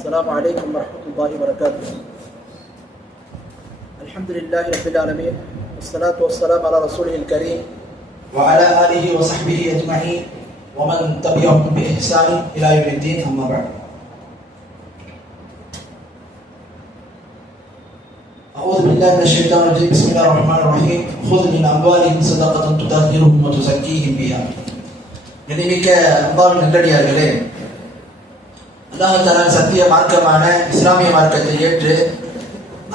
السلام عليكم ورحمة الله وبركاته. الحمد لله رب العالمين والصلاة والسلام على رسوله الكريم وعلى آله وصحبه أجمعين ومن تبعهم بإحسان إلى يوم الدين. أما بعد. أعوذ بالله من الشيطان الرجيم. بسم الله الرحمن الرحيم. خذ من أموالهم صدقة تطهرهم وتزكيهم بها. கண்ணியமிக்க அல்லாஹ்வின் நல்லடியார்களே, அல்லாஹ் தஆலா சத்திய மார்க்கமான இஸ்லாமிய மார்க்கத்தை ஏற்று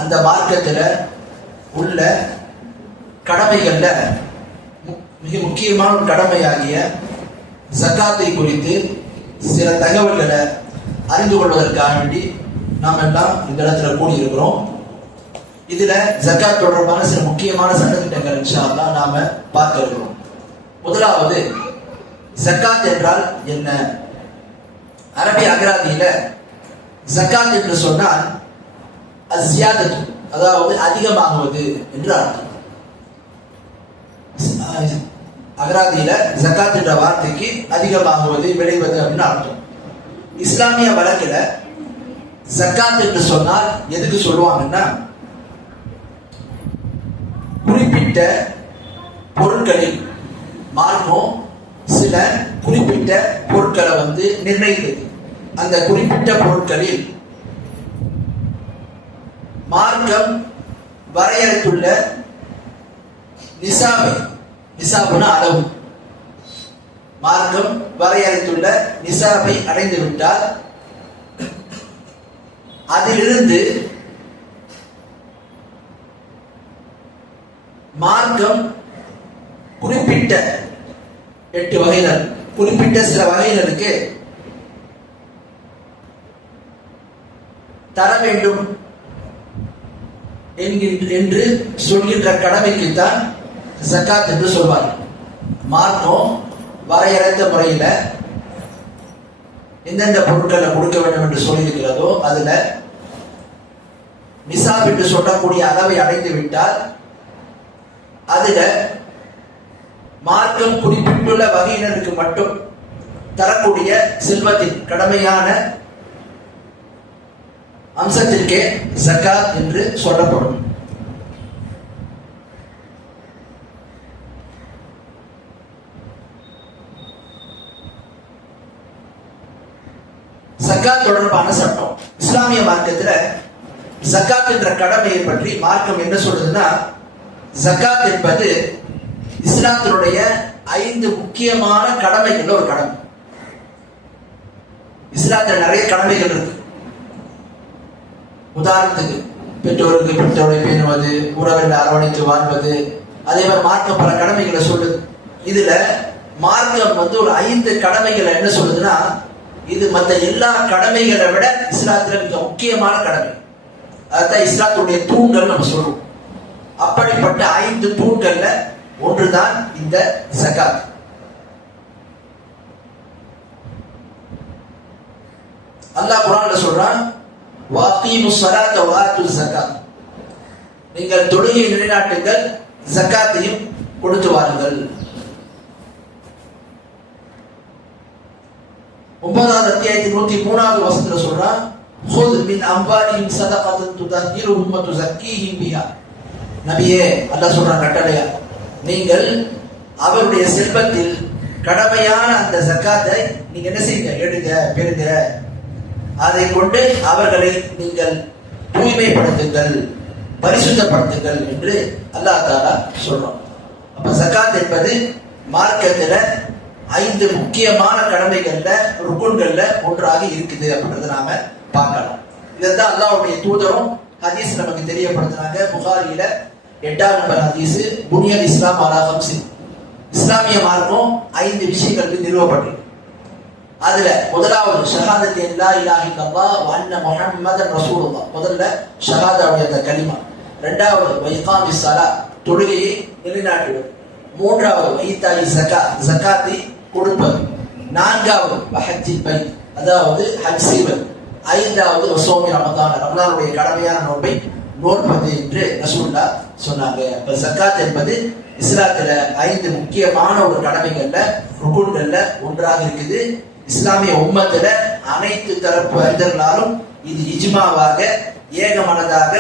அந்த மார்க்கத்தில் உள்ள கடமைகள்ல மிக முக்கியமான ஒரு கடமையாகிய ஜக்காத்தை குறித்து சில தகவல்களை அறிந்து கொள்வதற்காக வேண்டி நாம் எல்லாம் இந்த இடத்துல கூடியிருக்கிறோம். இதுல ஜக்காத் தொடர்பான சில முக்கியமான சட்டத்திட்டங்கள் இன்ஷா அல்லாஹ் நாம பார்க்க இருக்கிறோம். முதலாவது, ஜக்காத் என்றால் என்ன? அரபி அகராதியில ஜக்காத் என்று சொன்னால் அஸ்ஸியாதத்து, அதாவது அதிகமாகுவது என்று அர்த்தம். அகராதியில ஜக்காத் என்ற வார்த்தைக்கு அதிகமாகுவது, விளைவது அப்படின்னு அர்த்தம். இஸ்லாமிய வழக்கில் ஜக்காத் என்று சொன்னால் எதுக்கு சொல்லுவாங்கன்னா, குறிப்பிட்ட பொருட்களில் மார்க்கம் சில குறிப்பிட்ட பொருட்களை நிர்ணயித்தது. அந்த குறிப்பிட்ட பொருட்களில் மார்க்கம் வரையறுத்துள்ள நிசாபுன அளவு, மார்க்கம் வரையறுத்துள்ள நிசாபை அடைந்து விட்டால் அதிலிருந்து மார்க்கம் குறிப்பிட்ட 8 வகைகள், குறிப்பிட்ட சில வகைகளுக்கு தர வேண்டும் என்று சொல்கின்ற கடமைக்குத்தான் ஜக்காத் என்று சொல்வார். மார்க்கம் வரையறுத்த முறையில் எந்தெந்த பொருட்களை கொடுக்க வேண்டும் என்று சொல்லியிருக்கிறதோ அதுல நிசாப் என்று சொல்லக்கூடிய அளவை அடைந்து விட்டால் அதுல மார்க்கம் குறிப்பிட்டுள்ள வகையினருக்கு மட்டும் தரக்கூடிய செல்வத்தின் கடமையான அம்சத்திற்கே ஜக்காத் என்று சொல்லப்படும். ஜக்காத் தொடர்பான சட்டம் இஸ்லாமிய மார்க்கத்தில் ஜக்காத் என்ற கடமையை பற்றி மார்க்கம் என்ன சொல்றதுன்னா, ஜக்காத் என்பது இஸ்லாத்தினுடைய 5 முக்கியமான கடமைகள் ஒரு கடமை. இஸ்லாத்தில் நிறைய கடமைகள் இருக்கு. உதாரணத்துக்கு பெற்றோரை பேணுவது, உறவில் அரவணைத்து வாழ்வது, அதே மாதிரி மார்க்கம் பல கடமைகளை சொல்லுது. இதுல மார்க்கம் ஒரு 5 கடமைகளை என்ன சொல்லுதுன்னா, இது மற்ற எல்லா கடமைகளை விட இஸ்லாத்துல மிக முக்கியமான கடமை. அதான் இஸ்லாத்துடைய தூண்கள் நம்ம சொல்லுவோம். அப்படிப்பட்ட 5 தூண்கள்ல ஒன்றுதான் இந்த ஜக்காத். அல்லாஹ் குர்ஆன்ல சொல்றான், வஅகீமுஸ் ஸலாத்த வஆத்துஸ் ஸகாத், நீங்கள் தொழுகையை நிலைநாட்டுங்கள், ஜக்காத்தையும் கொடுத்து வாருங்கள். 9வது அத்தியாயத்தின் 103வது வசனத்துல சொல்றான், ஹுத் மின் அம்வாலிஹிம் ஸதகத்தன் துதஹிருஹும் வ துஸக்கீஹிம் பிஹா. நபியே, அல்லாஹ் சொல்றான் கட்டளையா, நீங்கள் அவருடைய செல்வத்தில் கடமையான அந்த ஜக்காத்தை நீங்க என்ன செய்யுங்க, எடுங்க, பெறுங்க. அதை கொண்டு அவர்களை நீங்கள் தூய்மைப்படுத்துங்கள், பரிசுத்தப்படுத்துங்கள் என்று அல்லாஹ் தஆலா சொல்றோம். அப்ப ஜக்காத் என்பது மார்க்கத்துல 5 முக்கியமான கடமைகள்ல, ருக்குன்கள்ல ஒன்றாக இருக்குது அப்படின்றத நாம பார்க்கலாம். இதைத்தான் அல்லாஹ்வுடைய தூதரும் ஹதீஸ் நமக்கு தெரியப்படுத்தினாங்க. புகாரியில 8வது நம்பர் ஹதீஸ், புனியல் இஸ்லாம் அலா ஹம்ஸின், இஸ்லாமிய மார்க்கம் 5 விஷயங்களுக்கு நிறுவப்பட்டிருக்கு. அதுல முதலாவது ஷஹாதத் லா இலாஹ இல்லல்லாஹ் வ அன்ன முஹம்மதன் ரசூலுல்லாஹ், முதல்ல ஷஹாதாவுடைய அந்த கலிமா. இரண்டாவது வைகாமிஸ் ஸலா, தொழுகையை நிலைநாட்டுவது. மூன்றாவது வைத்தாயி ஸகாத், ஜக்காத்தை கொடுப்பது. நான்காவது வஹஜ்ஜில் பைத், அதாவது ஹஜ் செய்வது. ஐந்தாவது வஸௌமி ரமதான், ரமலானுடைய கடமையான நோன்பை நோன்பது என்று ரசூலுல்லாஹ் சொன்னாங்க. ஜக்காத் என்பது இஸ்லாத்துல 5 முக்கியமான ஒரு கடமைகள்ல, ருக்குன்கள்ல ஒன்றாக இருக்குது. இஸ்லாமிய உம்மத்துல அனைத்து தரப்பு அறிஞர்களாலும் இது இஜ்மாவாக ஏகமனதாக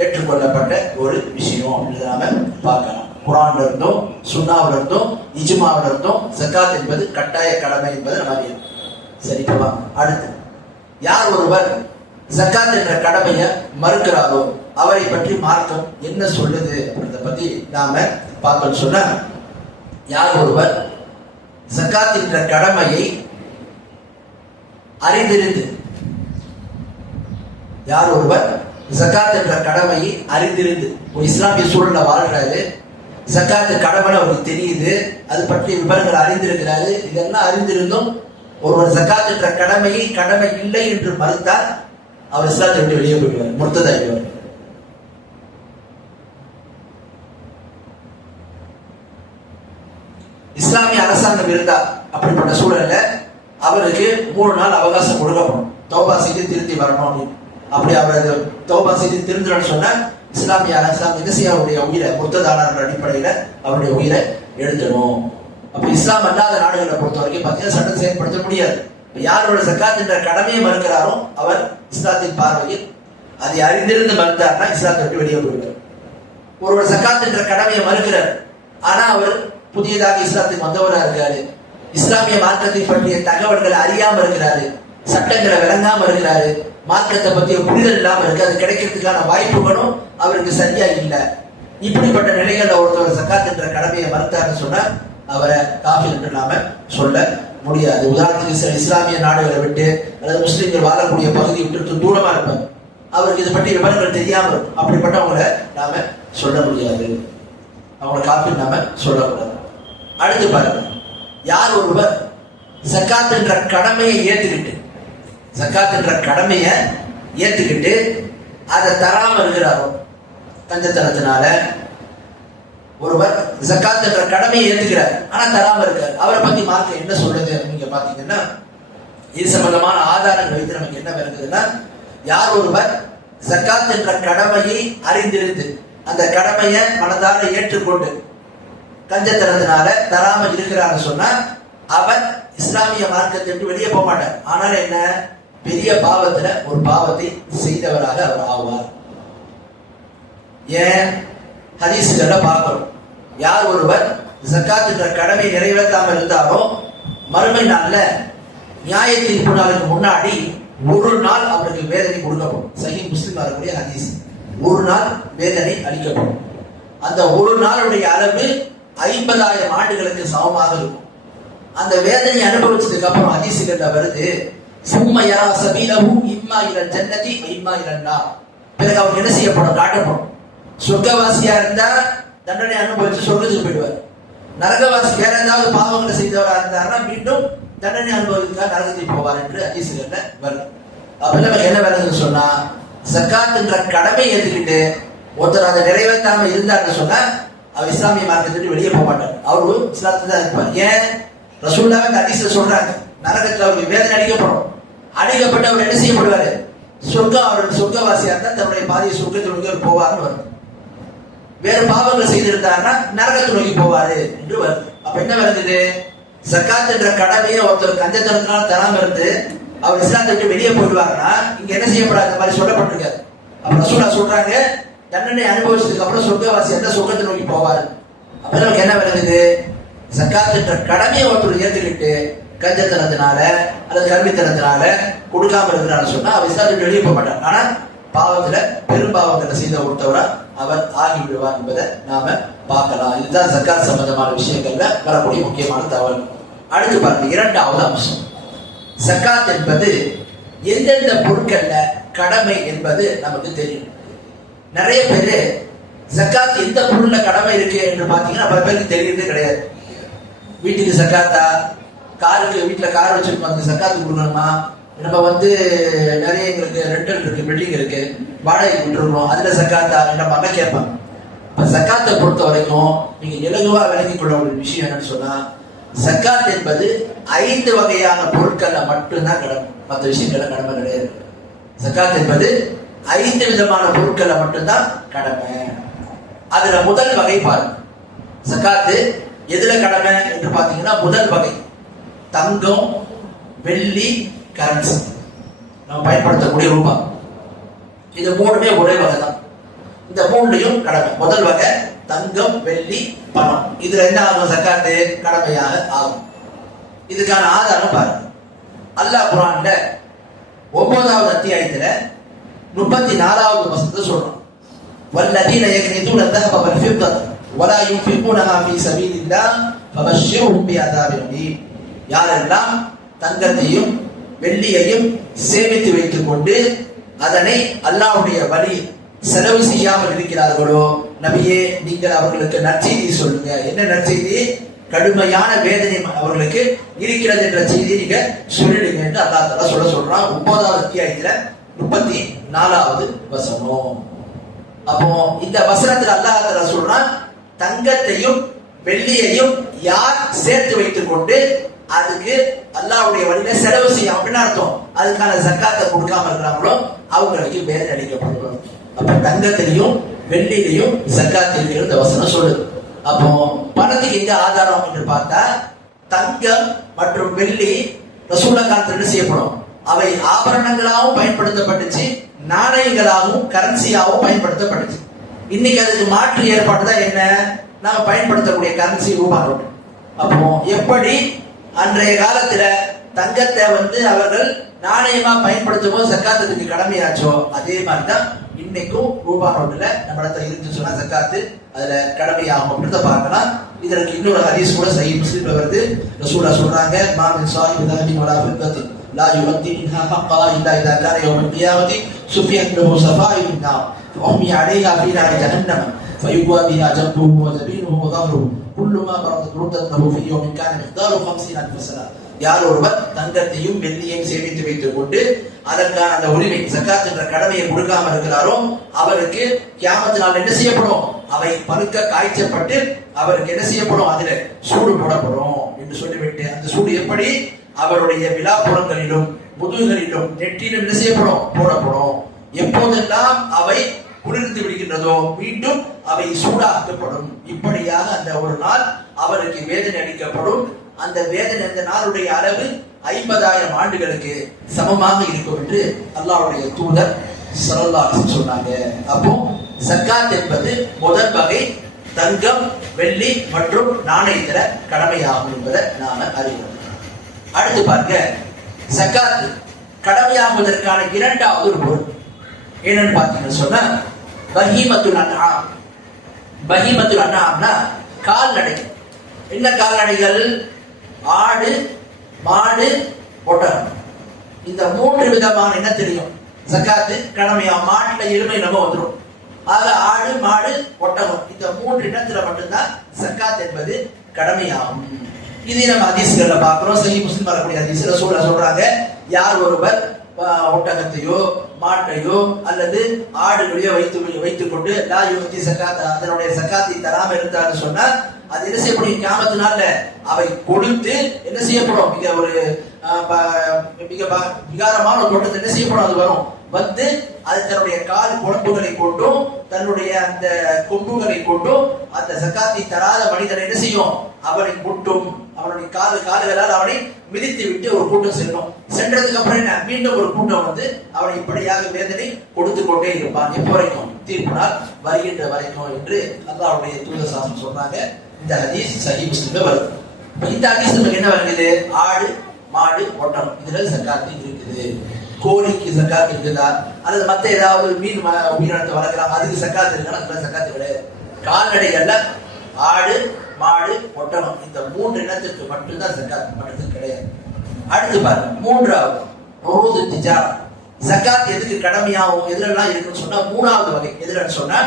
ஏற்றுக்கொள்ளப்பட்ட ஒரு விஷயம் அப்படின்னு நாம பார்க்கலாம். குர்ஆன்ல இருந்தும் சுன்னாவுல இருந்தும் இஜ்மாவுல இருந்தும் ஜகாத் என்பது கட்டாய கடமை என்பது நம்ம அறியணும். சரிப்பா. அடுத்து, யார் ஒருவர் ஜகாத் என்ற கடமையை மறுக்கிறாரோ அவரை பற்றி மார்க்கம் என்ன சொல்லுது அப்படின்றத பத்தி நாம பார்த்தோம். சொன்ன யார் ஒருவர் ஜகாத் என்ற கடமையை அறிந்திருந்து, யார் ஒருவர் ஜகாத் என்ற கடமையை அறிந்திருந்து ஒரு இஸ்லாமிய சூழல வாழ்றாரு, ஜகாத் கடமை அவருக்கு தெரியுது, அது பற்றிய விவரங்கள் அறிந்திருக்கிறாரு, இதெல்லாம் அறிந்திருந்தும் ஒருவர் ஜகாத் என்ற கடமையை கடமை இல்லை என்று மறுத்தால் அவர் இஸ்லாத்தை விட்டு வெளியே போயிடுவார், முர்த்ததாகிடுவார். இஸ்லாமிய அரசாங்கம் இருந்தா அப்படிப்பட்ட சூழல்ல அவருக்கு 3 நாள் அவகாசம் கொடுக்கப்படும், தௌபா செய்து திருத்தி வரணும் அப்படின்னு. அப்படி அவர் தௌபா செய்து திருந்தணும்னு சொன்னா இஸ்லாமிய அரசாங்கம் என்ன செய்ய அவருடைய உயிரை முர்த்ததானார் அடிப்படையில அவருடைய உயிரை எழுதணும். அப்ப இஸ்லாம் அல்லாத நாடுகளை பொறுத்த வரைக்கும் பார்த்தீங்கன்னா சட்டம் செயல்படுத்த முடியாது. யாரோட ஜகாத் என்ற கடமையை மறுக்கிறாரோ அவர் இஸ்லாத்தின் பார்வையில் அதை அறிந்திருந்து மறுத்தார்னா இஸ்லாத்தை விட்டு வெளியே போயிடுவார். ஒருவர் ஜகாத் என்ற கடமையை மறுக்கிறார், ஆனா அவர் புதியதாக இஸ்லாத்துக்கு வந்தவராக இருக்காரு, இஸ்லாமிய மார்க்கத்தை பற்றிய தகவல்களை அறியாம இருக்கிறாரு, சட்டங்களை விளங்காம இருக்கிறாரு, மார்க்கத்தை பற்றிய புரிதல் இல்லாம இருக்கு, அது கிடைக்கிறதுக்கான வாய்ப்புகளும் அவருக்கு சரியா இல்லை. இப்படிப்பட்ட நிலைகள்ல ஒருத்தவர் ஜகாத் என்ற கடமையை மறுத்தாருன்னு சொன்னா அவரை காஃபிர் என்று நாம சொல்ல முடியாது. உதாரணத்துக்கு இஸ்லாமிய நாடுகளை விட்டு அல்லது முஸ்லிம்கள் வாழக்கூடிய பகுதியை விட்டு தூரமா இருப்பாங்க, அவருக்கு இது பற்றி விவரங்கள் தெரியாம இருக்கும், அப்படிப்பட்டவங்களை நாம சொல்ல முடியாது, அவங்களை காஃபிர் நாம சொல்லக்கூடாது. அடுத்து பாருங்க, யார் ஒருவர் ஜகாத் என்ற கடமையை ஏத்துக்கிட்டு, ஜகாத் என்ற கடமையை ஏத்துக்கிட்டு அதை தராம இருக்கிறாரோ, கஞ்சத்தனத்தினால ஒருவர் ஜகாத் என்ற கடமையை ஏத்துக்கிறார் ஆனா தராம இருக்கார், அவரை பத்தி மார்க்கம் என்ன சொல்லுது நீங்க பாத்தீங்கன்னா இது சம்பந்தமான ஆதாரங்கள் வைத்து நமக்கு என்ன வருதுன்னா, யார் ஒருவர் ஜகாத் என்ற கடமையை அறிந்திருந்து அந்த கடமையை மனதார ஏற்றுக்கொண்டு கஞ்சத்தனத்தினால தராம இருக்கிறான்னு சொன்னா அவர் இஸ்லாமிய மார்க்கத்தை விட்டு வெளியே போக மாட்டார். ஆனால் என்ன, பெரிய பாவத்துல ஒரு பாவத்தை செய்தவராக அவர் ஆவார். ஏன், ஹதீஸ்களை பார்க்கணும். யார் ஒருவர் ஜகாத் என்ற கடமை நிறைவேற்றாமல் இருந்தாரோ மறுமை நாள்ல நியாய தீர்ப்பு நாளுக்கு முன்னாடி 1 நாள் அவருக்கு வேதனை கொடுக்கப்படும். சஹீஹ் முஸ்லிம் வரக்கூடிய ஹதீஸ், 1 நாள் வேதனை அளிக்கப்படும். அந்த 1 நாளுடைய அளவு 50,000 ஆண்டுகளுக்கு சமமாக இருக்கும். அந்த வேதனை அனுபவிச்சதுக்கு அப்புறம் ஹதீஸ்கள்ல வருது, சும்மா யரா சபீலஹு இம்மா இலல் ஜன்னதி இம்மா இலன் நார். பிறகு அவருக்கு என்ன செய்யப்படும், காட்டப்படும். சொர்க்கவாசியா இருந்தா தண்டனை அனுபவிச்சு சொர்க்கத்துக்கு போயிடுவார், நரகவாசி வேற ஏதாவது பாவங்களை செய்தவரா இருந்தாருன்னா மீண்டும் தண்டனை அனுபவிக்க நரகத்துக்கு போவார் என்று ஹதீஸ்கள்ல வருது. அப்ப நமக்கு என்ன வருதுன்னு சொன்னா, ஜகாத் என்ற கடமை ஏற்றுக்கிட்டு ஒருத்தர் அதை நிறைவேற்றாம இருந்தாருன்னு சொன்னா அவர் இஸ்லாமிய மார்க்கத்தை வெளியே போக மாட்டார், அவரு இஸ்லாத்துல தான் இருப்பார். ஏன், ரசூலுல்லாஹ் அந்த ஹதீஸ்ல சொல்றாங்க, நரகத்துல அவருக்கு வேதனை அளிக்கப்படும், அளிக்கப்பட்டு அவர் என்ன செய்யப்படுவாரு, சொர்க்கம், அவருடைய சொர்க்கவாசியா இருந்தா தன்னுடைய பாதியை சொர்க்கத்தை நோக்கி போவார்னு வருது. வேறு பாவங்கள் செய்திருந்தாருன்னா நரகத்தை நோக்கி போவாரு என்று வருது. அப்ப என்ன வருது, ஜகாத் என்ற கடமையை ஒருத்தர் கஞ்சத்தனத்தினால தராம இருந்து அவர் இஸ்லாத்தை விட்டு வெளியே போயிடுவாருன்னா இங்க என்ன செய்யப்படாது, இந்த மாதிரி சொல்லப்பட்டிருக்காரு. அப்ப ரசூலுல்லாஹ் சொல்றாங்க, தண்டனை அனுபவிச்சதுக்கு அப்புறம் சொர்க்கவாசி எந்த சொர்க்கத்தை நோக்கி போவாரு. அப்ப நமக்கு என்ன வருது, ஜகாத் என்ற கடமையை ஒருத்தர் ஏற்றுக்கிட்டு கஞ்சத்தனத்தினால அல்லது கல்வித்தனத்தினால கொடுக்காம இருக்கிறான்னு சொன்னா அவர் இஸ்லாத்தை வெளியே போக மாட்டார். ஆனா பாவத்துல பெரும்பாவங்களை செய்த ஒருத்தவரா அவர் ஆகிவிடுவார் என்பதை நாம பார்க்கலாம். இதுதான் ஜகாத் சம்பந்தமான விஷயங்கள்ல வரக்கூடிய முக்கியமான தகவல். அடுத்து பாருங்க, 2வது அம்சம், ஜகாத் என்பது எந்தெந்த பொருட்கள்ல கடமை என்பது நமக்கு தெரியும். நிறைய பேரு ஜகாத் எந்த பொருள்ல கடமை இருக்கு என்று பாத்தீங்கன்னா பல பேருக்கு தெரியறது கிடையாது. வீட்டுக்கு ஜகாத்தா, காருக்கு, வீட்டுல கார் வச்சிருக்கோம் அதுக்கு ஜகாத்து கொடுக்கணுமா, நம்ம நிறைய எங்களுக்கு ரெண்டல் இருக்கு, பில்டிங் இருக்கு, வாடகைக்கு விட்டுருக்கோம், அதுல ஜகாத்தா நம்ம அங்க கேட்பாங்க. இப்ப ஜகாத்தை பொறுத்த வரைக்கும் நீங்க இலகுவா விளங்கிக் கொள்ள ஒரு விஷயம் என்னன்னு சொன்னா, ஜகாத் என்பது 5 வகையான பொருட்கள்ல மட்டும்தான் கடமை, மற்ற விஷயங்கள்ல கடமை கிடையாது. ஜகாத் என்பது 5 விதமான பொருட்கள்ல மட்டும்தான் கடமை. அதுல முதல் வகை பாருங்க, ஜகாத்து எதுல கடமை என்று பாத்தீங்கன்னா முதல் வகை தங்கம், வெள்ளி, கரன்சி, நம்ம பயன்படுத்தக்கூடிய ரூபாய். இது மூணுமே ஒரே வகை தான். இந்த மூணுலையும் கடமை. முதல் வகை தங்கம், வெள்ளி, பணம். இதுல என்ன ஆகும்? ஜக்காத்து கடமையாக ஆகும். இதுக்கான ஆதாரம் பாருங்க. அல்லாஹ் குர்ஆன்ல 9வது அத்தியாயத்துல 34வது வசனத்தை சொல்றான். வல்லதீன யக்னிதூன الذهب والفضة ولا ينفقونها في سبيل الله فبشرهم بعذاب أليم. யாரெல்லாம் தங்கத்தையும் வெள்ளியையும் சேமித்து வைத்துக் கொண்டு அதனை அல்லாஹ்வுடைய வழியில் செலவு செய்யாமல் இருக்கிறார்களோ, நபியே நீங்கள் அவர்களுக்கு நற்செய்தி சொல்லுங்க. என்ன நற்செய்தி? கடுமையான வேதனை அவர்களுக்கு இருக்கிறது என்ற செய்தியை நீங்க சொல்லிடுங்க என்று அல்லாஹ் தஆலா சொல்றான். 9வது அத்தியாயத்துல 34வது வசனம். அப்போ இந்த வசனத்துல அல்லாஹ் தஆலா சொல்றான், தங்கத்தையும் வெள்ளியையும் யார் சேர்த்து வைத்துக் கொண்டு அதுக்கு அல்லாஹ்வுடைய வழியில செலவு செய்யும் அப்படின்னு அர்த்தம், அதுக்கான ஜக்காத்தை கொடுக்காம இருக்கிறாங்களோ அவங்களுக்கு வேதனை அளிக்கப்படும். அப்ப தங்கத்திலையும் வெள்ளியிலையும் ஜக்காத் இருக்கிற இந்த வசனம் சொல்லுது. அப்போ பணத்துக்கு எங்க ஆதாரம் என்று பார்த்தா, தங்கம் மற்றும் வெள்ளி ரசூலுல்லாஹ் காலத்துல என்ன செய்யப்படும்? அவை ஆபரணங்களாகவும் பயன்படுத்தப்பட்டுச்சு, நாணயங்களாகவும் கரன்சியாகவும் பயன்படுத்தப்பட்டுச்சு. இன்னைக்கு அதுக்கு மாற்று ஏற்பாடு தான் என்ன? நாம பயன்படுத்தக்கூடிய கரன்சி ரூபாய் நோட்டு. அப்போ எப்படி அன்றைய காலத்துல தங்கத்தை அவர்கள் நாணயமா பயன்படுத்தும் போது ஜக்காத்துக்கு கடமையாச்சோ, அதே மாதிரிதான் இன்னைக்கும் ரூபாய் நோட்டுல நம்மளத்துல இருந்து சொன்னா ஜக்காத்து அதுல கடமையாகும் அப்படின்றத பார்க்கலாம். இதற்கு இன்னொரு ஹதீஸ் கூட சஹீஹ் முஸ்லிம்ல வருது. ரசூலுல்லாஹ் சொல்றாங்க, மாமின் சாஹிபி தஹபி வலா ஃபித்தத்தி லா யுஅத்தி மின்ஹா ஹக்கா இல்லா இதா கான யௌமல் கியாமத்தி சுஃபியத் லஹு ஸஃபாஇ மின் நார் ஃபஹும் அலைஹா ஃபீ நாரி ஜஹன்னம ஃபயுக்வா பிஹா ஜம்புஹு வ ஜபீனுஹு வ ظهره كل ما ردت له في يوم كان مقداره 50000 سنه. யார் ஒருவர் தங்கத்தையும் வெள்ளியையும் சேமித்து வைத்துக் கொண்டு அதற்கான அந்த உரிமை ஜக்காத் என்ற கடமையை கொடுக்காம இருக்கிறாரோ அவருக்கு கியாமத் நாள் என்ன செய்யப்படும்? அவை பழுக்க காய்ச்சப்பட்டு அவருக்கு என்ன செய்யப்படும்? அதுல சூடு போடப்படும் என்று சொல்லிவிட்டு, அந்த சூடு எப்படி? அவருடைய விழாப்புறங்களிலும் முதுகுகளிலும் நெற்றிலும் என்ன செய்யப்படும்? போடப்படும். எப்போதெல்லாம் அவை குளிர்ந்து விடுகின்றதோ மீண்டும் அவை சூடாக்கப்படும். இப்படியாக அந்த ஒரு நாள் அவருக்கு வேதனை அளிக்கப்படும். அந்த வேதனை, அந்த நாளுடைய அளவு 50,000 ஆண்டுகளுக்கு சமமாக இருக்கும் என்று அல்லாஹ்வுடைய தூதர் ஸல்லல்லாஹு அலைஹி வஸல்லம் சொன்னாங்க. அப்போ ஜக்காத் என்பது முதல் வகை தங்கம், வெள்ளி மற்றும் நாணயத்தில கடமையாகும் என்பதை நாம அறிவோம். அடுத்து பாருங்க, ஜக்காத் கடமையாகுவதற்கான இரண்டாவது ஒரு பொருள் என்னன்னு பார்த்தீங்கன்னு சொன்னா பஹீமத்துல் அன்ஆம். பஹீமத்துல் அன்ஆம்னா கால்நடை. என்ன கால்நடைகள்? ஆடு, மாடு, ஒட்டகம். இந்த 3 விதமான என்ன தெரியும் ஜக்காத்து கடமையா. மாட்டுல எருமை நம்ம வந்துடும். ஆக ஆடு, மாடு, ஒட்டகம் இந்த 3 இனத்துல மட்டும்தான் ஜக்காத் என்பது கடமையாகும். இது நம்ம ஹதீஸ்கள்ல பார்க்கிறோம். சஹீஹ் முஸ்லிம் வரக்கூடிய ஹதீஸ்ல சொல்றாங்க, யார் ஒருவர் ஒட்டகத்தையோ மாட்டையோ அல்லது ஆடுகளையோ வைத்துக் கொண்டு லா யுத்தி ஜக்காத் அதனுடைய ஜக்காத்தை தராம இருந்தான்னு சொன்னா அது என்ன செய்யப்படும்? கியாமத் நாள்ல அவை கொடுத்து என்ன செய்யப்படும்? மிக ஒரு விகாரமான ஒரு தோட்டத்தை என்ன செய்யப்படும்? அது வரும். வந்து அது தன்னுடைய கால் குழம்புகளை கொண்டும் தன்னுடைய அந்த கொம்புகளை கொண்டும் அந்த ஜக்காத்தை தராத மனிதனை என்ன செய்யும்? அவனை முட்டும். அவனுடைய கால்களால் அவனை மிதித்து விட்டு ஒரு கூட்டம் செல்லும். சென்றதுக்கு அப்புறம் என்ன? மீண்டும் ஒரு கூட்டம் வந்து அவனை இப்படியாக வேதனை கொடுத்து கொண்டே இருப்பான். எப்போ வரைக்கும்? தீர்ப்பு நாள் வருகின்ற வரைக்கும் என்று அல்லாஹ்வுடைய தூதர் சாசனம் சொன்னாங்க. இந்த ஹதீஸ் சஹீஹ் முஸ்லிம்ல வருது. இந்த ஹதீஸ் நமக்கு என்ன வருது? ஆடு, மாடு, ஒட்டகம் இதுல ஜக்காத் இருக்குது. கோழிக்கு ஜக்காத் இருக்குதா? அல்லது மத்த ஏதாவது உயிரினத்தை வளர்க்கலாம் அதுக்கு ஜக்காத் இருக்கா? அதுல ஜக்காத் கிடையாது. கால்நடைகள்ல ஆடு, மாடு, ஒட்டகம் இந்த 3 இனத்துக்கு மட்டும்தான் ஜக்காத், மற்றதுக்கு கிடையாது. அடுத்து பாருங்க, மூன்றாவது உருது திஜாரா. ஜக்காத் எதுக்கு கடமையாகும், எதுலாம் இருக்குன்னு சொன்னா மூணாவது வகை எதுன்னு சொன்னா,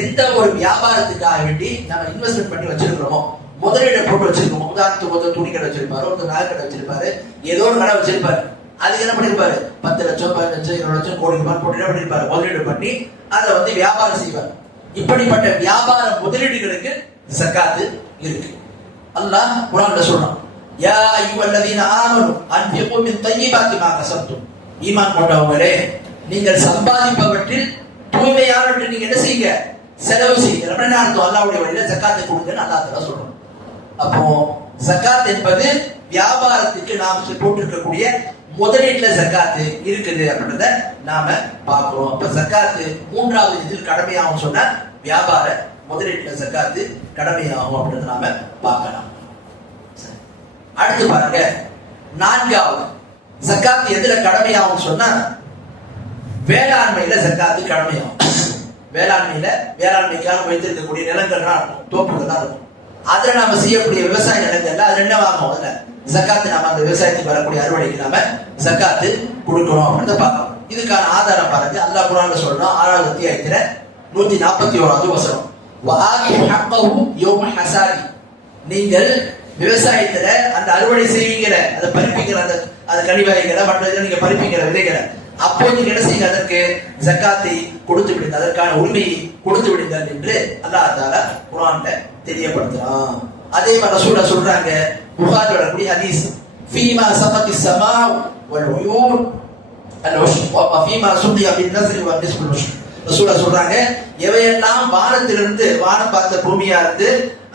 எந்த ஒரு வியாபாரத்துக்காக வேண்டி நம்ம இன்வெஸ்ட்மெண்ட் பண்ணி வச்சிருக்கிறோமோ, முதலீடு போட்டு வச்சிருக்கோம். உதாரணத்துக்கு ஒருத்தர் துணி கடை வச்சிருப்பாரு, ஒருத்தர் நகை கடை வச்சிருப்பாரு, ஏதோ ஒரு கடை வச்சிருப்பாரு. அதுக்கு என்ன பண்ணிருப்பாரு? 10 லட்சம் 15 லட்சம் 20 லட்சம் கோடி ரூபாய் போட்டு என்ன பண்ணிருப்பாரு? முதலீடு பண்ணி அதை வியாபாரம் செய்வார். இப்படிப்பட்ட வியாபார முதலீடுகளுக்கு ஜக்காத்து இருக்கு. அல்லாஹ் குர்ஆன்ல சொல்றான், யா அய்யுஹல்லதீன ஆமனு அன்ஃபிகு மின் தய்யிபாத்தி மா கஸப்தும். ஈமான் கொண்டவங்களே, நீங்கள் சம்பாதிப்பவற்றில் தூய்மையானவற்றை நீங்க என்ன செய்யுங்க? செலவு செய்யுங்க. அப்படின்னா அர்த்தம் அல்லாஹ்வுடைய வழியில ஜக்காத்தை கொடுங்கன்னு அல்லாஹ் தஆலா சொல்றான். அப்போ ஜக்காத் என்பது வியாபாரத்துக்கு நாம் போட்டிருக்கக்கூடிய முதலீட்டுல ஜக்காத்து இருக்குது அப்படின்றத நாம பார்க்கிறோம். அப்ப ஜக்காத்து மூன்றாவது இதில் கடமையாகும் சொன்னா வியாபார முதலீட்டுல ஜக்காத்து கடமையாகும் அப்படின்றத நாம பார்க்கலாம். அடுத்து பாருங்க, நான்காவது ஜக்காத்து எதுல கடமையாகும் சொன்னா வேளாண்மையில ஜக்காத்து கடமையாகும். வேளாண்மைக்காக வைத்திருக்கக்கூடிய நிலங்கள்லாம் இருக்கும், தோப்புகள்லாம் இருக்கும். அதுல நாம செய்யக்கூடிய விவசாய நிலங்கள்ல அது என்ன வாங்கும், அதுல ஜக்காத்து நாம அந்த விவசாயத்துக்கு வரக்கூடிய அறுவடைக்கு நாம ஜக்காத்து கொடுக்கணும் அப்படின்னு பார்க்கணும். இதுக்கான ஆதாரம் பாருங்க, அல்லாஹ் குர்ஆன்ல சொல்றான் 6வது அத்தியாயத்துல 141வது வசனம், வஆதி ஹக்கஹு யௌம ஹஸாதி. நீங்கள் விவசாயத்துல அந்த அறுவடை செய்வீங்கல, அதை பறிப்பீங்கிற அந்த கனிவகைகளை மற்ற நீங்க பறிப்பீங்கிற விதைகளை, அப்போ நீங்க என்ன செய்யுங்க, அதற்கு ஜக்காத்தை கொடுத்து விடுங்க, அதற்கான உரிமையை கொடுத்து விடுங்கள் என்று அல்லாஹ் தஆலா குர்ஆன்ல தெரியப்படுத்துறான். அதே மாதிரி ரசூலுல்லாஹ் சொல்றாங்க, புகாரில் வரக்கூடிய ஹதீஸ், ஃபீமா சகத்தி ஸமாஉ வல் உயூன் அல் உஷ்ர் வ ஃபீமா சுதிய பின் நஸ்ரி வ நிஸ்புல் உஷ்ர். ரசூலுல்லாஹ் சொல்றாங்க, எவையெல்லாம் வானத்திலிருந்து வானம் பார்த்த பூமியா இருந்து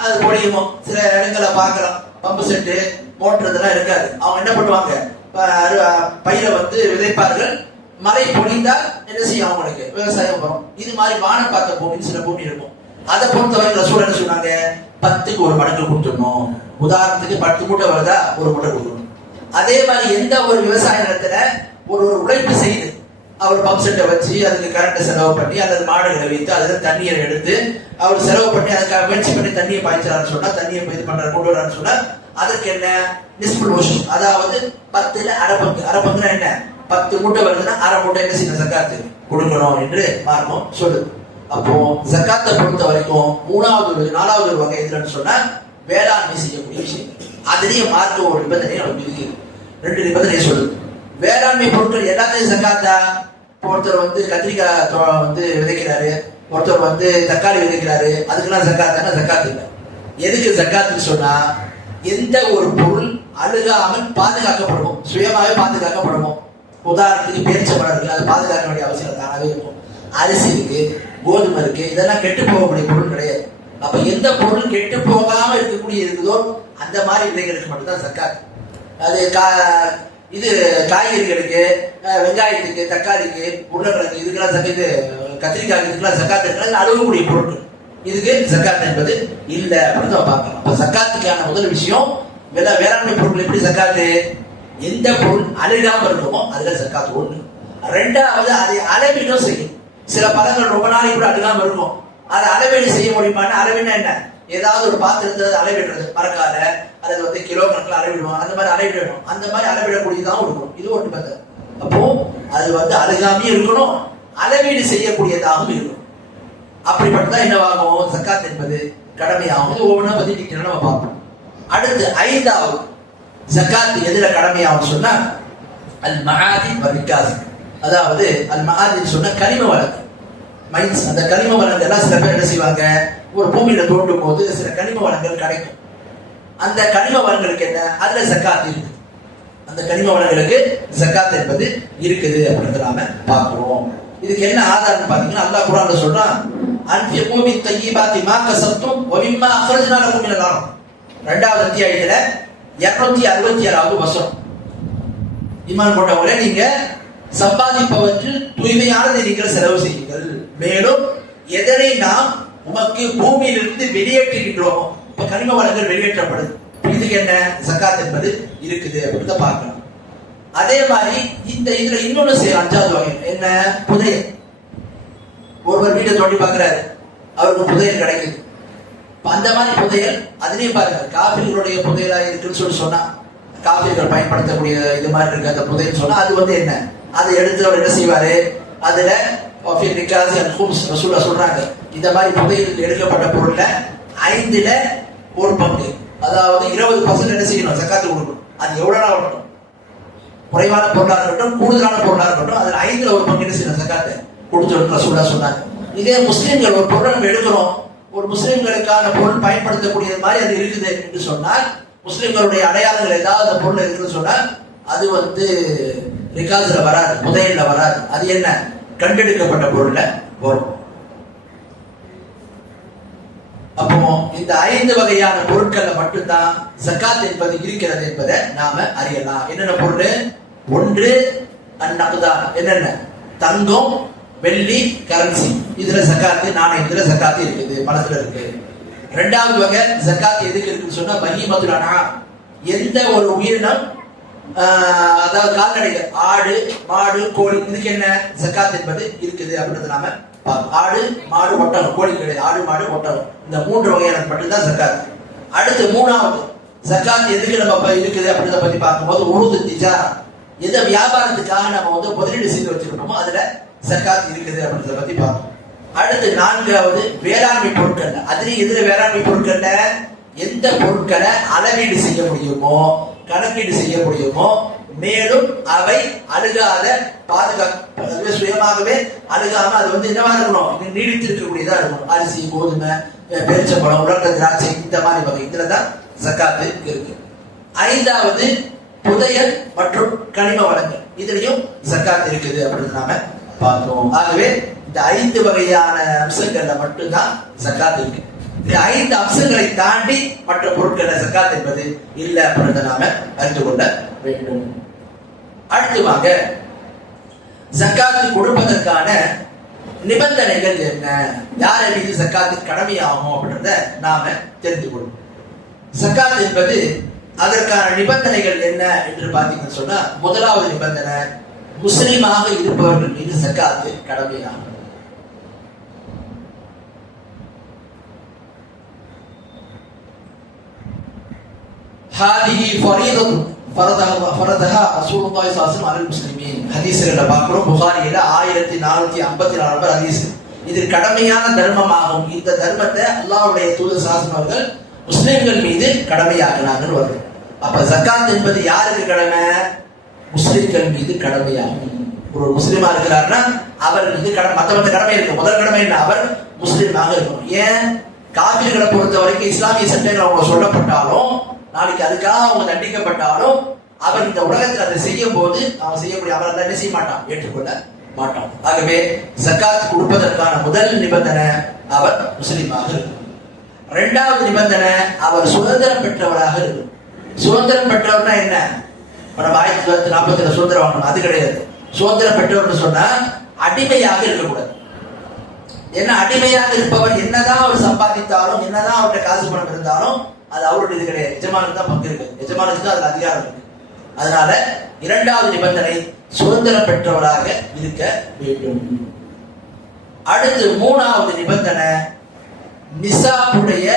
அது பொழியுமோ, சில இடங்களை பார்க்கலாம் பம்பு செட்டு மோட்டர் இதெல்லாம் இருக்காது, அவங்க என்ன பண்ணுவாங்க, பயிரை விதைப்பார்கள், மழை பொழிந்தால் என்ன செய்யும், அவங்களுக்கு விவசாயம் வரும். இது மாதிரி வானம் பார்த்த பூமி சில பூமி இருக்கும். அதை பொறுத்தவரை ரசூல் என்ன சொன்னாங்க, 10க்கு ஒரு மடங்கு கொடுத்துடணும். உதாரணத்துக்கு 10 மூட்டை வருதா, ஒரு மூட்டை கொடுக்கணும். அதே மாதிரி எந்த ஒரு விவசாய நிலத்துல ஒரு உழைப்பு செய்து அவர் பம்ப் செட்டை வச்சு அதுக்கு கரண்ட் செலவு பண்ணி அல்லது மாடுகளை வைத்து அதுல தண்ணீரை எடுத்து அவர் செலவு பண்ணி அதுக்காக முயற்சி பண்ணி தண்ணியை பாய்ச்சலான்னு சொன்னா, தண்ணியை இது பண்ற கொண்டு வரான்னு சொன்னா, அதற்கு என்ன நிஸ்புல் உஷ்ர், அதாவது 10ல அரை பங்குனா என்ன, 10 மூட்டை வருதுன்னா அரை மூட்டை என்ன செய்யணும், ஜக்காத்து கொடுக்கணும் என்று மார்க்கம் சொல்லுது. அப்போ ஜக்காத்தை பொறுத்த வரைக்கும் 4வது வகை எதுன்னு சொன்னா வேளாண்மை செய்யக்கூடிய விஷயம். அதுலயும் மார்க்க ஒரு நிபந்தனை நமக்கு இருக்கு, 2 நிபந்தனையை சொல்லுது. வேளாண்மை பொருட்கள் எல்லாத்தையும் ஜக்காத்தா, ஒருத்தர் கத்திரிக்காய் விதைக்கிறாரு, ஒருத்தர் தக்காளி விதைக்கிறாரு, அதுக்கெல்லாம் ஜக்காத்தானா ஜக்காத்து இல்லை. எதுக்கு ஜக்காத்துன்னு சொன்னா, எந்த ஒரு பொருள் அழுகாமல் பாதுகாக்கப்படுமோ, சுயமாவே பாதுகாக்கப்படுமோ. உதாரணத்துக்கு பேரிச்சம்பழம் இருக்கு, அது பாதுகாக்க வேண்டிய அவசியம் தானாவே இருக்கும். அரிசி இருக்கு, கோதுமை இருக்கு, இதெல்லாம் கெட்டு போகக்கூடிய பொருள் கிடையாது. அப்ப எந்த பொருள் கெட்டு போகாம இருக்கக்கூடிய இருக்குதோ அந்த மாதிரி விதைகளுக்கு மட்டும்தான் ஜக்காத். அது இது காய்கறிகளுக்கு, வெங்காயத்துக்கு, தக்காளிக்கு, உருளைக்கிழங்கு, இதுக்கெல்லாம் கத்திரிக்காய், இதுக்கெல்லாம் ஜக்காத் இருக்கிறது அழுகக்கூடிய பொருட்கள், இதுக்கு ஜக்காத் என்பது இல்ல அப்படின்னு தான் பார்க்கலாம். அப்ப ஜக்காத்துக்கான முதல் விஷயம், வேளாண்மை பொருட்கள் எப்படி ஜக்காத்து, எந்த பொருள் அழுகாம இருக்குமோ அதுல ஜக்காத் ஒண்ணு. 2வது அதை அளவீடும் செய்யும். சில பழங்கள் ரொம்ப நாளைக்கு கூட அழுகாம இருக்கும், அதை அளவீடு செய்ய முடியுமான்னு, அளவீடுனா என்ன, ஏதாவது ஒரு பாத்திரத்தை அளவிடுறது, மரக்கால அல்லது கிலோ கணக்கில் அளவிடுவாங்க, அந்த மாதிரி அளவிடணும். அந்த மாதிரி அளவிடக்கூடியதான் இருக்கணும், இது ஒன்று பார்த்தது. அப்போ அது அழுகாமையும் இருக்கணும், அளவீடு செய்யக்கூடியதாகவும் இருக்கணும். அப்படிப்பட்டதான் என்னவாகும், ஜக்காத் என்பது கடமையாகும். ஒவ்வொன்றா பத்தி நம்ம பார்ப்போம். அடுத்து 5வது ஜக்காத் எதுல கடமையாகும் சொன்னா அல் மஆதின் வ ரிகாஸ். அதாவது அல் மஆதின் சொன்ன கனிம வளங்கள், மைன்ஸ். அந்த கனிம வளங்கள் எல்லாம் சில பேர் என்ன செய்வாங்க, ஒரு பூமியில தோண்டும் போது சில கனிம வளங்கள் கிடைக்கும். அந்த கனிம வளங்களுக்கு என்ன, அதுல ஜக்காத் இருக்கு. அந்த கனிம வளங்களுக்கு ஜக்காத் என்பது இருக்குது அப்படின்றத நாம பார்க்கிறோம். இதுக்கு என்ன ஆதாரம் பாத்தீங்கன்னா, அல்லாஹ் குர்ஆன்ல சொல்றான், அன்ஃபிகு மின் தய்யிபாத்தி மா கஸப்தும் வ மிம்மா அக்ரஜ்னா லக்கும் மினல் அர்த். 2வது அத்தியாயத்துல 267வது வசனம். ஈமான் கொண்டவங்களே, நீங்க சம்பாதிப்பவற்றில் தூய்மையானதை நீங்கள் செலவு செய்யுங்கள், மேலும் எதனை நாம் உமக்கு பூமியிலிருந்து வெளியேற்றுகின்றோமோ, இப்ப கனிம வளங்கள் வெளியேற்றப்படுது, இதுக்கு என்ன ஜக்காத் என்பது இருக்குது அப்படின்னு பார்க்கணும். அதே மாதிரி இதுல இன்னொன்னு செய்யலாம், 5வது வகை என்ன, புதையல். ஒருவர் வீட்டை தோண்டி பார்க்கிறாரு, அவருக்கு புதையல் கிடைக்குது. அந்த மாதிரி புதையல், அதுலயும் பாருங்க, காபிர்களுடைய புதையலா இருக்குன்னு சொன்னா, காபிர்கள் பயன்படுத்தக்கூடிய இது மாதிரி இருக்கு அந்த புதையல் சொன்னா, அது என்ன, அதை எடுத்து அவர் என்ன செய்வாரு, அதுல ரசூலுல்லாஹ் சொல்றாங்க, இந்த மாதிரி புதையல் எடுக்கப்பட்ட பொருள்ல 5ல 1 பங்கு, அதாவது 20% என்ன செய்யணும், ஜக்காத்து கொடுக்கணும். அது எவ்வளவு நாள் வரட்டும், குறைவான பொருளா இருக்கட்டும், கூடுதலான பொருளா இருக்கட்டும், அதுல 5ல 1 பங்கு என்ன செய்யணும், ஜக்காத்து கொடுத்து ரசூலுல்லாஹ் சொன்னாங்க. இதே முஸ்லிம்கள் ஒரு பொருளை நம்ம எடுக்கிறோம், ஒரு முஸ்லிம்களுக்கான பொருள் பயன்படுத்தக்கூடியது மாதிரி அது இருக்குது என்று சொன்னால், முஸ்லிம்களுடைய அடையாளங்கள் ஏதாவது அந்த பொருள் இருக்குன்னு சொன்னால், அது ரிகாஸ்ல வராது, புதையல்ல வராது. அது என்ன, கண்டெடுக்கப்பட்ட பொருள்ல வரும். அப்போ இந்த 5 வகையான பொருட்கள்ல மட்டும்தான் ஜகாத் என்பது இருக்கிறது என்பதை நாம அறியலாம். என்னென்ன பொருள்? ஒன்று அந்நகுதான், என்னென்ன? தங்கம், வெள்ளி, கரன்சி, இதுல ஜகாத்து, நாணயத்துல ஜகாத்து இருக்குது, பணத்துல இருக்கு. இரண்டாவது வகை ஜகாத் எதுக்கு இருக்குன்னு சொன்னா பஹீமத்துல் அன்ஆம், எந்த ஒரு உயிரினம், அதாவது கால்நடைகள், ஆடு, மாடு, கோழி, இதுக்கு என்ன ஜகாத் என்பது இருக்குது அப்படின்றத நாம பார்ப்போம். ஆடு, மாடு, ஒட்டகம், கோழி கிடையாது, ஆடு, மாடு, ஒட்டகம், இந்த 3 வகையான மட்டும்தான் ஜகாத். அடுத்து மூணாவது ஜகாத் எதுக்கு நம்ம இருக்குது அப்படின்றத பத்தி பார்க்கும்போது உருது திஜாரா, எந்த வியாபாரத்துக்காக நம்ம முதலீடு செய்து வச்சிருக்கோமோ அதுல ஜகாத் இருக்குது அப்படின்றத பத்தி பார்ப்போம். அடுத்து நான்காவது வேளாண்மை பொருட்கள், அதுலயும் எதுல வேளாண்மை பொருட்கள்ல எந்த பொருட்களை அளவீடு செய்ய முடியுமோ, கணக்கீடு செய்ய முடியுமோ, மேலும் அவை அழுகாத, பாதுகாப்பு, சுயமாகவே அழுகாம அது என்னவா இருக்கணும், நீடித்து இருக்கக்கூடியதா இருக்கணும். அரிசி, கோதுமை, பேரிச்சம்பழம், உலர்ந்த திராட்சை, இந்த மாதிரி வகை இதுலதான் ஜகாத்து இருக்கு. ஐந்தாவது புதையல் மற்றும் கனிம வளங்கள், இதுலயும் ஜகாத் இருக்குது அப்படின்னு நாம பார்த்தோம். ஆகவே இந்த 5 வகையான அம்சங்கள்ல மட்டும்தான் ஜகாத் இருக்கு. இந்த 5 அம்சங்களை தாண்டி மற்ற பொருட்கள ஜகாத் என்பது இல்லை அப்படின்றத நாம அறிந்து கொள்ள வேண்டும். அடுத்ததாக ஜகாத் கொடுப்பதற்கான நிபந்தனைகள் என்ன, யார் மீது ஜகாத் கடமையாகும் அப்படின்றத நாம தெரிந்து கொள்வோம். ஜகாத் என்பது அதற்கான நிபந்தனைகள் என்ன என்று பார்த்தீங்கன்னு சொன்னா, முதலாவது நிபந்தனை முஸ்லிமாக இருப்பவர்கள் மீது ஜகாத் கடமையாகும். ஹாதிஹி ஃபரீதத்து ஃபரதஹா ரசூலுல்லாஹி ஸல்லல்லாஹு அலைஹி வஸல்லம் அலல் முஸ்லிமீன், ஹதீஸ்ல பார்க்கிறோம். புகாரியில 1454 நம்பர் ஹதீஸ். இது கடமையான தர்மமாகும். இந்த தர்மத்தை அல்லாஹ்வுடைய தூதர் ஸல்லல்லாஹு அலைஹி அவர்கள் முஸ்லிம்கள் மீது கடமையாக்கினார்கள் வருது. அப்ப ஜகாத் என்பது யாருக்கு கடமை? முஸ்லிம்கள் மீது கடமையாகும். ஒரு முஸ்லிமா இருக்கிறார்னா அவர் மீது மற்றவங்க கடமை இருக்கு. முதல் கடமை என்ன? அவர் முஸ்லிமாக இருக்கணும். ஏன்? காபிர்களை பொறுத்த வரைக்கும் இஸ்லாமிய சட்டங்கள் அவங்க சொல்லப்பட்டாலும், நாளைக்கு அதுக்காக அவங்க தண்டிக்கப்பட்டாலும், அவர் இந்த உலகத்தில் அதை செய்யும் போது அவன் செய்யக்கூடிய அவர் என்ன செய்ய மாட்டான், ஏற்றுக்கொள்ள மாட்டான். ஆகவே ஜகாத் கொடுப்பதற்கான முதல் நிபந்தனை அவர் முஸ்லிமாக இருக்கும். இரண்டாவது நிபந்தனை அவர் சுதந்திரம் பெற்றவராக இருக்கும். சுதந்திரம் பெற்றவர்னா என்ன? நம்ம 1940 சுதந்திரம் வாங்கணும் அது கிடையாது. சுதந்திரம் பெற்றவர் சொன்னா அடிமையாக இருக்கக்கூடாது. ஏன்னா அடிமையாக இருப்பவர் என்னதான் அவர் சம்பாதித்தாலும், என்னதான் அவர்கிட்ட காசு பணம் இருந்தாலும் அது அவருடைய இது கிடையாது. எஜமானுக்கு தான் பங்கு இருக்கு, எஜமானுக்கு தான் அதுல அதிகாரம் இருக்கு. அதனால இரண்டாவது நிபந்தனை சுதந்திரம் பெற்றவராக இருக்க வேண்டும். அடுத்து மூணாவது நிபந்தனை நிசாபுடைய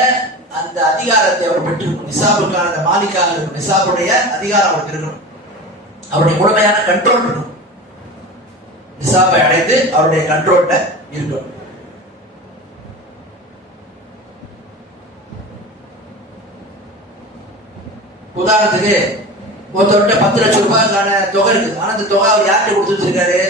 அந்த அதிகாரத்தை அவர் பெற்றிருக்கும். நிசாபுக்கான அந்த மாலிக்காக இருக்கும். நிசாபுடைய அதிகாரம் அவருக்கு இருக்கணும். அவருடைய முழுமையான கண்ட்ரோல் இருக்கும். நிசாபை அடைந்து அவருடைய கண்ட்ரோல்ல இருக்கணும். உதாரணத்துக்கு ஒருத்தர்கிட்ட 10 லட்சம் ரூபாய்க்கான தொகை இருக்குது. ஆனா அந்த தொகை அவர் யார்கிட்ட கொடுத்து வச்சிருக்காரு?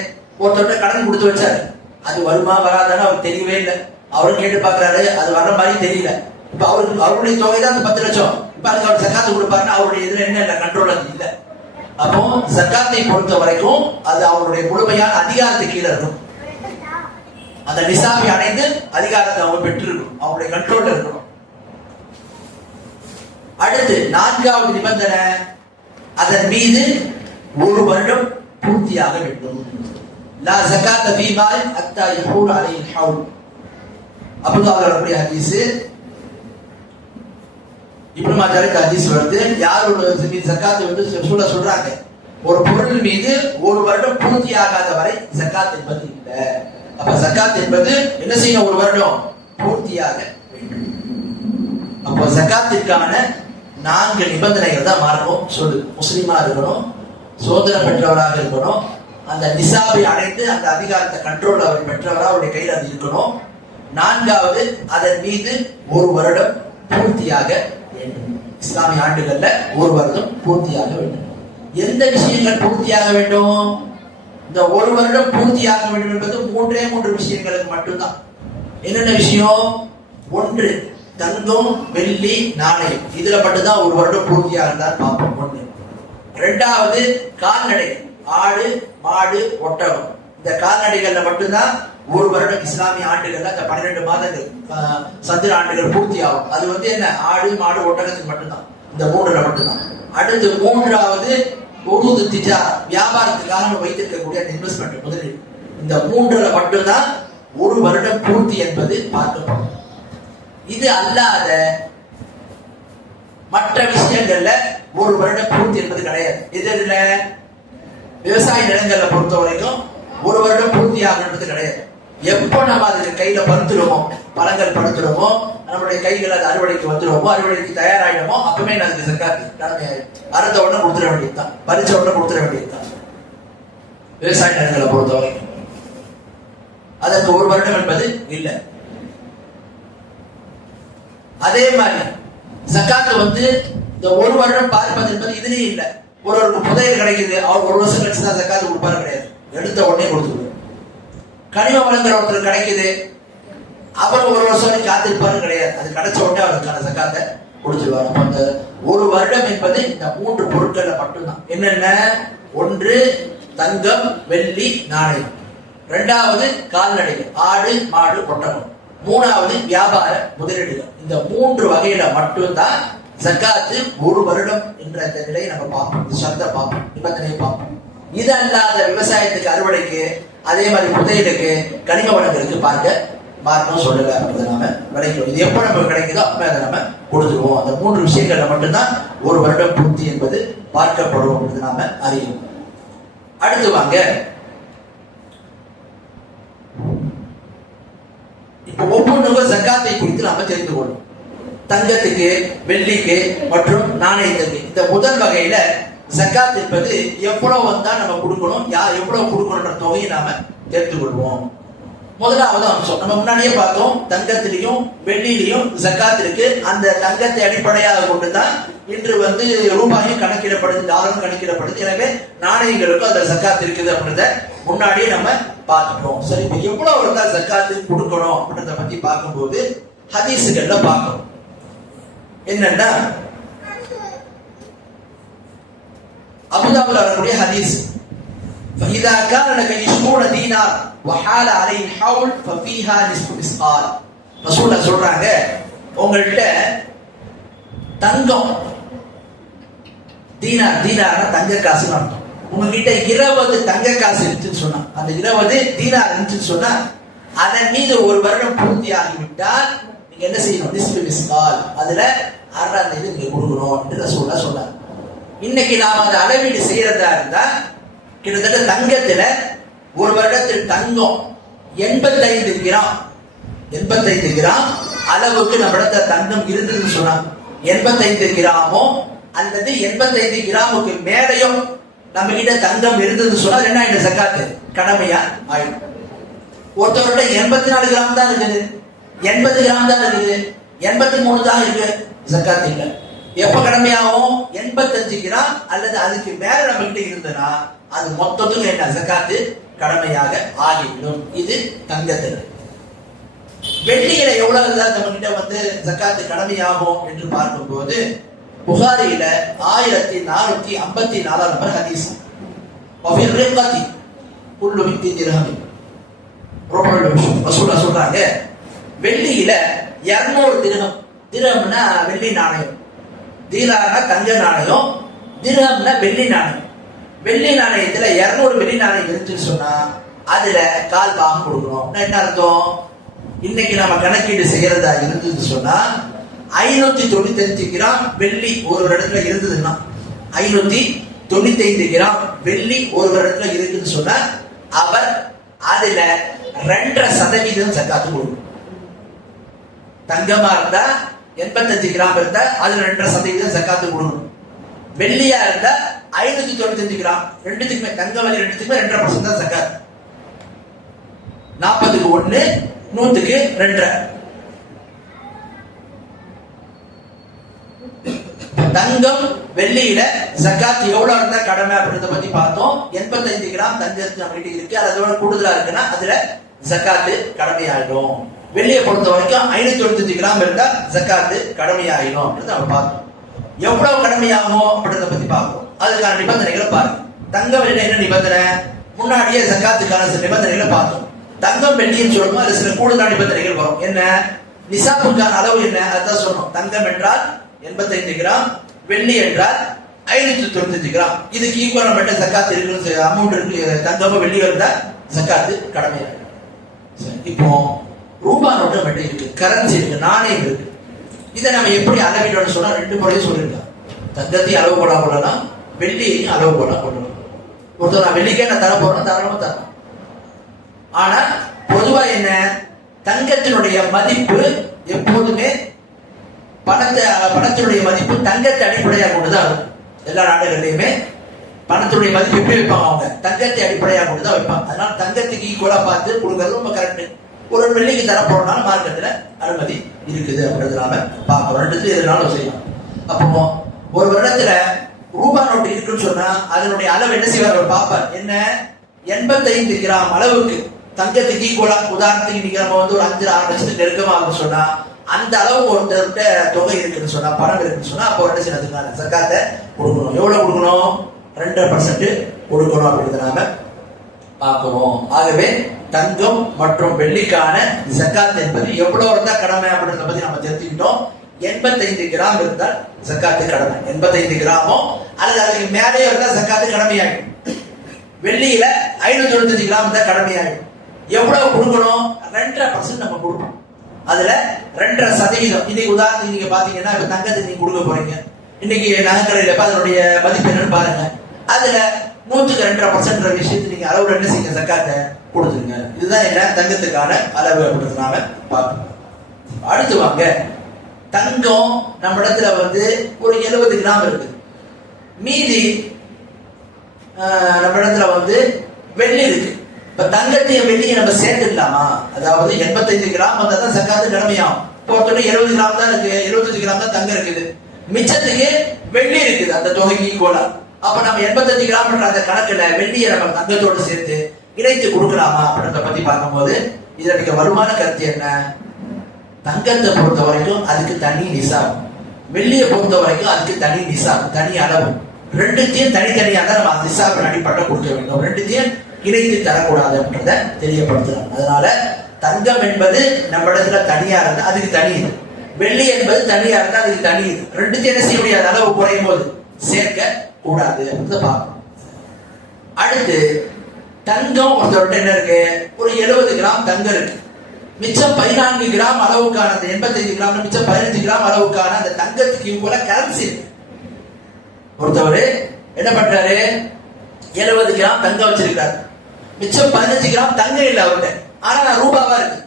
ஒருத்தர்கிட்ட கடன் கொடுத்து வச்சாரு. அது வருமா வராதான்னு அவருக்கு தெரியவே இல்லை. அவரும் கேட்டு பாக்குறாரு, அது வர்ற மாதிரி தெரியல. இப்ப அவருடைய தொகை தான் அந்த 10 லட்சம். இப்ப அதுக்கு அவர் ஜகாத்து கொடுப்பாருன்னா அவருடைய இதுல என்ன இல்லை, கண்ட்ரோல் அது இல்லை. அப்போ ஜகாத்தை பொறுத்த வரைக்கும் அது அவருடைய முழுமையான அதிகாரத்துக்கு கீழே இருக்கும். அந்த நிசாபை அடைந்து அதிகாரத்தை அவங்க பெற்றிருக்கும், அவருடைய கண்ட்ரோல்ல இருக்கணும். அடுத்து நான்காவது நிபந்தனை, அதன் மீது 1 வருடம் பூர்த்தியாக வேண்டும். லா ஜகாத்த ஃபீ மால் ஹத்தா யஹூல் அலைஹில் ஹவுல். அபூதாவுடைய ஹதீஸ், இப்னு மாஜாஹ் ஹதீஸ் வருது. யாரோட ஜகாத் சொல்றாங்க, ஒரு பொருள் மீது 1 வருடம் பூர்த்தியாகாத வரை ஜகாத் என்பது இல்லை. அப்ப ஜகாத் என்பது என்ன செய்யணும்? 1 வருடம் பூர்த்தியாக வேண்டும். அப்போ ஜகாத்திற்கான 4 நிபந்தனைகள் தான் மார்க்கம் சொல்லு. முஸ்லிமா இருக்கணும், சுதந்திரம் பெற்றவராக இருக்கணும், அந்த நிசாபை அடைந்து அந்த அதிகாரத்தை கண்ட்ரோல் அவர் பெற்றவராக அவருடைய கையில் அது இருக்கணும். 4வது அதன் மீது 1 வருடம் பூர்த்தியாக வேண்டும். இஸ்லாமிய ஆண்டுகள்ல 1 வருடம் பூர்த்தியாக வேண்டும். எந்த விஷயங்கள் பூர்த்தியாக வேண்டும்? இந்த 1 வருடம் பூர்த்தியாக வேண்டும் என்பது 3 விஷயங்களுக்கு மட்டும்தான். என்னென்ன விஷயம்? 1 தங்கம், வெள்ளி, நாணயம், இதுல மட்டும்தான் 1 வருடம் பூர்த்தியாக இருந்தால் பார்ப்போம். 1. 2வது கால்நடை, ஆடு, மாடு, ஒட்டகம், இந்த கால்நடைகள்ல மட்டும்தான் ஒரு வருடம் இஸ்லாமிய ஆண்டுகள்ல அந்த 12 மாதங்கள் சந்திர ஆண்டுகள் பூர்த்தி ஆகும். அது என்ன, ஆடு மாடு ஒட்டகத்துக்கு மட்டும்தான், இந்த 3ல மட்டும்தான். அடுத்து 3வது உருது திஜாரா, வியாபாரத்துக்காக வைத்திருக்கக்கூடிய இன்வெஸ்ட்மெண்ட் முதலீடு. இந்த 3ல மட்டும்தான் ஒரு வருடம் பூர்த்தி என்பது பார்க்கப்படும். இது அல்லாத மற்ற விஷயங்கள்ல ஒரு வருடம் பூர்த்தி என்பது கிடையாது. இதுல விவசாய நிலங்களை பொறுத்த வரைக்கும் ஒரு வருடம் பூர்த்தி ஆகுன்றது கிடையாது. எப்போ நம்ம அதுக்கு கையில பருத்துடுமோ, பழங்கள் படுத்துடுமோ, நம்மளுடைய கைகள் அது அறுவடைக்கு வந்துடுவோமோ, அறுவடைக்கு தயாராயிடுமோ, அப்பவே அதுக்கு சக்காத்து கடமையாயிடும். அறுத்த உடனே கொடுத்துட வேண்டியதுதான், பறிச்ச உடனே கொடுத்துட வேண்டியதுதான். விவசாய நிலங்களை பொறுத்த வரைக்கும் அதற்கு ஒரு வருடம் என்பது இல்லை. அதே மாதிரி ஜக்காத்து இந்த ஒரு வருடம் பார்ப்பது என்பது இதுலயும் இல்லை. ஒருவருக்கு புதையல் கிடைக்குது, அவர் ஒரு வருஷம் கழிச்சு தான் ஜக்காத்து கொடுப்பாரு கிடையாது, எடுத்த உடனே கொடுத்துருவார். கனிம வளங்கிற ஒருத்தர் கிடைக்குது, அவர் ஒரு வருஷம் வரை காத்திருப்பாரு கிடையாது, அது கிடைச்ச உடனே அவருக்கான ஜக்காத்தை கொடுத்துருவார். அப்ப அந்த ஒரு வருடம் என்பது இந்த 3 பொருட்கள்ல மட்டும்தான். என்னென்ன? 1 தங்கம், வெள்ளி, நாணயம். 2வது கால்நடைகள், ஆடு மாடு ஒட்டகம். 3வது வியாபார முதலீடுகள். இந்த 3 வகையில மட்டும்தான் ஜக்காத்து ஒரு வருடம் என்ற இந்த நிலையை நம்ம பார்ப்போம், சத்த பார்ப்போம், நிபந்தனையை பார்ப்போம். இது அல்லாத விவசாயத்துக்கு, அறுவடைக்கு, அதே மாதிரி புதையலுக்கு, கனிம வளங்களுக்கு பார்க்கணும் சொல்லல. அப்படின்றத நாம விளைக்கிறோம். இது எப்ப நம்ம கிடைக்குதோ அப்ப அதை நம்ம கொடுத்துருவோம். அந்த 3 விஷயங்கள்ல மட்டும்தான் ஒரு வருடம் பூர்த்தி என்பது பார்க்கப்படும் அப்படின்னு நாம அறியும். அடுத்து வாங்க, இப்ப ஒவ்வொன்றுக்கும் ஜக்காத்தை குறித்து நாம தெரிந்து கொள்ளும். தங்கத்துக்கு, வெள்ளிக்கு மற்றும் நாணயத்துக்கு இந்த முதல் வகையில ஜக்காத் என்பது எவ்வளவு வந்தா நம்ம கொடுக்கணும், எவ்வளவு கொடுக்கணும்ன்ற தொகையை நாம தெரிந்து கொள்வோம். முதலாவது அம்சம் நம்ம முன்னாடியே பார்த்தோம், தங்கத்திலையும் வெள்ளியிலையும் ஜக்காத் இருக்கு. அந்த தங்கத்தை அடிப்படையாக கொண்டுதான் இன்று ரூபாயும் கணக்கிடப்படுது, டாலரும் கணக்கிடப்படுது. எனவே நாணயங்களுக்கும் அந்த ஜக்காத் இருக்குது அப்படின்றத முன்னாடியே நம்ம பார்த்துட்டோம். சரி, இப்ப எவ்வளவு இருந்தா ஜக்காத்து கொடுக்கணும் அப்படின்றத பத்தி பார்க்கும்போது ஹதீஸுகள்ல பார்க்கணும். என்னன்னா, அபூதாவுல வரக்கூடிய ஹதீஸ், فإذا كان لك 20 دينار وحال عليه الحول ففيها نصف مسقال. ரசூலுல்லாஹ் சொல்றாங்க, உங்கள்கிட்ட தங்கம், தீனார்னா தங்க காசு அர்த்தம். உங்ககிட்ட 20 தங்க காசு இருந்துச்சுன்னு சொன்னா, அந்த 20 தீனார் இருந்துச்சுன்னு சொன்னா, அதன் மீது ஒரு வருடம் பூர்த்தி ஆகிவிட்டால் நீங்க என்ன செய்யணும்? நிஸ்பு மிஸ்கால், அதுல 1/2 நீங்க கொடுக்கணும் என்று ரசூலுல்லாஹ் சொன்னாங்க. இன்னைக்கு நாம அதை அளவீடு செய்யறதா இருந்தா கிட்டத்தட்ட தங்கத்துல ஒரு வருடத்தில் தங்கம் 85 கிராம், 85 கிராம் அளவுக்கு நம்மிடத்துல தங்கம் இருந்ததுன்னு சொன்னா, 85 கிராமோ அல்லது 85 கிராமுக்கு மேலையும் நம்ம கிட்ட தங்கம் இருந்ததுன்னு சொன்னா என்ன ஆயிடும்? ஜக்காத்து கடமையா ஆயிடும். ஒருத்தவர்கிட்ட 84 கிராம் தான் இருக்குது, 80 கிராம் தான் இருக்குது, 83 தான் இருக்கு, ஜக்காத்து இல்லை. எப்ப கடமையாகும்? 85 கிராம் அல்லது அதுக்கு மேல நம்ம கிட்ட இருந்ததுன்னா அது மொத்தத்துக்கு என்ன? ஜக்காத்து கடமையாக ஆகிவிடும். இது தங்கத்தில். வெள்ளியில எவ்வளவு இருந்தா நம்ம கிட்ட ஜக்காத்து கடமையாகும் என்று பார்க்கும்போது புகாரியில 1454 நம்பர் ஹதீஸ், ரசூலுல்லாஹ் சொல்றாங்க, வெள்ளியில 200 திரகம், திரகம்னா வெள்ளி நாணயம், தீனார்னா தங்க நாணயம், திரகம்னா வெள்ளி நாணயம். வெள்ளி நாணயத்துல 200 வெள்ளி நாணயம் இருந்துச்சுன்னு சொன்னா அதுல 1/4 பாகம் கொடுக்கணும். என்ன அர்த்தம்? இன்னைக்கு நம்ம கணக்கீடு செய்யறதா இருந்தது சொன்னா 595 கிராம் வெள்ளி ஒரு இடத்துல இருந்ததுன்னா, 595 கிராம் வெள்ளி ஒரு இடத்துல இருக்குன்னு சொன்னா அவர் அதுல 2.5% ஜக்காத்து கொடுக்கணும். தங்கமா இருந்தா 85 கிராம் இருந்தா அதுல 2.5% ஜக்காத்து கொடுக்கணும். வெள்ளியா இருந்தா 595 கிராம், ரெண்டுத்துக்குமே தங்க வலி ரெண்டுத்துக்குமே 2.5% தான் ஜக்காத். 40க்கு 1, 100க்கு 2. தங்கம் வெள்ளியில ஜக்காத் எவ்வளவு இருந்தா கடமை அப்படின்றத பத்தி பார்த்தோம். 85 கிராம் தங்கத்துக்கு நம்ம கிட்ட இருக்கு, அதோட கூடுதலா இருக்குன்னா அதுல ஜக்காத்து கடமையாயிடும். வெள்ளியை பொறுத்த வரைக்கும் 595 கிராம் இருந்தா ஜக்காத்து கடமையாயிடும் அப்படின்னு நம்ம பார்த்தோம். எவ்வளவு கடமையாகும் அப்படின்றத பத்தி பார்ப்போம். அதுக்கான நிபந்தனைகளை பாருங்க. தங்க வெள்ளியில என்ன நிபந்தனை? முன்னாடியே ஜக்காத்துக்கான சில நிபந்தனைகளை பார்த்தோம். தங்கம் வெள்ளின்னு சொல்லுவோம், அது சில கூடுதலான நிபந்தனைகள் வரும். என்ன? நிசாபுக்கான அளவு என்ன அதான் சொன்னோம். தங்கம் என்றால் 85 கிராம், வெள்ளி என்றால் 595 கிராம். இதுக்கு ஈக்குவல் நம்மகிட்ட ஜக்காத்து இருக்கு, அமௌண்ட் இருக்கு. தங்கமும் வெள்ளியும் இருந்தா ஜக்காத்து கடமையாக. இப்போ ரூபா நோட்டு நம்மகிட்ட இருக்கு, கரன்சி இருக்கு, நாணயம் இருக்கு. இதை நம்ம எப்படி அளவிடணும்னு சொன்னா 2 முறையும் சொல்லிருக்கலாம். தங்கத்தையும் அளவு போடா போடலாம், வெள்ளியையும் அளவு போடா போடலாம். ஒருத்தர் நான் வெள்ளிக்கே நான் தர போறேன், தாராளமா தரலாம். ஆனா பொதுவா என்ன, தங்கத்தினுடைய மதிப்பு எப்போதுமே பணத்தினுடைய மதிப்பு தங்கத்தை அடிப்படையாக கொண்டுதான் இருக்கும். எல்லா நாடுகளிலுமே பணத்துடைய மதிப்பு எப்படி வைப்பாங்க, அவங்க தங்கத்தை அடிப்படையாக கொண்டுதான் வைப்பாங்க. அதனால தங்கத்துக்கு ஈக்குவலா பார்த்து கொடுக்கறது ரொம்ப கரெக்ட். ஒரு வெள்ளிக்கு தர போறதுனால மார்க்கெட்ல அனுமதி இருக்குது அப்படின்றதுனால பார்க்கிறோம். 2 எதுனாலும் செய்யலாம். அப்போ ஒரு வருடத்துல ரூபா நோட்டு இருக்குன்னு சொன்னா அதனுடைய அளவு என்ன செய்வார்கள் பார்ப்பார். என்ன? 85 கிராம் அளவுக்கு தங்கத்துக்கு ஈக்குவலா. உதாரணத்துக்கு இன்னைக்கு நம்ம வந்து ஒரு 5-6 லட்சத்துக்கு நெருக்கமா ஆகுன்னு சொன்னா அந்த அளவுக்கு ஒருத்தர்கிட்ட தொகை இருக்குன்னு சொன்னா, பணம் இருக்குன்னு சொன்னா, அப்போ என்ன செய்யறதுக்கான ஜக்காத்தை கொடுக்கணும். எவ்வளவு கொடுக்கணும்? 2% கொடுக்கணும் அப்படின்றத நாம பார்க்கிறோம். ஆகவே தங்கம் மற்றும் வெள்ளிக்கான ஜக்காத் என்பது எவ்வளவு இருந்தா கடமை அப்படின்றத பத்தி நம்ம தெரிஞ்சுக்கிட்டோம். 85 கிராம் இருந்தால் ஜக்காத்து கடமை. 85 கிராமோ அல்லது அதுக்கு மேலே இருந்தா ஜக்காத்து கடமையாகும். வெள்ளியில 595 கிராம் தான் கடமையாகும். எவ்வளவு கொடுக்கணும்? 2.5% நம்ம கொடுக்கணும். அதுல 2.5%. இன்னைக்கு உதாரணத்துக்கு நீங்க பாத்தீங்கன்னா இப்ப தங்கத்துக்கு நீங்க கொடுக்க போறீங்க. இன்னைக்கு நகைக்கடையில அதனுடைய மதிப்பு என்னன்னு பாருங்க. அதுல 100% விஷயத்தை நீங்க அளவுல என்ன செய்யுங்க, ஜக்காத்தை கொடுத்துருங்க. இதுதான் என்ன தங்கத்துக்கான அளவு அப்படின்றதுனால பார்க்கணும். அடுத்து வாங்க, தங்கம் நம்ம இடத்துல வந்து ஒரு 70 கிராம் இருக்கு. மீதி நம்ம இடத்துல வந்து வெள்ளி இருக்கு. இப்ப தங்கத்தையும் வெள்ளியை நம்ம சேர்த்துடலாமா? அதாவது 85 கிராம் வந்தாதான் ஜக்காத்து கடமையாகும். இப்போ 70 கிராம் தான் இருக்கு, 75 கிராம் தான் தங்கம் இருக்குது, மிச்சத்துக்கு வெள்ளி இருக்குது அந்த தொகைக்கு ஈக்குவலா. அப்ப நம்ம 85 கிராம் அந்த கணக்குல வெள்ளியை நம்ம தங்கத்தோடு சேர்த்து இணைத்து கொடுக்கலாமா அப்படின்றத பத்தி பார்க்கும்போது இதுல நீங்க வருமான கருத்து என்ன? தங்கத்தை பொறுத்த வரைக்கும் அதுக்கு தனி நிசாப், வெள்ளியை பொறுத்த வரைக்கும் அதுக்கு தனி நிசாப், தனி அளவு. 2த்தையும் தனித்தனியாக தான் நம்ம நிசாபின் அடிப்படை கொடுக்க வேண்டும். 2த்தையும் இணைத்து தரக்கூடாது அப்படின்றத தெரியப்படுத்துறோம். அதனால தங்கம் என்பது நம்ம இடத்துல தனியா இருந்தா அதுக்கு தனி இது, வெள்ளி என்பது தனியா இருந்தா அதுக்கு தனி இது. 2த்தையும் என்ன செய்ய முடியாது, அளவு குறையும் போது சேர்க்க கூடாது அப்படின்றத பார்க்கணும். அடுத்து தங்கம் ஒருத்தவர்கிட்ட என்ன இருக்கு, ஒரு 70 கிராம் தங்கம் இருக்கு. மிச்சம் 14 கிராம் அளவுக்கான அந்த 85 கிராம் மிச்சம் 15 கிராம் அளவுக்கான அந்த தங்கத்துக்கு இவ்வளவு கரன்சி இருக்கு. ஒருத்தவர் என்ன பண்றாரு, 70 கிராம் தங்கம் வச்சிருக்காரு, மிச்சம் 15 கிராம் தங்கம் இல்லை அவர்கிட்ட, ஆனா ரூபாவா இருக்கு.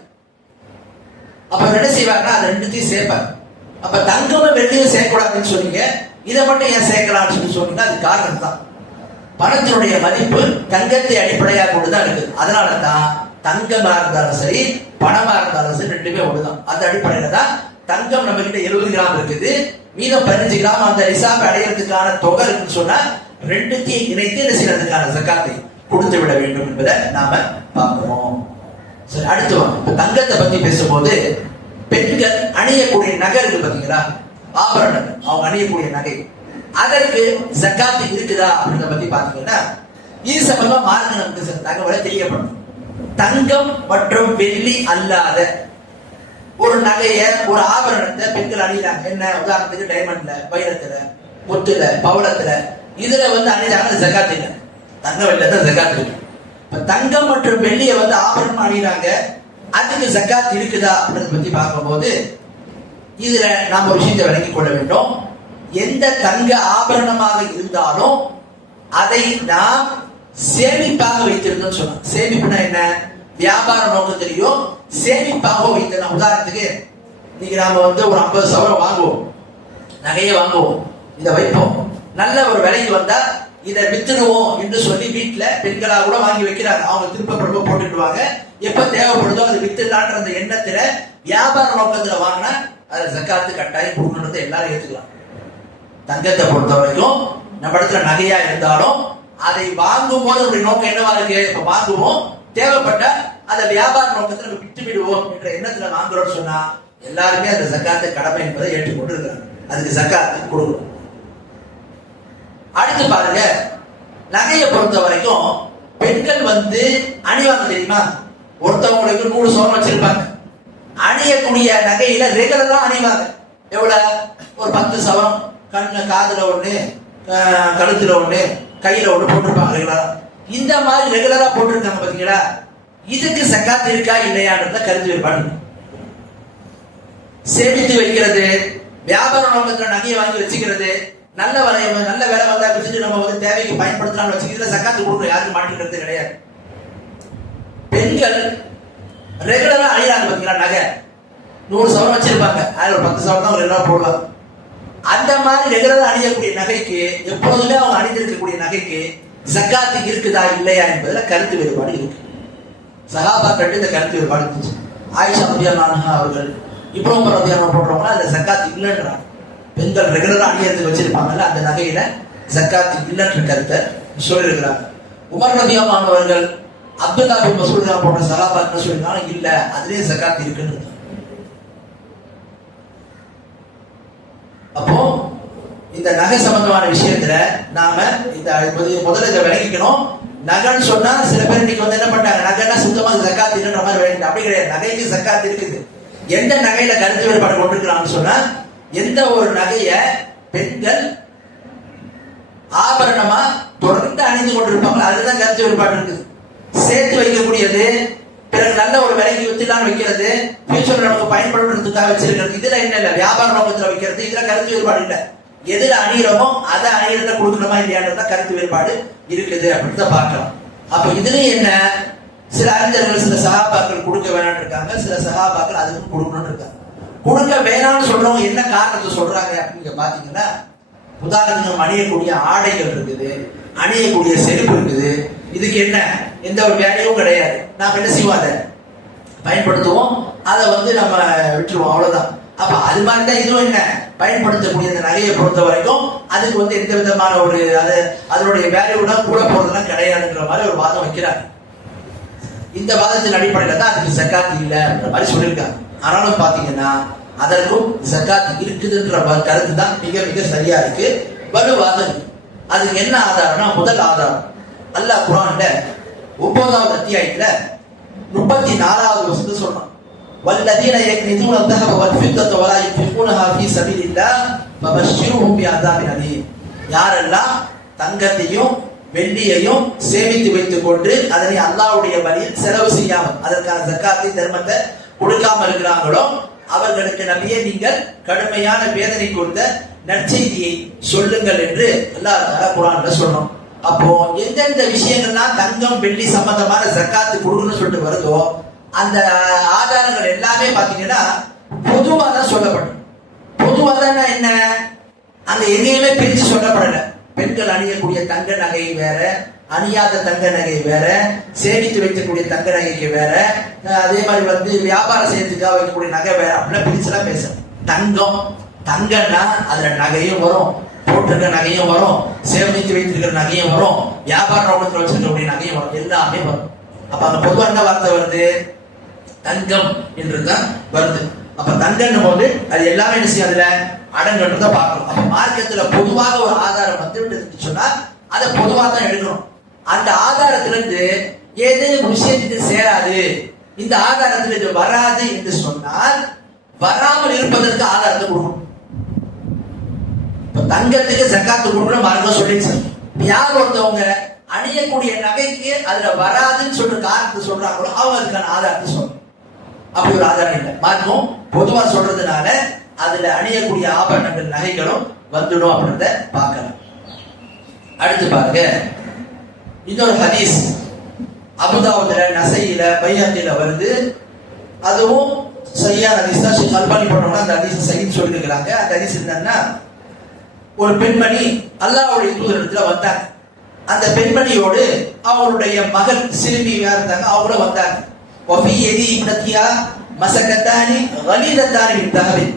அப்ப என்ன செய்வாங்கன்னா அது 2த்தையும் சேர்ப்பாங்க. அப்ப தங்கமும் வெள்ளியும் சேர்க்கக்கூடாதுன்னு சொன்னீங்க, இதை மட்டும் ஏன் சேர்க்கலாம்னு சொல்லி சொன்னீங்கன்னா அது காரணம் தான். பணத்தினுடைய மதிப்பு தங்கத்தை அடிப்படையாக கொண்டுதான் இருக்குது. அதனாலதான் தங்கமா இருந்தாலும் சரி பணமா இருந்தாலும் சரி 2மே ஒண்ணுதான். அந்த அடிப்படையில தான் தங்கம் நம்ம கிட்ட 70 கிராம் இருக்குது, மீதம் 15 கிராம் அந்த நிசாப் அடையிறதுக்கான தொகை இருக்குன்னு சொன்னா 2த்தையும் இணைத்து என்ன செய்யறதுக்கான ஜக்காத்தை கொடுத்து விட வேண்டும் என்பதை நாம பார்க்கிறோம். சரி, அடுத்து வாங்க. இப்ப தங்கத்தை பத்தி பேசும்போது பெண்கள் அணியக்கூடிய நகை இருக்கு பாத்தீங்களா, ஆபரணங்கள், அவங்க அணியக்கூடிய நகை, அதற்கு ஜக்காத்து இருக்குதா அப்படின்றத பத்தி பாத்தீங்கன்னா இது சம்பந்தமா மார்க்க நமக்கு தகவலை தெரியப்படும். தங்கம் மற்றும் வெள்ளி அல்லாத ஒரு நகைய, ஒரு ஆபரணத்தை பெண்கள் அணிகிறாங்க. என்ன உதாரணத்துக்கு டைமண்ட்ல, வைரத்துல, முத்துல, பவளத்துல, இதுல வந்து அணிஞ்சாங்கன்னா ஜக்காத்து இல்லை. தங்கம் வெள்ளி தான் ஜக்காத்து இருக்கு. இப்ப தங்கம் மற்றும் வெள்ளியை வந்து ஆபரணம் அணிகிறாங்க, அதுக்கு ஜக்காத் இருக்குதா அப்படின்றத பத்தி பார்க்கும்போது இதுல நாம ஒரு விஷயத்தை விளங்கிக் கொள்ள வேண்டும். எந்த தங்க ஆபரணமாக இருந்தாலும் அதை நாம் சேமிப்பாக வைத்திருந்தோம் சொன்னோம். சேமிப்புனா என்ன, வியாபார நோக்கத்திலையும் சேமிப்பாக வைத்திருந்தோம். உதாரணத்துக்கு இன்னைக்கு நாம வந்து ஒரு 50 சவரம் வாங்குவோம், நகையை வாங்குவோம், இதை வைப்போம், நல்ல ஒரு விலைக்கு வந்தா இதை வித்துடுவோம் என்று சொல்லி வீட்டுல பெண்களா கூட வாங்கி வைக்கிறாங்க. அவங்க திருப்ப போட்டுடுவாங்க, எப்ப தேவைப்படுதோ அது வித்துடலான்ற அந்த எண்ணத்துல வியாபார நோக்கத்துல வாங்கினா அதை ஜக்காத்து கட்டாயம் கொடுக்கணுன்றதை எல்லாரும் ஏத்துக்கலாம். தங்கத்தை பொறுத்த வரைக்கும் நம்ம இடத்துல நகையா இருந்தாலும் அதை வாங்கும் போது நம்முடைய நோக்கம் என்னவா இருக்கு, இப்ப வாங்குவோம், தேவைப்பட்ட அதை வியாபார நோக்கத்துல நம்ம விட்டு விடுவோம் என்ற எண்ணத்துல வாங்குறோம்னு சொன்னா எல்லாருமே அந்த ஜக்காத்து கடமை என்பதை ஏற்றுக்கொண்டு இருக்கிறாங்க. அதுக்கு ஜக்காத்து கொடுக்கணும். அடுத்து பாருங்க, நகையை பொறுத்த வரைக்கும் பெண்கள் வந்து அணிவாங்க தெரியுமா? ஒருத்தவங்களுக்கு 100 சவரம் வச்சிருப்பாங்க. அணியக்கூடிய நகையில ரெகுலரா அணிவாங்க. எவ்வளவு? ஒரு 10 சவரம். காதுல ஒண்ணு, கழுத்துல ஒண்ணு, கையில ஒண்ணு போட்டிருப்பாங்க ரெகுலரா. இந்த மாதிரி ரெகுலரா போட்டிருக்காங்க பாத்தீங்களா? இதுக்கு சக்காத் இருக்கா இல்லையான்றத கருத்து வேறுபாடு. சேமித்து வைக்கிறது, வியாபார நோக்கத்துல நகையை வாங்கி வச்சுக்கிறது, நல்ல வேலை வந்தா வச்சுட்டு நம்ம வந்து தேவைக்கு பயன்படுத்தலாம் வச்சுக்கிறதுல சக்காத்து கொடுக்க யாருக்கும் மாற்றிக்கிறது கிடையாது. பெண்கள் ரெகுலரா அணிகிறாங்க பாத்தீங்களா? நகை 100 சவரம் வச்சிருப்பாங்க, அதுல ஒரு 10 சவரம் தான் ரெகுலரா போடலாம். அந்த மாதிரி ரெகுலரா அணியக்கூடிய நகைக்கு, எப்பொழுதுமே அவங்க அணிந்திருக்கக்கூடிய நகைக்கு சக்காத்து இருக்குதா இல்லையா என்பதுல கருத்து வேறுபாடு இருக்கு. சஹாபாக்கள் இந்த கருத்து வேறுபாடு இருந்துச்சு. ஆயிஷா ரலியல்லாஹு அன்ஹா அவர்கள், இப்ராஹிம் ரலியல்லாஹு அன்ஹு போடுறவங்க அந்த சக்காத்து இல்லைன்றாங்க. பெண்கள் ரெகுலரா அணியறதுக்கு வச்சிருப்பாங்கல்ல, அந்த நகையில சக்காத்து இல்லைன்ற கருத்தை சொல்லியிருக்கிறாங்க. உமர் ரலியல்லாஹு அன்ஹு அவர்கள் அப்துல்லா பின் மஸ்ஊத் போன்ற சஹாபாக்கள் சொல்லிருக்காங்க, இல்ல அதுலயே சக்காத்து இருக்குன்னு. அப்போ இந்த நகை சம்பந்தமான விஷயத்துல நாம இந்த முதல்ல இதை விளங்கிக்கணும். நகைன்னு சொன்னா சில பேர் இன்னைக்கு வந்து என்ன பண்றாங்க, நகைன்னா சுத்தமா சக்காத்து இல்லைன்ற மாதிரி விளங்கிட்டு. அப்படி கிடையாது, நகைக்கு சக்காத்து இருக்குது. எந்த நகையில கருத்து வேறுபாடு கொண்டிருக்கிறான்னு சொன்னா, எந்த ஒரு நகைய பெண்கள் ஆபரணமா தொடர்ந்து அணிந்து கொண்டிருப்பாங்க, அதுதான் கருத்து வேறுபாடு இருக்குது. சேர்த்து வைக்கக்கூடியது, பிறகு நல்ல ஒரு விலைக்கு வித்துலாம் வைக்கிறது, ஃபியூச்சர்ல நமக்கு பயன்படுறதுக்காக வச்சிருக்கிறது, இதுல என்ன இல்ல, வியாபார நோக்கத்துல வைக்கிறது, இதுல கருத்து வேறுபாடு இல்லை. எதுல அணிகிறோமோ அதை அணிகிறத கொடுக்கணுமா இல்லையான்றத கருத்து வேறுபாடு இருக்குது அப்படின்னு தான் பார்க்கலாம். அப்ப இதுலயும் என்ன, சில அறிஞர்கள் சில சகாபாக்கள் கொடுக்க வேணாம்னு இருக்காங்க, சில சகாபாக்கள் அதுக்கு கொடுக்கணும்னு இருக்காங்க. கொடுக்க வேணாம்னு சொல்றவங்க என்ன காரணத்தை சொல்றாங்க அப்படின்னு பாத்தீங்கன்னா, உதாரணத்துக்கு அணியக்கூடிய ஆடைகள் இருக்குது, அணியக்கூடிய செருப்பு இருக்குது, இதுக்கு என்ன எந்த ஒரு வேலையும் கிடையாது, நாம என்ன செய்வோம், அதை பயன்படுத்துவோம், அதை வந்து நம்ம விட்டுருவோம், அவ்வளவுதான். அப்ப அது மாதிரிதான் இதுவும் என்ன, பயன்படுத்தக்கூடிய இந்த நகையை பொறுத்த வரைக்கும் அதுக்கு வந்து எந்த விதமான ஒரு அதனுடைய வேல்யூட கூட போறதுலாம் கிடையாதுன்ற மாதிரி ஒரு வாதம் வைக்கிறாங்க. இந்த வாதத்தின் அடிப்படையில தான் அதுக்கு சக்காத்து இல்லைன்ற மாதிரி சொல்லியிருக்காங்க. ஆனாலும் பாத்தீங்கன்னா அதற்கும் சக்காத்து இருக்குதுன்ற கருத்து தான் மிக மிக சரியா இருக்கு, வலுவாதம். அதுக்கு என்ன ஆதாரம்னா, முதல் ஆதாரம் அல்லாஹ் குர்ஆன்ல 9வது அத்தியாயத்துல 34வது வசனத்தை சொல்றான், வல்லதீன யக்னிதுன الذهب والفضة ولا ينفقونها في سبيل الله فبشرهم بعذاب أليم. யாரெல்லாம் தங்கத்தையும் வெள்ளியையும் சேமித்து வைத்துக் கொண்டு அதனை அல்லாஹ்வுடைய வழியில் செலவு செய்யாமல், அதற்கான ஜக்காத்தை தர்மத்தை கொடுக்காம இருக்கிறாங்களோ அவர்களுக்கு நபியே நீங்கள் கடுமையான வேதனை கொடுத்த நற்செய்தியை சொல்லுங்கள் என்று அல்லாஹ் தஆலா குர்ஆன்ல சொல்றோம். அப்போ எந்தெந்த விஷயங்கள்லாம் தங்கம் வெள்ளி சம்பந்தமான ஜக்காத்து கொடுக்கணும்னு சொல்லிட்டு வருதோ அந்த ஆதாரங்கள் எல்லாமே பாத்தீங்கன்னா பொதுவா தான் சொல்லப்படும். பொதுவா தான் என்ன, அங்க எங்கேயுமே பிரிச்சு சொல்லப்படல. பெண்கள் அணியக்கூடிய தங்க நகை வேற, அணியாத தங்க நகை வேற, சேமித்து வைக்கக்கூடிய தங்க நகைக்கு வேற, அதே மாதிரி வந்து வியாபாரம் செய்யறதுக்காக வைக்கக்கூடிய நகை வேற, அப்படிலாம் பிரிச்சுலாம் பேச. தங்கம் தங்கன்னா அதுல நகையும் வரும், போட்டிருக்க நகையும் வரும், சேமித்து வைத்திருக்கிற நகையும் வரும், வியாபார நோக்கத்தில் வச்சிருக்கக்கூடிய நகையும் வரும், எல்லாமே வரும். அப்ப அந்த பொதுவாக என்ன வார்த்தை வருது, தங்கம் என்றுதான் வருது. அப்ப தங்கம்னு போது அது எல்லாமே என்ன செய்யும், அதுல அடங்கன்றத பார்க்கணும். அப்ப மார்க்கத்துல பொதுவாக ஒரு ஆதாரம் வந்து சொன்னா அதை பொதுவாக தான் எடுக்கணும். அந்த ஆதாரத்திலிருந்து ஏதே விஷயத்துக்கு சேராது, இந்த ஆதாரத்தில் இது வராது என்று சொன்னால் வராமல் இருப்பதற்கு ஆதாரத்தை கொடுக்கணும். இப்ப தங்கத்துக்கு ஜக்காத்து கொடுக்கணும் மார்க்கம் சொல்லிச்சு. யார் ஒருத்தவங்க அணியக்கூடிய நகைக்கு அதுல வராதுன்னு சொல்ற காரணத்தை சொல்றாங்களோ அவங்க அதுக்கான ஆதாரத்தை சொல்லணும். அப்படி ஒரு ஆதாரம் இல்லை. மார்க்கம் பொதுவா சொல்றதுனால அதுல அணியக்கூடிய ஆபரணங்கள் நகைகளும் வந்துடும் அப்படின்றத பார்க்கலாம். அடுத்து பாருங்க, இன்னொரு ஹதீஸ் அபுதாவுதுல, நசையில, பைஹக்கில வருது. அதுவும் சரியான ஹதீஸ் தான். ஷேக் அல்பானி போனோம்னா அந்த ஹதீஸ் சஹீஹ் சொல்லிருக்கிறாங்க. அந்த ஹதீஸ் என்னன்னா, ஒரு பெண்மணி அல்லாஹ்வுடைய தூதரிடத்துல வந்தாங்க. அந்த பெண்மணியோடு அவருடைய மகள் சிறுமியா இருந்தாங்க, அவங்கள வந்தாங்க. வஃபி யதி இப்னத்தியா மஸகத்தானி கலீதத்தானி மின் தஹபின்.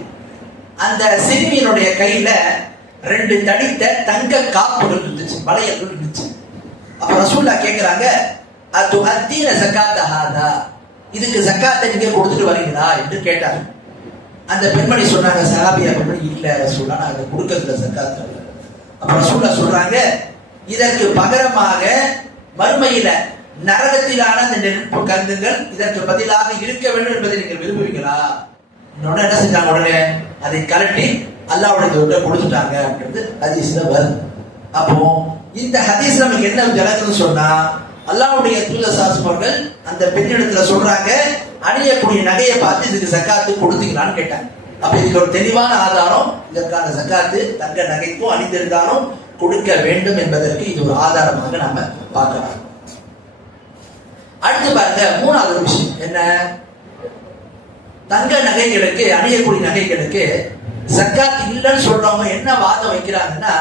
அந்த சிறுமியினுடைய கையில 2 தடித்த தங்க காப்புகள் இருந்துச்சு, வளையல்கள் இருந்துச்சு. அப்ப ரசூலுல்லாஹ் கேக்குறாங்க, அது அத்தீன ஸகாத்த ஹாதா, இதுக்கு ஜக்காத்தை நீங்க கொடுத்துட்டு வரீங்களா என்று கேட்டாங்க. அந்த பெண்மணி சொன்னாங்க, சஹாபியா பெண்மணி, இல்ல ரசூலுல்லாஹ் நான் அதை கொடுக்கறதுல ஜக்காத் இல்ல. அப்ப ரசூலுல்லாஹ் சொல்றாங்க, இதற்கு பகரமாக மறுமையில நரகத்திலான அந்த நெருப்பு கங்குகள் இதற்கு பதிலாக இருக்க வேண்டும் என்பதை நீங்கள் விரும்புவீங்களா? இன்னொன்னு என்ன செஞ்சாங்க, உடனே அதை கலட்டி அல்லாஹ்வுடைய தூதர்கிட்ட கொடுத்துட்டாங்க அப்படின்றது ஹதீஸ்ல வருது. அப்போ இந்த ஹதீஸ் நமக்கு என்ன விளக்குன்னு சொன்னா, அல்லாஹ்வுடைய தூதர் சாஸ்பர்கள் அந்த பெண்ணிடத்துல சொல்றாங்க, அணியக்கூடிய நகையை பார்த்து இதுக்கு ஜக்காத்து கொடுத்தீங்களான்னு கேட்டாங்க. அப்ப இதுக்கு ஒரு தெளிவான ஆதாரம், இதற்கான ஜக்காத்து தங்க நகைக்கும் அணிந்திருந்தாலும் கொடுக்க வேண்டும் என்பதற்கு இது ஒரு ஆதாரமாக நாம பார்க்கலாம். அடுத்து பாருங்க, மூணாவது விஷயம் என்ன, தங்க நகைகளுக்கு அணியக்கூடிய நகைகளுக்கு ஜக்காத் இல்லைன்னு சொல்றவங்க என்ன வாதம் வைக்கிறாங்கன்னா,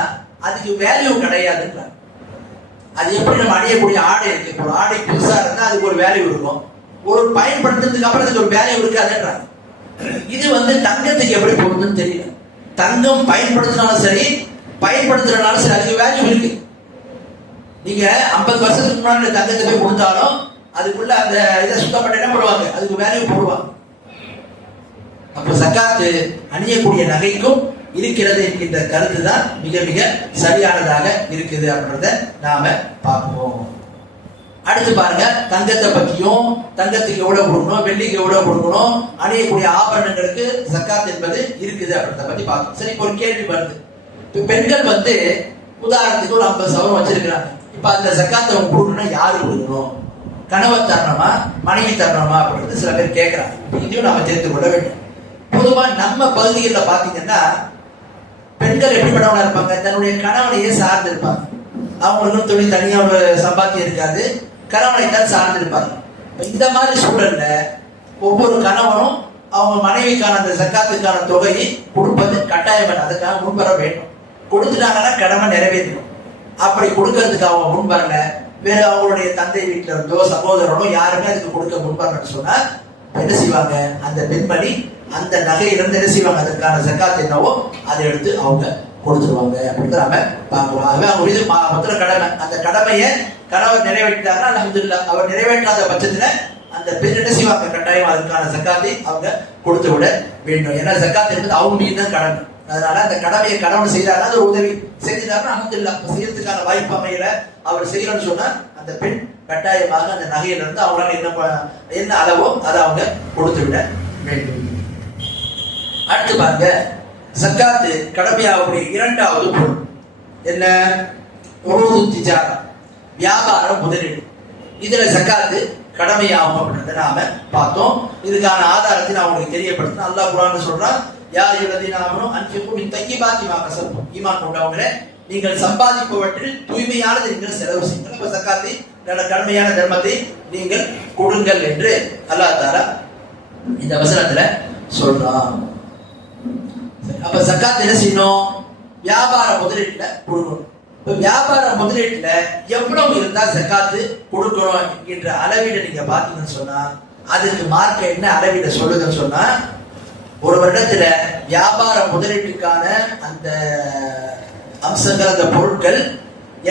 அதுக்கு வேல்யூ கிடையாதுன்றாங்க. அது எப்படி நம்ம அணியக்கூடிய ஆடை இருக்கு, ஒரு ஆடை புதுசா இருந்தா அதுக்கு ஒரு வேல்யூ இருக்கும், ஒரு பயன்படுத்துறதுக்கு அப்புறம் அதுக்கு ஒரு வேல்யூ இருக்காதுன்றாங்க. இது தங்கத்துக்கு எப்படி பொருந்துன்னு தெரியல. தங்கம் பயன்படுத்தினாலும் சரி, பயன்படுத்துறதுனாலும் சரி, அதுக்கு வேல்யூ இருக்கு. நீங்க 50 வருஷத்துக்கு முன்னாடி தங்கத்தை போய் கொடுத்தாலும் அதுக்குள்ள அந்த இதை சுத்தம் பண்ண என்ன பண்ணுவாங்க, அதுக்கு வேல்யூ போடுவாங்க. அப்ப ஜக்காத்து அணியக்கூடிய நகைக்கும் இருக்கிறது என்கின்ற கருத்து தான் மிக மிக சரியானதாக இருக்குது அப்படின்றத நாம பார்ப்போம். அடுத்து பாருங்க, தங்கத்தை பத்தியும், தங்கத்துக்கு எவ்வளவு கொடுக்கணும், வெள்ளிக்கு எவ்வளவு கொடுக்கணும், அணியக்கூடிய ஆபரணங்களுக்கு ஜக்காத் என்பது இருக்குது அப்படின்றத பத்தி பார்க்கணும். சரி, ஒரு கேள்வி வருது. இப்ப பெண்கள் உதாரணத்துக்கு ஒரு 50 சவரம் வச்சிருக்கிறாங்க. இப்ப அந்த ஜக்காத்தை அவங்க கொடுக்கணும்னா யாரு கொடுக்கணும், கணவர் தரணுமா, மனைவி தரணுமா அப்படின்றது சில பேர் கேட்கிறாங்க. இதையும் நாம தெரிந்து கொள்ள வேண்டும். பொதுவா நம்ம பகுதிகளில் பாத்தீங்கன்னா பெண்கள் எப்படிப்பட்டவங்களா இருப்பாங்க, தன்னுடைய கணவனையே சார்ந்து இருப்பாங்க. அவங்களுக்கும் தொழில் தனியா ஒரு சம்பாத்தியம் இருக்காது, கணவனை தான் சார்ந்து இருப்பாங்க. இந்த மாதிரி சூழல்ல ஒவ்வொரு கணவனும் அவங்க மனைவிக்கான அந்த ஜக்காத்துக்கான தொகையை கொடுப்பது கட்டாயம், அதுக்காக முன்வர வேண்டும். கொடுத்துட்டாங்கன்னா கடமை நிறைவேற்றணும். அப்படி கொடுக்கறதுக்கு அவங்க முன்வரல, வேற அவங்களுடைய தந்தை வீட்டுல இருந்தோ சகோதரனோ யாருமே அதுக்கு கொடுக்க முன்வரணும்னு சொன்னா என்ன செய்வாங்க, அந்த பெண்மணி அந்த நகையிலிருந்து என்ன செய்வாங்க, அதற்கான ஜக்காத் என்னவோ அதை எடுத்து அவங்க கொடுத்துருவாங்க அப்படின்னு நாம பார்க்கிறோம். அவங்க மீது மொத்த கடமை, அந்த கடமையை கணவர் நிறைவேற்றாங்கன்னா அல்ஹம்துலில்லாஹ். அவர் நிறைவேற்றாத பட்சத்துல அந்த பெண் என்ன செய்வாங்க, கட்டாயம் அதற்கான ஜக்காத்தை அவங்க கொடுத்து விட வேண்டும். ஏன்னா ஜக்காத் என்பது அவங்க மீது தான் கடமை. அதனால அந்த கடமையை கணவன் செய்தாருன்னா அது உதவி செஞ்சுட்டாருன்னா அல்ஹம்துலில்லாஹ். செய்யறதுக்கான வாய்ப்பு அமையல, அவர் செய்யணும்னு சொன்னா அந்த பெண் கட்டாயமாக அந்த நகையில இருந்து அவங்களால என்ன அளவோ அதை அவங்க கொடுத்து விட வேண்டும். அடுத்து பாருங்க, ஜக்காத்து கடமையாகக்கூடிய இரண்டாவது பொருள் என்ன, உருது திஜாரா, வியாபாரம் முதலீடு. இதுல ஜக்காத்து கடமையாகும் அப்படின்றத நாம பார்த்தோம். இதுக்கான ஆதாரத்தை நான் உங்களுக்கு தெரியப்படுத்தினேன். அல்லாஹ் குர்ஆன்ல சொல்றான், யா அய்யுஹல்லதீன ஆமனூ அன்ஃபிகூ மின் தய்யிபாத்தி மா கஸப்தும். ஈமான் கொண்டவங்களே, நீங்கள் சம்பாதிப்பவற்றில் தூய்மையானது நீங்கள் செலவு செய்யுங்கள். அப்ப ஜக்காத்தை, கடமையான தர்மத்தை நீங்கள் கொடுங்கள் என்று அல்லாஹ் தஆலா இந்த வசனத்துல சொல்றான். அப்ப ஜக்காத் என்ன செய்யணும், வியாபார முதலீட்டுல கொடுக்கணும். இப்ப வியாபார முதலீட்டுல எவ்வளவு இருந்தா ஜக்காத்து கொடுக்கணும் என்கின்ற அளவீடு நீங்க பாத்தீங்கன்னு சொன்னா, அதுக்கு மார்க்க என்ன அளவீட சொல்லுதுன்னு சொன்னா, ஒரு வருடத்துல வியாபார முதலீட்டுக்கான அந்த அம்சங்கள், அந்த பொருட்கள்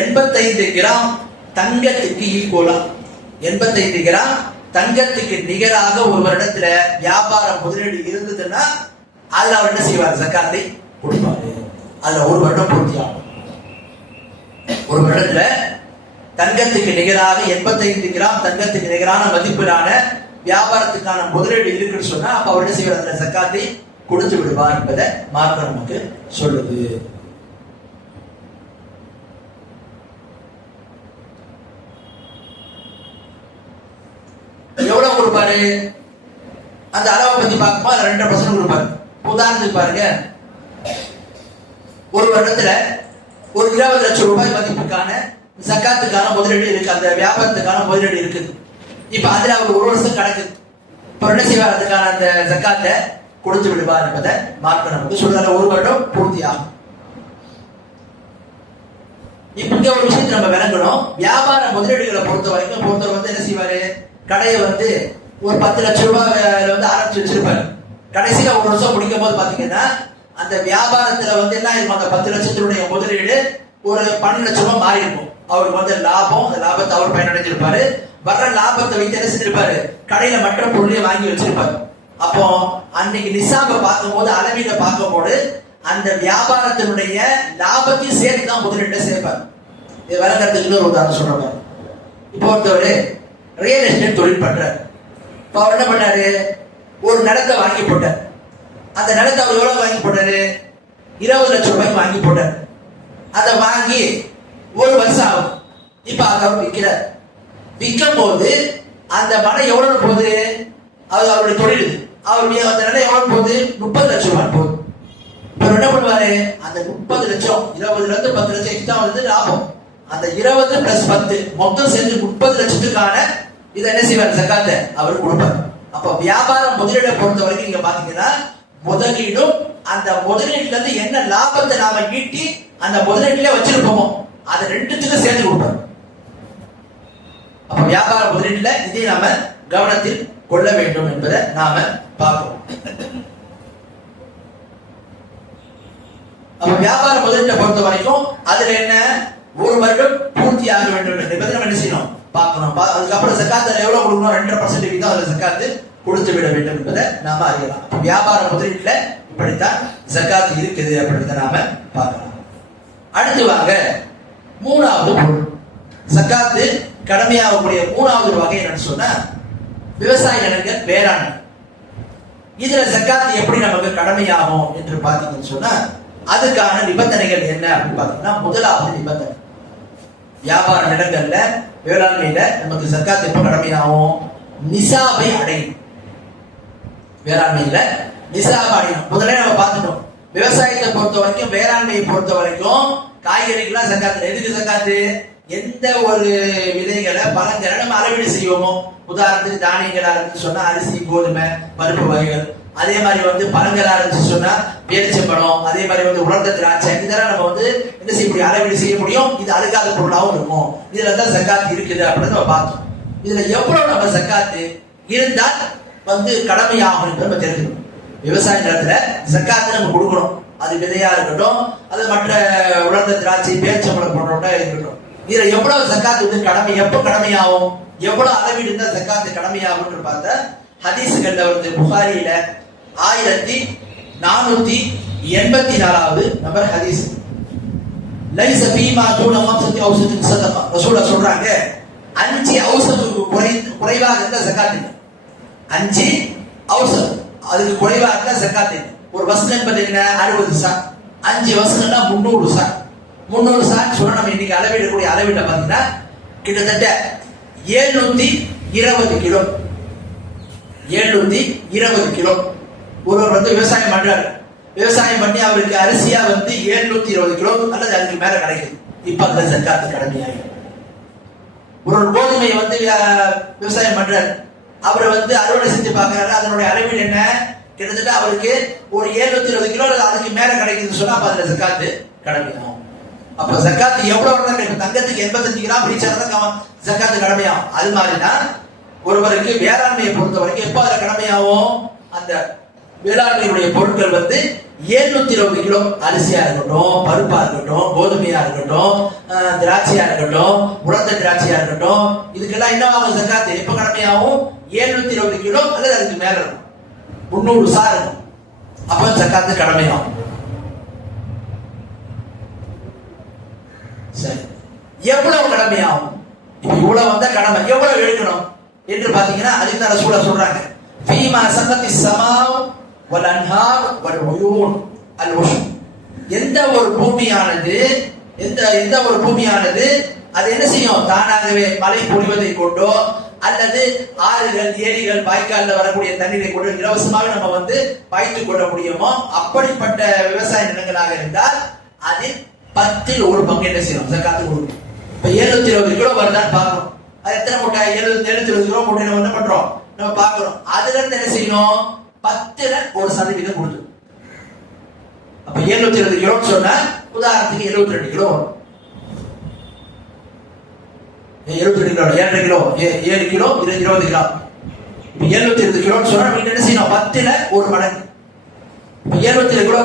85 கிராம் தங்கத்துக்கு ஈக்குவலா, 85 கிராம் தங்கத்துக்கு நிகராக ஒரு வருடத்துல வியாபார முதலீடு இருந்ததுன்னா அதுல அவர் என்ன செய்வார், ஜக்காத்தை கொடுப்பாரு. அதுல ஒரு வருடம் பூர்த்தியாகும். ஒரு வருடத்துல தங்கத்துக்கு நிகராக 85 கிராம் தங்கத்துக்கு நிகரான மதிப்பிலான வியாபாரத்துக்கான முதலீடு இருக்குன்னு சொன்னா அப்ப அவர் என்ன செய்வார், அதுல ஜக்காத்தை கொடுத்து விடுவார் என்பதை மார்க்கம் நமக்கு சொல்லுது. எவ்வளவு கொடுப்பாரு, அந்த அளவை பத்தி பார்க்கும்போது 2% கொடுப்பாரு. உதாரணத்துக்கு பாருங்க, ஒரு வருடத்துல ஒரு 20 லட்சம் ரூபாய் மதிப்புக்கான ஜக்காத்துக்கான முதலீடு இருக்கு, அந்த வியாபாரத்துக்கான முதலீடு இருக்குது. இப்ப அதுல அவர் ஒரு வருஷம் கிடக்குது. இப்ப என்ன செய்வார், அதுக்கான அந்த ஜக்காத்தை கொடுத்து விடுவார் என்பதை மார்க்க நமக்கு சொல்றாரு. ஒரு வருடம் பூர்த்தியாகும். இப்ப இங்க ஒரு விஷயத்தை நம்ம விளங்கணும். வியாபார முதலீடுகளை பொறுத்த வரைக்கும் என்ன செய்வாரு, கடையை ஒரு 10 லட்சம் ரூபாய் ஆரம்பிச்சு வச்சிருப்பாரு. கடைசியில ஒரு வருஷம் முடிக்கும் போது பாத்தீங்கன்னா அந்த வியாபாரத்துல என்ன இருக்கும், அந்த 10 லட்சத்தினுடைய முதலீடு ஒரு 12 லட்சம் ரூபாய் மாறி இருக்கும். அவருக்கு லாபம், அந்த லாபத்தை அவர் பயனடைஞ்சிருப்பாரு. வர்ற லாபத்தை வைத்து என்ன செஞ்சிருப்பாரு, கடையில மற்ற பொருளையும் வாங்கி வச்சிருப்பாரு. அப்போ அன்னைக்கு நிசாபை பார்க்கும்போது, அளவீட பார்க்கும்போது அந்த வியாபாரத்தினுடைய லாபத்தையும் சேர்த்து தான் முதலீட்டை சேர்ப்பாரு. இது விளக்கத்துக்கு ஒரு உதாரணம் சொல்றாங்க. இப்போ ஒருத்தவரு ரியல் எஸ்டேட் தொழில் பண்றாரு. இப்ப அவர் என்ன பண்ணாரு, ஒரு நிலத்தை வாங்கி போட்டார். அந்த நிலத்தை அவர் எவ்வளவு வாங்கி போட்டாரு, 20 லட்சம் ரூபாய்க்கு வாங்கி போட்டார். அதை வாங்கி ஒரு வருஷம் ஆகும். இப்ப அதை அவர் விற்கிறார். விற்கும் போது அந்த மனை எவ்வளவு போகுது, அது அவருடைய தொழில், அவருடைய அந்த நிலம் எவ்வளவு போகுது, 30 லட்சம் ரூபாய் போகுது. இப்ப என்ன பண்ணுவாரு, அந்த 30 லட்சம் 20ல இருந்து 10 லட்சம் எக்ஸ்ட்ரா வந்து லாபம். அந்த 20 பிளஸ் 10 மொத்தம் சேர்ந்து 30 லட்சத்துக்கான இதை என்ன செய்வார், ஜகாத்தை அவர் கொடுப்பார். அப்ப வியாபாரம் முதலீடை பொறுத்த வரைக்கும் நீங்க பாத்தீங்கன்னா முதலீடும் அந்த முதலீட்டுல இருந்து என்ன லாபத்தை நாம ஈட்டி அந்த முதலீட்டுல வச்சிருப்போமோ அதை ரெண்டுத்துக்கும் சேர்த்து கொடுப்பார். அப்ப வியாபார முதலீட்டுல இதை நாம கவனத்தில் கொள்ள வேண்டும் என்பதை நாம பார்ப்போம். அப்ப வியாபார முதலீட்டை பொறுத்த வரைக்கும் அதுல என்ன, ஒரு வருடம் பூர்த்தி ஆக வேண்டும் என்பதை நம்ம என்ன செய்யணும், பார்க்கணும். அதுக்கப்புறம் ஜகாத் எவ்வளவு கொடுக்கணும், 2% வீதம் அதுல ஜகாத் கொடுத்து விட வேண்டும் என்பதை நாம அறியலாம். அப்ப வியாபார முதலீட்டுல இப்படித்தான் ஜகாத் இருக்குது அப்படின்றத நாம பார்க்கலாம். அடுத்து வாங்க, மூணாவது பொருள் ஜகாத் கடமையாகக்கூடிய மூணாவது வகை என்னன்னு சொன்னா விவசாய நிலங்கள், வேளாண்மை. இதுல ஜகாத் எப்படி நமக்கு கடமையாகும் என்று பாத்தீங்கன்னு சொன்னா அதுக்கான நிபந்தனைகள் என்ன அப்படின்னு பாத்தீங்கன்னா, முதலாவது நிபந்தனை, வியாபார நிலங்கள்ல வேளாண்மையில நமக்கு ஜகாத் எப்ப கடமையாகும், நிசாபை அடையும். வேளாண்மையில நிசாபை அடையணும். முதல்ல நம்ம பார்த்துட்டோம், விவசாயத்தை பொறுத்த வரைக்கும் வேளாண்மையை பொறுத்த வரைக்கும் காய்கறிகள்லாம் ஜகாத். எதுக்கு ஜகாத்து, எந்த ஒரு விதைகளை பழங்களை நம்ம அளவீடு செய்வோமோ, உதாரணத்துக்கு தானியங்களா இருந்து சொன்னா அரிசி, கோதுமை, பருப்பு வகைகள், அதே மாதிரி வந்து பழங்களா இருந்துச்சு சொன்னா பேரிச்சம்பழம், அதே மாதிரி வந்து உலர்ந்த திராட்சை, இதெல்லாம் நம்ம வந்து என்ன செய்ய முடியும், அளவீடு செய்ய முடியும். இது அழுகாத பொருளாகவும் இருக்கும். இதுல தான் ஜகாத் இருக்குது அப்படின்னு நம்ம பார்த்தோம். இதுல எவ்வளவு நம்ம ஜகாத் இருந்தால் வந்து கடமையாகும் என்று நம்ம தெரிஞ்சுக்கணும். விவசாய நிலத்துல ஜகாத் நம்ம கொடுக்கணும். அது விதையா இருக்கட்டும், அது மற்ற உலர்ந்த திராட்சை, பேரிச்சம்பழம் போன்றவற்றா இருக்கட்டும். இதுல எவ்வளவு ஜகாத் வந்து கடமை, எப்ப கடமையாகும், எவ்வளவு அளவீடு இருந்தா ஜகாத் கடமையாகும் பார்த்தா ஹதீஸ்கள்ல வந்து புகாரியில 1484வது நம்பர் ஹதீஸ், லைஸ ஃபீமா தூன ஹம்ஸத்தி அவ்ஸத்தின் ஸதகா. ரசூலுல்லாஹ் சொல்றாங்க, 5 அவ்ஸத்துக்கு குறைவாக இருந்தா ஜகாத் இல்லை. 5 அவ்ஸத் அதுக்கு குறைவாக இருந்தா ஜகாத் இல்லை. ஒரு வஸ்ன் என்பது என்ன, 60 சா. 5 வஸ்ன்னா 300 சா. 300 சான்னு சொன்னா நம்ம இன்னைக்கு அளவிடக்கூடிய அளவீட்டை பார்த்தீங்கன்னா கிட்டத்தட்ட 720 கிலோ. 720 கிலோ. ஒருவர் வந்து விவசாயம் பண்றாரு. விவசாயம் பண்ணி அவருக்கு அரிசியா வந்து 720 கிலோ அல்லது அதுக்கு மேல கிடைக்குது. இப்ப அதுல ஜகாத் கடமையாகும். ஒரு கோதுமையை வந்து விவசாயம் பண்றாரு. அவரை வந்து அறுவடை செஞ்சு பார்க்கிறாரு. அதனுடைய அளவீடு என்ன, கிட்டத்தட்ட அவருக்கு ஒரு 720 கிலோ அதுக்கு மேல கிடைக்குதுன்னு சொன்னா அப்ப அதுல ஜகாத் கடமையாகும். அப்ப ஜகாத் எவ்வளவு கிடைக்கும், தங்கத்துக்கு 85 கிராம் ரீச்சாதான் ஜகாத் கடமையாகும். அது மாதிரிதான் ஒருவருக்கு வேளாண்மையை பொறுத்த வரைக்கும் எப்ப அதுல கடமையாகும், அந்த வேளாண்மையுடைய பொருட்கள் வந்து 720 கிலோ அரிசியா இருக்கட்டும், பருப்பா இருக்கட்டும், கோதுமையா இருக்கட்டும், திராட்சையா இருக்கட்டும், உலர்ந்த திராட்சையா இருக்கட்டும், இதுக்கெல்லாம் என்னவாகும் ஜகாத் எப்ப கடமையாகும், 720 கிலோ அல்லது அதுக்கு மேல இருக்கும். 300 சா இருக்கும். அப்ப ஜகாத் கடமையாகும். சரி, எவ்வளவு கடமையாகும், இப்ப இவ்வளவு வந்தா கடமை, எவ்வளவு எடுக்கணும் என்று பாத்தீங்கன்னா அதுக்கு தான் ரசூலுல்லாஹ் சொல்றாங்க, ஃபீமா சகத்தி ஸமாவ் வல் அன்ஹார் வல் உயூன் அல் உஷ்ர். எந்த ஒரு பூமியானது அது என்ன செய்யும், தானாகவே மழை பொழிவதை கொண்டோ அல்லது ஆறுகள், ஏரிகள், வாய்க்கால்ல வரக்கூடிய தண்ணீரை கொண்டு இலவசமாக நம்ம வந்து பாய்த்துக் கொள்ள முடியுமோ அப்படிப்பட்ட விவசாய நிலங்களாக இருந்தால் அதில் 10ல் 1 பங்கு என்ன செய்யணும், ஜகாத் கொடுக்கணும். இப்ப 720 கிலோ வருதான்னு பாக்கணும். அது எத்தனை மூட்டை, 720 கிலோ மூட்டை நம்ம என்ன பண்றோம், நம்ம பாக்குறோம். அதுல இருந்து என்ன செய்யணும், 10ல் 1% கொடுத்து. அப்ப 720 கிலோ சொன்னா உதாரணத்துக்கு 72 கிலோ வரும். 72 கிலோ 7 கிலோ 7 கிலோ 20 கிலோ. இப்ப 720 கிலோ சொன்னா நீங்க என்ன செய்யணும், 10ல் 1 மடங்கு. இப்ப 72 கிலோ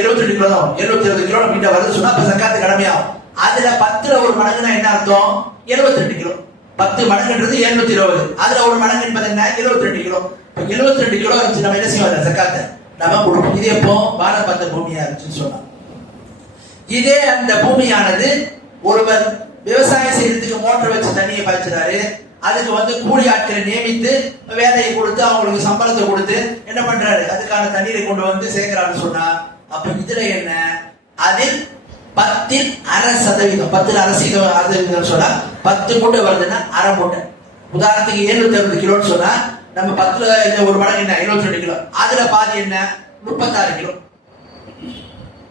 22 கிலோ தான். 720 கிலோ கிட்ட வருது சொன்னா அப்ப ஜகாத் கடமையாகும். அதுல 10ல் 1 மடங்குனா என்ன அர்த்தம், 72 கிலோ. 10 மடங்குன்றது 720, அதுல 1 மடங்கு என்பது என்ன, 72 கிலோ. இப்ப 72 கிலோ இருந்துச்சு, நம்ம என்ன செய்வோம், ஜகாத்தை நம்ம கொடுப்போம். இது எப்போ, வானம் பார்த்த பூமியா இருந்துச்சுன்னு சொன்னா. இதே அந்த பூமியானது ஒருவர் விவசாயம் செய்யறதுக்கு மோட்டர் வச்சு தண்ணியை பாய்ச்சுறாரு, அதுக்கு வந்து கூலி ஆட்களை நியமித்து வேலையை கொடுத்து அவங்களுக்கு சம்பளத்தை கொடுத்து என்ன பண்றாரு, அதுக்கான தண்ணீரை கொண்டு வந்து சேர்க்கிறான்னு சொன்னா, அப்ப இதுல என்ன, அதில் 10 1/2%, 10 1/2% சொன்னா 10 மூட்டை வருதுன்னா அரை மூட்டை. உதாரணத்துக்கு 760 கிலோன்னு சொன்னா நம்ம 10ல ஒரு மடங்கு என்ன 72 கிலோ, அதுல பாதி என்ன 36 கிலோ.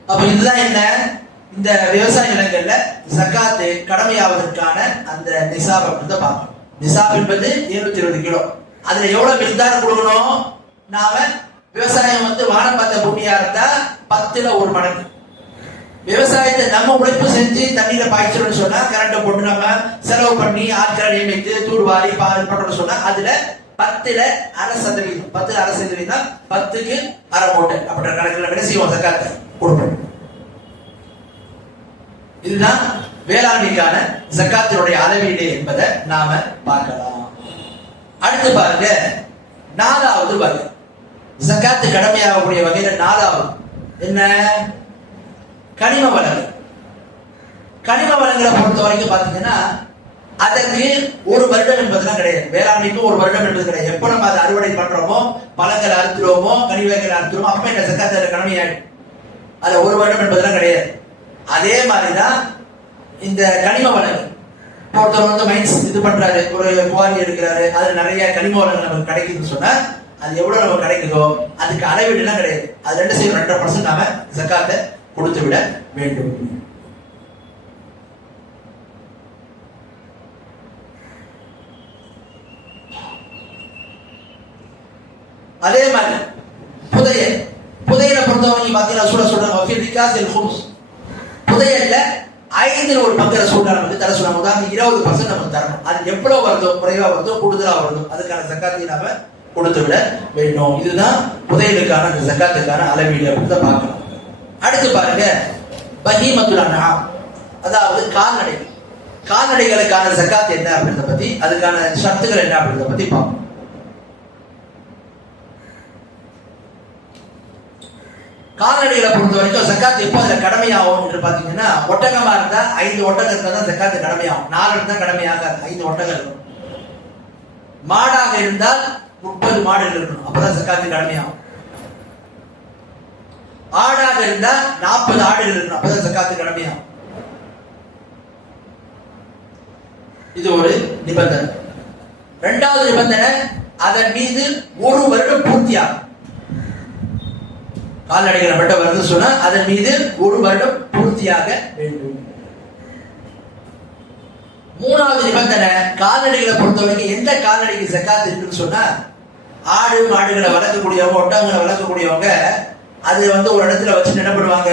அப்ப இதுதான் என்ன, இந்த விவசாய நிலங்கள்ல ஜகாத்து கடமையாவதற்கான அந்த நிசாப் அப்படின்றத பார்க்கணும். நிசாப் என்பது 720 கிலோ. அதுல எவ்வளவு மிக்தார் கொடுக்கணும், நாம விவசாயம் வந்து வானம் பார்த்த பூமியா இருந்தா 10ல ஒரு மடங்கு. விவசாயத்தை நம்ம உழைப்பு செஞ்சு தண்ணீரை பாய்ச்சணும்னு சொன்னா, கரண்ட்டை போட்டு நம்ம செலவு பண்ணி ஆட்களை நியமித்து தூர்வாரி பண்றோம்னு சொன்னா, அதுல 10ல 1/2%, 10ல 1/2%, 10க்கு அரை மூட்டை அப்படின்ற கணக்குல விட செய்வோம் ஜகாத்தை கொடுப்போம். இதுதான் வேளாண்மைக்கான ஜகாத்தினுடைய அளவீடு என்பதை நாம பார்க்கலாம். அடுத்து பாருங்க, 4வது வகை ஜகாத்து கடமையாகக்கூடிய வகையில 4வது என்ன, கனிம வளங்கள். கனிம வளங்களை பொறுத்த வரைக்கும் பாத்தீங்கன்னா அதற்கு ஒரு வருடம் என்பதுலாம் கிடையாது. வேளாண்மைக்கு ஒரு வருடம் என்பது கிடையாது. எப்ப நம்ம அதை அறுவடை பண்றோமோ, பழங்கள் அறுத்துறோமோ, கனிவகைகள் அறுத்துறோமோ, அப்ப இந்த ஜகாத்து கடமையாயிடும். அதுல ஒரு வருடம் என்பதுலாம் கிடையாது. அதே மாதிரிதான் இந்த கனிம வளங்கள். ஒருத்தர் வந்து மைன்ஸ் இது பண்றாரு, ஒரு குவாரி எடுக்கிறாரு, அதுல நிறைய கனிம வளங்கள் நமக்கு கிடைக்குதுன்னு சொன்னா, அது எவ்வளவு நமக்கு கிடைக்குதோ அதுக்கு அளவீடு எல்லாம் கிடையாது. அது 2% நாம ஜகாத்தை கொடுத்து விட வேண்டும். அதே மாதிரி புதையலை பொறுத்தவரைக்கும் பாத்தீங்கன்னா சொல்றாங்க, புதையல்ல 5ல் ஒரு பங்கு ரசூலுல்லாஹ் நமக்கு தர சொன்னாங்க. உதாரணத்துக்கு 20% நமக்கு தரணும். அது எவ்வளவு வருதோ, குறைவா வருதோ, கூடுதலா வருதோ, அதுக்கான ஜகாத்தை நாம கொடுத்து விட வேண்டும். இதுதான் புதையலுக்கான அந்த ஜகாத்துக்கான அளவீடு அப்படின்னு பார்க்கணும். அடுத்து பாருங்க, பஹீமத்துல் அன்ஆம், அதாவது கால்நடைகளுக்கான ஜகாத் என்ன அப்படின்றத பத்தி, அதுக்கான ஷர்த்துகள் என்ன அப்படின்றத பத்தி பார்ப்போம். கால்நடைகளை பொறுத்த வரைக்கும் ஜகாத் எப்போ அதுல கடமையாகும் என்று பாத்தீங்கன்னா, ஒட்டகமா இருந்தா 5 ஒட்டகம் இருந்தா தான் ஜகாத் கடமையாகும். 4 இருந்தா கடமையாகாது, 5 ஒட்டகம் இருக்கும். மாடாக இருந்தால் 30 மாடுகள் இருக்கணும், அப்பதான் ஜகாத் கடமையாகும். ஆடாக இருந்தா 40 ஆடுகள் இருக்கணும், அப்பதான் ஜகாத் கடமையாகும். இது ஒரு நிபந்தனை. 2வது நிபந்தனை, அதன் மீது ஒரு வருடம் பூர்த்தியாகும். கால்நடைகளை மட்டும் வருது சொன்னா அதன் மீது ஒரு வருடம் பூர்த்தியாக வேண்டும். 3வது நிபந்தனை, கால்நடைகளை பொறுத்தவரைக்கும் எந்த கால்நடைக்கு ஜகாத் இருக்குன்னு சொன்னா, ஆடு மாடுகளை வளர்க்கக்கூடியவங்க, ஒட்டகங்களை வளர்க்கக்கூடியவங்க அது வந்து ஒரு இடத்துல வச்சு என்ன பண்ணுவாங்க,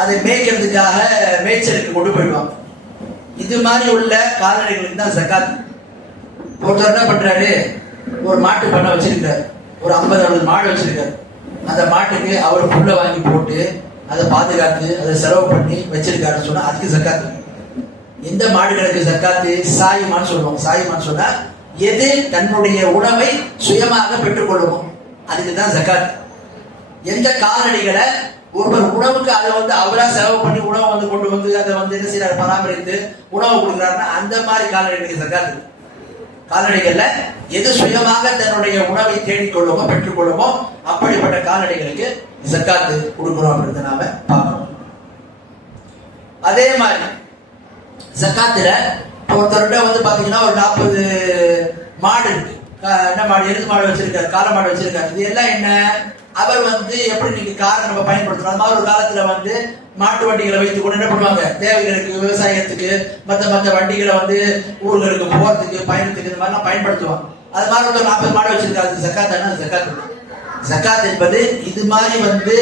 அதை மேய்க்கிறதுக்காக மேய்ச்சலுக்கு கொண்டு போயிடுவாங்க. இது மாதிரி உள்ள கால்நடைகளுக்கு தான் ஜகாத். ஒருத்தர் என்ன பண்றாரு, ஒரு மாட்டு பண்ணை வச்சிருக்காரு, ஒரு 50-60 மாடு வச்சிருக்காரு. அந்த மாட்டுக்கு அவர் புல்ல வாங்கி போட்டு அதை பாதுகாத்து அதை செலவு பண்ணி வச்சிருக்காருன்னு சொன்னா அதுக்கு ஜகாத். எந்த மாடுகளுக்கு ஜகாத்து, சாயிமான்னு சொல்லுவோம். சாயிமான்னு சொன்னா எது தன்னுடைய உணவை சுயமாக பெற்றுக் கொள்ளுமோ அதுக்கு தான் ஜகாத். எந்த கால்நடைகளை ஒருவர் உணவுக்கு அதை வந்து அவரா செலவு பண்ணி உணவை வந்து கொண்டு வந்து அதை வந்து என்ன செய்யறாரு, பராமரித்து உணவு கொடுக்குறாருன்னா அந்த மாதிரி கால்நடைகளுக்கு ஜகாத். கால்நடைகள்ல எது சுயமாக தன்னுடைய உணவை தேடிக்கொள்ளுமோ பெற்றுக்கொள்ளுமோ அப்படிப்பட்ட கால்நடைகளுக்கு ஜகாத்து கொடுக்கணும் அப்படின்றத நாம பார்க்கணும். அதே மாதிரி ஜகாத்துல ஒருத்தருடைய வந்து பாத்தீங்கன்னா ஒரு 40 மாடு இருக்கு. என்ன மாடு, எருது மாடு வச்சிருக்காரு, காளை மாடு வச்சிருக்காரு. இது எல்லாம் என்ன, அவர் வந்து எப்படி நீங்க காரை நம்ம பயன்படுத்தணும், அது மாதிரி ஒரு காலத்துல வந்து மாட்டு வண்டிகளை வைத்து கொண்டு என்ன பண்ணுவாங்க, தேவைகளுக்கு, விவசாயத்துக்கு, மற்ற வண்டிகளை வந்து ஊர்களுக்கு போறதுக்கு, பயணத்துக்கு, இந்த மாதிரிலாம் பயன்படுத்துவாங்க. அது மாதிரி ஒரு 40 மாடு வச்சிருக்காரு. ஜகாத் ஜகாத். ஜகாத் என்பது இது மாதிரி வந்து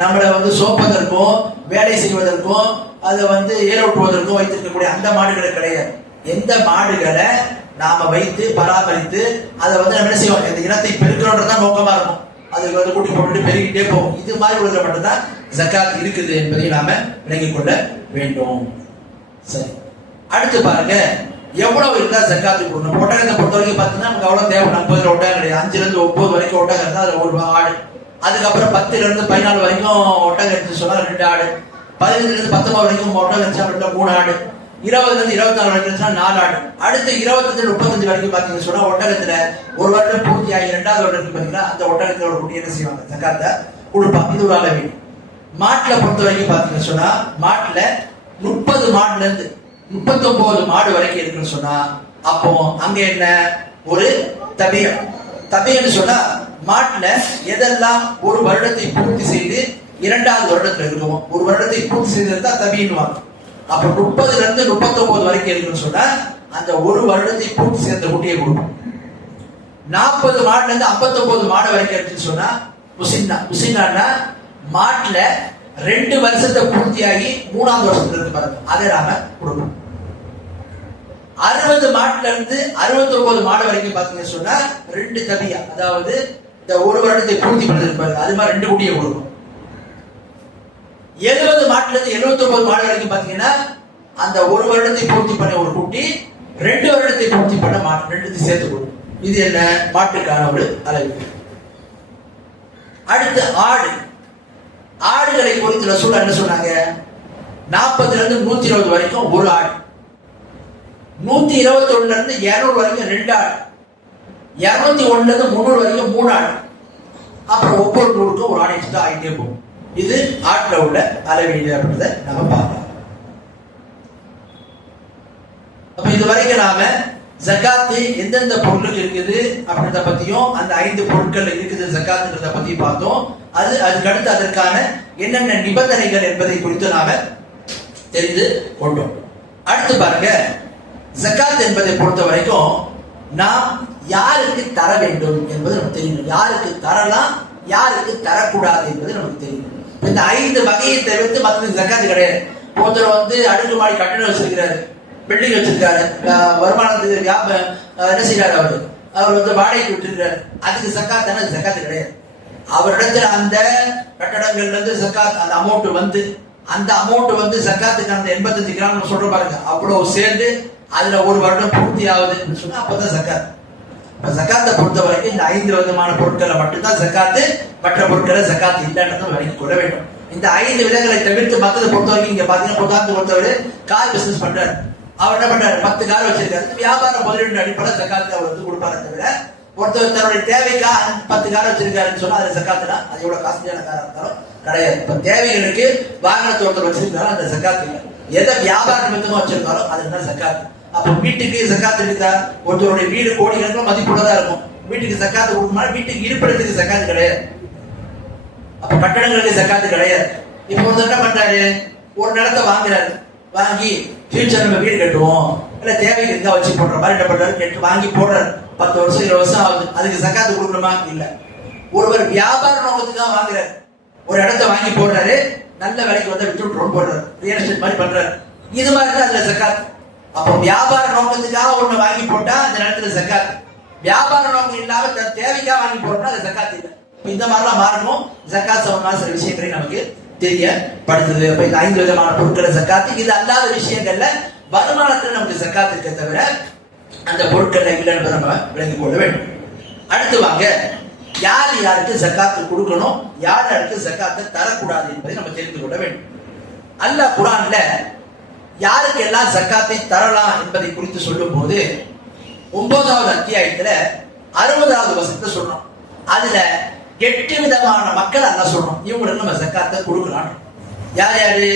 நம்மளை வந்து சோப்பதற்கும் வேலை செய்வதற்கும் அதை வந்து ஏரோட்டுவதற்கும் வைத்திருக்கக்கூடிய அந்த மாடுகளை கிடையாது. எந்த மாடுகளை நாம வைத்து பராமரித்து அதை வந்து நம்ம என்ன செய்வோம், இந்த இனத்தை பெருக்கிறோன்றதான் நோக்கமா இருக்கும். அதுக்கு வந்து கூட்டி போட்டு பெருகிட்டே போகும். இது மாதிரி உள்ளதுல மட்டும்தான் ஜகாத் இருக்குது என்பதை நாம விளங்கிக் கொள்ள வேண்டும். சரி, அடுத்து பாருங்க, எவ்வளவு இருந்தா ஜகாத் கொடுக்கணும். ஒட்டகத்தை பொறுத்த வரைக்கும் பாத்தீங்கன்னா நமக்கு அவ்வளவு தேவை. 40 ஒட்டகம் கிடையாது, 5ல இருந்து 9 வரைக்கும் ஒட்டகம் இருந்தா அதுல ஒரு ஆடு. அதுக்கப்புறம் 10ல இருந்து 14 வரைக்கும் ஒட்டகம் எடுத்து சொன்னா 2 ஆடு. 15ல இருந்து 19 வரைக்கும் ஒட்டகம் எடுத்தா 3 ஆடு. 20ல இருந்து 24 வரைக்கும் 4 ஆடு. அடுத்து 25 35 வரைக்கும் பாத்தீங்கன்னு சொன்னா ஒட்டகத்துல ஒரு வருடம் பூர்த்தி ஆகி 2வது வருடத்துக்கு பாத்தீங்கன்னா அந்த ஒட்டகத்தோட குட்டி என்ன செய்வாங்க, ஜகாத்தை கொடுப்பாங்க. இது ஒரு அளவீடு. மாட்டுல பொறுத்த வரைக்கும் பாத்தீங்கன்னு சொன்னா மாட்டுல 30 மாடுல இருந்து 39 மாடு வரைக்கும் இருக்குன்னு சொன்னா அப்போ அங்க என்ன ஒரு தபியன்னு சொன்னா மாட்டுல எதெல்லாம் ஒரு வருடத்தை பூர்த்தி செய்து 2வது வருடத்துல இருக்கும், ஒரு வருடத்தை பூர்த்தி செய்திருந்தா தபின்னுவாங்க. அப்ப 30ல இருந்து 39 வரைக்கும் இருக்குன்னு சொன்னா அந்த ஒரு வருடத்தை பூர்த்தி செய்த குட்டியை கொடுக்கும். 40 மாடுல இருந்து 59 மாடு வரைக்கும் இருக்குன்னு சொன்னா முசின்னா மாட்டுல 2 வருஷத்தை பூர்த்தியாகி 3வது வருஷத்துல இருந்து பாருங்க அதை நாம கொடுப்போம். 60 மாட்டுல இருந்து 69 மாடு வரைக்கும் பாத்தீங்கன்னு சொன்னா 2 தபியா, அதாவது இந்த ஒரு வருடத்தை பூர்த்தி பண்ணது பாருங்க அது மாதிரி 2 குட்டியை கொடுக்கும். 70 மாட்டுல இருந்து 79 மாடு வரைக்கும் பாத்தீங்கன்னா அந்த ஒரு வருடத்தை பூர்த்தி பண்ண ஒரு குட்டி 2 வருடத்தை பூர்த்தி பண்ண மாட்டு 2 சேர்த்து கொடுக்கும். இது என்ன மாட்டுக்கான ஒரு அளவு. அடுத்து ஆடுகளை குறித்து ரசூல் என்ன சொன்னாங்க, 40ல இருந்து 120 வரைக்கும் ஒரு ஆடு, 121ல இருந்து 200 வரைக்கும் 2 ஆடு, 201ல இருந்து 300 வரைக்கும் 3 ஆடு, அப்புறம் ஒவ்வொரு நூறுக்கும் ஒரு ஆடை வச்சுட்டு ஆகிட்டே போகும். இது ஆட்டுல உள்ள அளவீடு அப்படின்றத நம்ம பார்க்கலாம். அப்ப இது வரைக்கும் நாம ஜகாத்து எந்தெந்த பொருளுக்கு இருக்குது அப்படின்றத பத்தியும் அந்த 5 பொருட்கள் இருக்குது ஜகாத்துன்றத பத்தி பார்த்தோம். அதுக்கு அடுத்து அதற்கான என்னென்ன நிபந்தனைகள் என்பதை குறித்து நாம தெரிந்து கொண்டோம். அடுத்து பாருங்க, ஜகாத் என்பதை பொறுத்த வரைக்கும் நாம் யாருக்கு தர வேண்டும் என்பது நமக்கு தெரியும். யாருக்கு தரலாம், யாருக்கு தரக்கூடாது என்பது நமக்கு தெரியும். இந்த 5 வகையை தவிர்த்து மற்ற ஜகாத்து கிடையாது. ஒருத்தர் அடுக்குமாடி கட்டணம் வச்சிருக்கிறாரு, பில்டிங் வச்சிருக்காரு, வருமானத்துக்கு என்ன செய்யறாரு, அவர் வாடகைக்கு விட்டுருக்காரு, அதுக்கு ஜகாத்தான ஜகாத்து கிடையாது. அவரிடத்துல அந்த கட்டடங்கள்ல இருந்து ஜகாத் அந்த அமௌண்ட் ஜகாத்துக்கு அந்த 85 கிராம் சொல்ற பாருங்க அவ்வளவு சேர்ந்து அதுல ஒரு வருடம் பூர்த்தி ஆகுதுன்னு சொன்னா அப்பதான் ஜகாத். ஜகாத்தை பொறுத்த வரைக்கும் இந்த 5 விதமான பொருட்களை மட்டும்தான் ஜகாத்து, மற்ற பொருட்களை ஜகாத் இல்லைன்றதை வழங்கிக் கொள்ள வேண்டும். இந்த 5 விதங்களை தவிர்த்து மற்றதை பொறுத்த வரைக்கும் இங்க பாத்தீங்கன்னா பொருளாதாரத்தை பொறுத்தவரை கார் பிசினஸ் பண்றாரு, அவர் என்ன பண்றாரு, 10 கார் வச்சிருக்காரு, வியாபார முதலீடு அடிப்படை ஜகாத்து அவர் கொடுப்பாரு. தவிர ஒருத்தர் தன்னுடைய தேவைக்கா 10 கார் வச்சிருக்காருன்னு சொன்னா அது ஜகாத்துனா அது எவ்வளவு காஸ்ட்லியான காரா இருந்தாலும் கிடையாது. இப்ப தேவைகளுக்கு வாகனத்தை ஒருத்தர் வச்சிருக்காலும் அந்த ஜகாத்து இல்லை. எதை வியாபார நிமித்தமா வச்சிருக்காலும் அதுதான் ஜகாத்து. அப்ப வீட்டுக்கு ஜகாத்து இருக்குதா, ஒருத்தருடைய வீடு கோடிகளுக்கும் மதிப்புள்ளதா இருக்கும், வீட்டுக்கு ஜகாத்து கொடுக்குமா, வீட்டுக்கு இருப்பிடத்துக்கு ஜகாத்து கிடையாது, அப்ப கட்டடங்களுக்கு ஜகாத்து கிடையாது. இப்ப ஒருத்தர் என்ன பண்றாரு, ஒரு நிலத்தை வாங்குறாரு, வாங்கி ஃபியூச்சர் நம்ம வீடு கட்டுவோம் இல்ல தேவைக்கு இருந்தா வச்சு போடுற மாதிரி என்ன பண்றாரு, கேட்டு வாங்கி போடுறாரு, 10 வருஷம் 20 வருஷம் ஆகுது, அதுக்கு ஜகாத்து கொடுக்கணுமா இல்ல. ஒருவர் வியாபார நோக்கத்துக்கு தான் வாங்குறாரு, ஒரு இடத்த வாங்கி போடுறாரு, நல்ல விலைக்கு விட்டு போடுறாரு, ரியல் எஸ்டேட் மாதிரி பண்றாரு, இது மாதிரி தான் அதுல ஜகாத். அப்போ வியாபார நோக்கத்துக்காக ஒண்ணு வாங்கி போட்டா அந்த நேரத்துல ஜகாத், வியாபார நோக்கம் இல்லாம தேவைக்காக வாங்கி போட்டோம்னா அது ஜகாத் இல்லை. இந்த மாதிரிலாம் மாறணும். ஜகாத் சம்பந்தமான சில விஷயங்களை நமக்கு தெரியப்படுத்துது. அப்ப இந்த 5 விதமான பொருட்களை ஜகாத்து, இது அல்லாத விஷயங்கள்ல வருமானத்துல நமக்கு ஜகாத் இருக்க தவிர அந்த பொருட்கள் இல்லைன்னு நம்ம விளங்கிக் கொள்ள வேண்டும். அடுத்து வாங்க, யார் யாருக்கு ஜகாத்து கொடுக்கணும், யார் யாருக்கு ஜகாத்தை தரக்கூடாது என்பதை நம்ம தெரிந்து கொள்ள வேண்டும். அல்லாஹ் குர்ஆன்ல யாருக்கு எல்லாம் ஜகாத்தை தரலாம் என்பதை குறித்து சொல்லும் போது 9வது அத்தியாயத்துல 60வது வசனத்தை சொல்றோம். அதுல 8 விதமான மக்கள் அல்லாஹ் சொல்றோம், இவங்களுக்கு நம்ம ஜகாத்தை கொடுக்கலாம். யார் யாரு?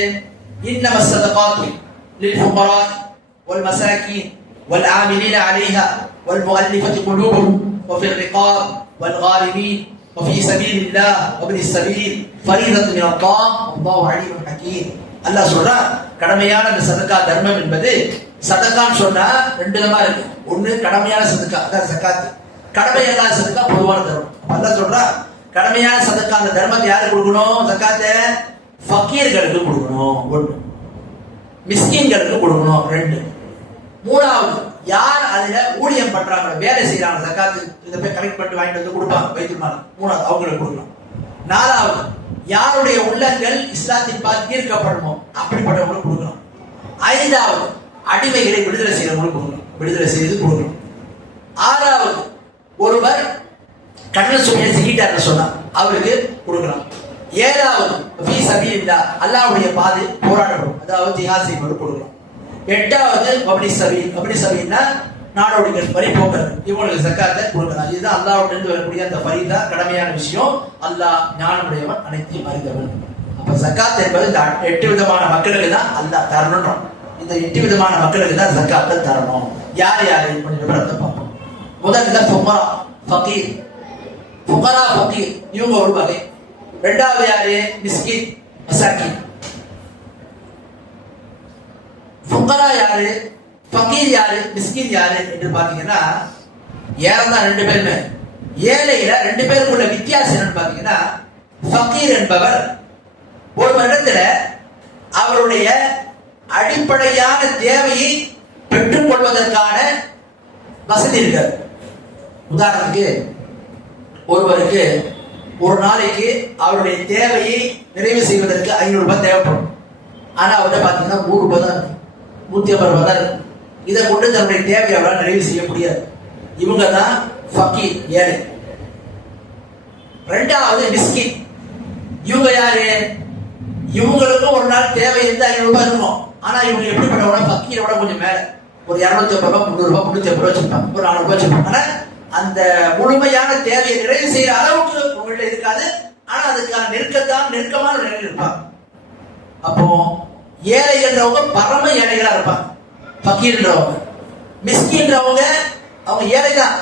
இன்னம ஸதகாத்து லில் ஃபுகரா வல் மசாகின் வல் ஆமிலீன அலைஹா வல் முஅல்லிஃபத்தி குலூபுஹும் வஃபி الرقاب والغارمين وفي سبيل الله وابن السبيل فريضة من الله والله عليم حكيم. அல்லாஹ் சொல்றா, கடமையான இந்த சதகா தர்மம் என்பது, சதகான்னு சொன்னா 2 விதமா இருக்கு. ஒண்ணு கடமையான சதகா, அதான் ஜகாத். கடமை இல்லாத சதகா பொதுவான தர்மம். அல்லாஹ் சொல்றா, கடமையான சதகா அந்த தர்மத்தை யாருக்கு கொடுக்கணும், ஜகாத்தை ஃபகீர்களுக்கு கொடுக்கணும் 1, மிஸ்கின்களுக்கு கொடுக்கணும் 2, 3வது யார் அதுல ஊழியம் பண்றாங்க, வேலை செய்யறாங்க, ஜகாத் இத போய் கலெக்ட் பண்ணி வாங்கிட்டு கொடுப்பாங்க பைத்துல் மால், 3வது அவங்களுக்கு கொடுக்கணும். 4வது யாருடைய உள்ளங்கள் இஸ்லாத்தின் பால் ஈர்க்கப்படணுமோ அப்படிப்பட்டவங்களுக்கு கொடுக்கணும். 5வது அடிமைகளை விடுதலை செய்யறவங்களுக்கு கொடுக்கணும், விடுதலை செய்து கொடுக்கணும். 6வது ஒருவர் கண்ண சுமையை சிக்கிட்டாருன்னு சொன்னா அவருக்கு கொடுக்கலாம். 7வது ஃபீ சபீலில்லாஹ் அல்லாஹ்வுடைய பாதை போராடணும், அதாவது ஜிஹாத் செய்வது கொடுக்கலாம். எட்டாவது அப்படி சபீன்னா நாடோடிகள் வரி போக்குறது, இவங்களுக்கு ஜக்காத்தை கொடுக்கலாம். இதுதான் அல்லாஹ்விலிருந்து வரக்கூடிய அந்த ஃபரீதா, கடமையான விஷயம். அல்லாஹ் ஞானமுடையவன், அனைத்தையும் அறிந்தவன். அப்ப ஜக்காத் என்பது இந்த 8 விதமான மக்களுக்கு தான் அல்லாஹ் தரணும். இந்த 8 விதமான மக்களுக்கு தான் ஜக்காத்தை தரணும். யார் யாரு கொஞ்சம் விவரத்தை பார்ப்போம். முதல்ல ஃபுகரா ஃபகீர். ஃபுகரா ஃபகீர் இவங்க ஒரு வகை. இரண்டாவது யாரு? மிஸ்கின் மசாகின். ஃபுகரா யாரு, ஃபகீர் யாரு, மிஸ்கின் யாரு என்று பாத்தீங்கன்னா ஏறதான் 2 பேருமே. ஏழையில 2 பேருக்குள்ள வித்தியாசம் என்னன்னு பாத்தீங்கன்னா, ஃபகீர் என்பவர் ஒரு இடத்துல அவருடைய அடிப்படையான தேவையை பெற்றுக் கொள்வதற்கான வசதி இருக்காது. உதாரணத்துக்கு ஒருவருக்கு ஒரு நாளைக்கு அவருடைய தேவையை நிறைவு செய்வதற்கு 500 ரூபாய் தேவைப்படும். ஆனா அவர்கிட்ட பாத்தீங்கன்னா 100 ரூபாய் தான், 150 ரூபாய் தான். இதை கொண்டு தன்னுடைய தேவையை அவரால் நிறைவு செய்ய முடியாது. இவங்க தான் ஃபகீர், ஏழை. இரண்டாவது மிஸ்கின். இவங்க யாரு? இவங்களுக்கும் ஒரு நாள் தேவை இருந்து 500 ரூபாய் இருக்கும். ஆனா இவங்க எப்படிப்பட்டவங்க? ஃபகீரோட கொஞ்சம் மேல, ஒரு 250 ரூபாய், 300 ரூபாய், 350 ரூபாய் வச்சிருப்பாங்க, ஒரு 400 ரூபாய் வச்சிருப்பாங்க. ஆனா அந்த முழுமையான தேவையை நிறைவு செய்யற அளவுக்கு உங்கள்ட்ட இருக்காது. ஆனா அதுக்கான நெருக்கமான நிலையில் இருப்பாங்க. அப்போ ஏழைன்றவங்க பரம ஏழைகளா இருப்பாங்க, ஃபகீர்ன்றவங்க. மிஸ்கின்றவங்க அவங்க ஏழை தான்,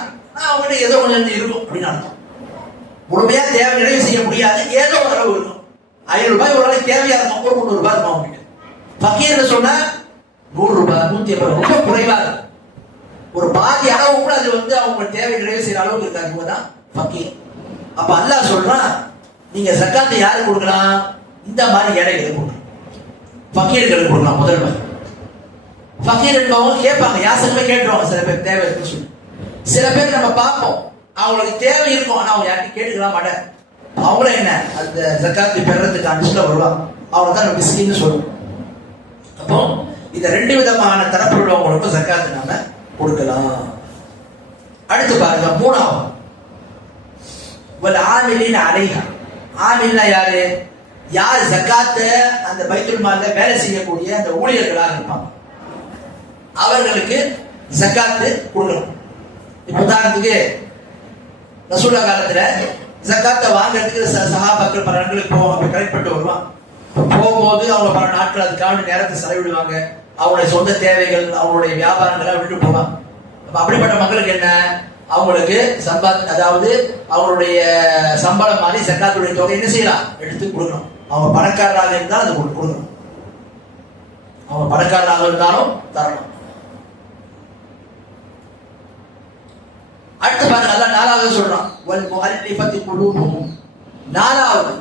அவங்ககிட்ட ஏதோ கொஞ்சம் இருக்கும் அப்படின்னு அர்த்தம். முழுமையா தேவை நிறைவு செய்ய முடியாது, ஏதோ ஒரு அளவு இருக்கும். 500 ரூபாய் ஒரு நாளைக்கு தேவையா இருக்கும், ஒரு 300 ரூபாய் இருக்கும் அவங்ககிட்ட. ஃபகீர்னு சொன்னா 100 ரூபாய், 150 ரூபாய், ரொம்ப குறைவா இருக்கும். ஒரு பாதி அளவு கூட அது அவங்க தேவை நிறைவு செய்யற அளவுக்கு இருக்காது. இவங்க தான் ஃபகீர். அப்ப அல்லாஹ் சொல்றான், நீங்க ஜக்காத்தை யாருக்கு கொடுக்கலாம்? இந்த மாதிரி ஏழைகளுக்கு கொடுக்கலாம், ஃபகீர்களுக்கு கொடுக்கலாம். முதல் மாதிரி ஃபகீர் என்பவங்க கேட்பாங்க, யாசகமே கேட்டுருவாங்க. சில பேர் தேவை இருக்குன்னு சொல்லி, சில பேர் நம்ம பார்ப்போம் அவங்களுக்கு தேவை இருக்கும், ஆனா அவங்க யார்கிட்ட கேட்டுக்கலாம் மாட்டேன். அவங்கள என்ன அந்த ஜக்காத்தை பெறதுக்கு அனுப்பிச்சுல வருவாங்க. அவங்க தான் நம்ம மிஸ்கின்னு சொல்லுவோம். அப்போ இந்த 2 விதமான தரப்பு உள்ளவங்களுக்கும் ஜக்காத்து நாம கொடுக்கலாம். அடுத்து பாருங்க, மூணாவது வல் ஆமிலின் அலைஹா. ஆமில்னா யாரு? யார் ஜக்காத்தை அந்த பைத்துல் மால்ல வேலை செய்யக்கூடிய அந்த ஊழியர்களாக இருப்பாங்க, அவர்களுக்கு ஜக்காத்து கொடுக்கணும். இப்ப உதாரணத்துக்கு ரசூலுல்லாஹ் காலத்துல ஜக்காத்தை வாங்குறதுக்கு சஹாபாக்கள் பல நாட்களுக்கு போவாங்க, கலெக்ட் பண்ணிட்டு வருவாங்க. போகும்போது அவங்க பல நாட்கள் அதுக்கான நேரத்தை செலவிடுவாங்க. அவங்களுடைய சொந்த தேவைகள், அவங்களுடைய வியாபாரங்களை விட்டு போவாங்க. அப்படிப்பட்ட மக்களுக்கு என்ன? அவங்களுக்கு அதாவது அவங்களுடைய சம்பளம் மாதிரி ஜக்காத்துடைய தொகை என்ன செய்யலாம்? எடுத்து கொடுக்கணும். அவங்க பணக்காரராக இருந்தாலும் அது கொடுக்கணும், அவங்க பணக்காரராக இருந்தாலும் தரணும். அடுத்து பாருங்க, அல்லாஹ் 4வது சொல்றான், வல் முஅல்லிஃபத்தி குலூபுஹும். 4வது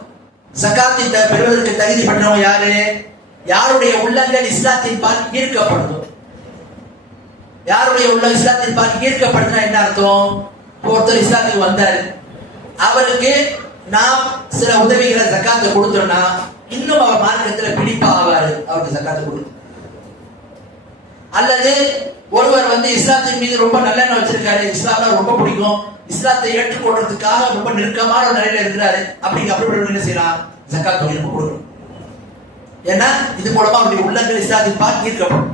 ஜகாத்தை பெறுவதற்கு தகுதி பெற்றவங்க யாரு? யாருடைய உள்ளங்கள் இஸ்லாத்தின் பால் ஈர்க்கப்படுதோ. யாருடைய உள்ள இஸ்லாத்தின் பால் ஈர்க்கப்படுதுன்னா என்ன அர்த்தம்? ஒருத்தர் இஸ்லாத்துக்கு வந்தாரு, அவருக்கு நாம் சில உதவிகளை ஜக்காத்தை கொடுத்தோம்னா இன்னும் அவர் மார்க்கத்தில் பிடிப்பா ஆவாரு, அவருக்கு ஜக்காத்தை கொடுத்து. அல்லது ஒருவர் இஸ்லாத்தின் மீது ரொம்ப நல்லெண்ணம் வச்சிருக்காரு, இஸ்லாம்ல ரொம்ப பிடிக்கும், இஸ்லாத்தை ஏற்றுக்கொள்றதுக்காக ரொம்ப நெருக்கமான ஒரு நிலையில இருக்கிறாரு, அப்படிப்பட்ட என்ன செய்யலாம்? ஜக்காத் தொகை கொடுக்கணும். ஏன்னா இது மூலமா அவருடைய உள்ளங்கள் இஸ்லாத்தின் பால் ஈர்க்கப்படும்.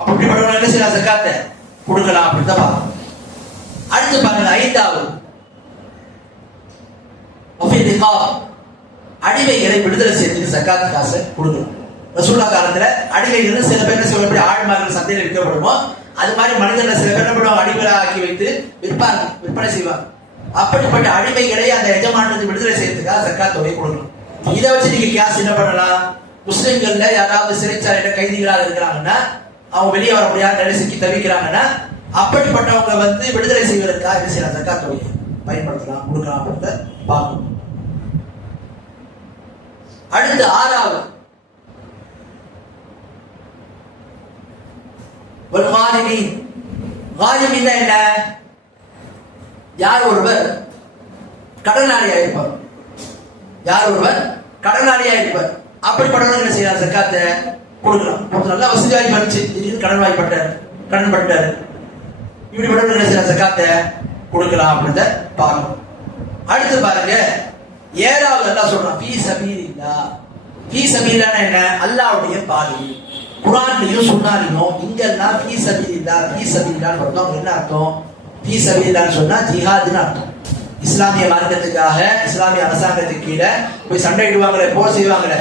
அப்படிப்பட்டவங்க என்ன செய்யலாம்? ஜக்காத்தை கொடுக்கலாம் அப்படின்னு தான் பார்க்கணும். அடுத்து பாருங்க, 5வது அடிமைகளை விடுதலை செய்யறதுக்கு ஜக்காத் காசை கொடுக்கணும். ரசூலுல்லாஹ் காலத்துல அடிமைகள் சில பேர் சொல்லப்படி ஆழ்மார்கள் சந்தையில் விற்கப்படுமோ, அது மாதிரி மனிதர்கள் சில பேர் பண்ணுவாங்க, அடிமைகளை ஆக்கி வைத்து விற்பனை செய்வாங்க. அப்படிப்பட்ட அடிமைகளை அந்த எஜமானத்துக்கு விடுதலை செய்யறதுக்காக ஜக்காத் தொகை கொடுக்கணும். இதை வச்சு நீங்க கியாஸ் என்ன பண்ணலாம்? முஸ்லிம்கள்ல யாராவது சிறைச்சாலையில கைதிகளாக இருக்கிறாங்கன்னா, அவங்க வெளியே வர முடியாத நிலை சிக்கி தவிக்கிறாங்கன்னா, அப்படிப்பட்டவங்க விடுதலை செய்வதற்காக என்ன செய்யலாம்? ஜக்காத் தொகையை பயன்படுத்தலாம், கொடுக்கலாம் அப்படின்றத பார்க்கணும். அடுத்து 6வது என்ன? யார் ஒருவர் கடனாளியா இருப்பார், அப்படிப்பட்டவங்க என்ன செய்யலாம்? ஜக்காத்தை கொடுக்கலாம். நல்ல வசதி வாய்ப்பு இருந்துச்சு, கடன் பட்டாரு, இப்படிப்பட்டவங்க என்ன செய்யலாம்? ஜக்காத்தை கொடுக்கலாம் அப்படின்றத பார்க்கணும். அடுத்து பாருங்க, 7வது அல்லாஹ் சொல்றான், ஃபீ சபீலில்லாஹ். ஃபீ சபீலில்லாஹ்னா என்ன? அல்லாஹ்வுடைய பாதை. குர்ஆன்லயும் சுன்னாலயும் இங்கெல்லாம் ஃபீ சபீலில்லாஹ் வருது. என்ன அர்த்தம்? ஃபீ சபீலில்லாஹ் சொன்னா ஜிஹாத்னு அர்த்தம். இஸ்லாமிய மார்க்கத்துக்காக இஸ்லாமிய அரசாங்கத்துக்கு கீழே போய் சண்டையிடுவாங்களே, போர் செய்வாங்களே,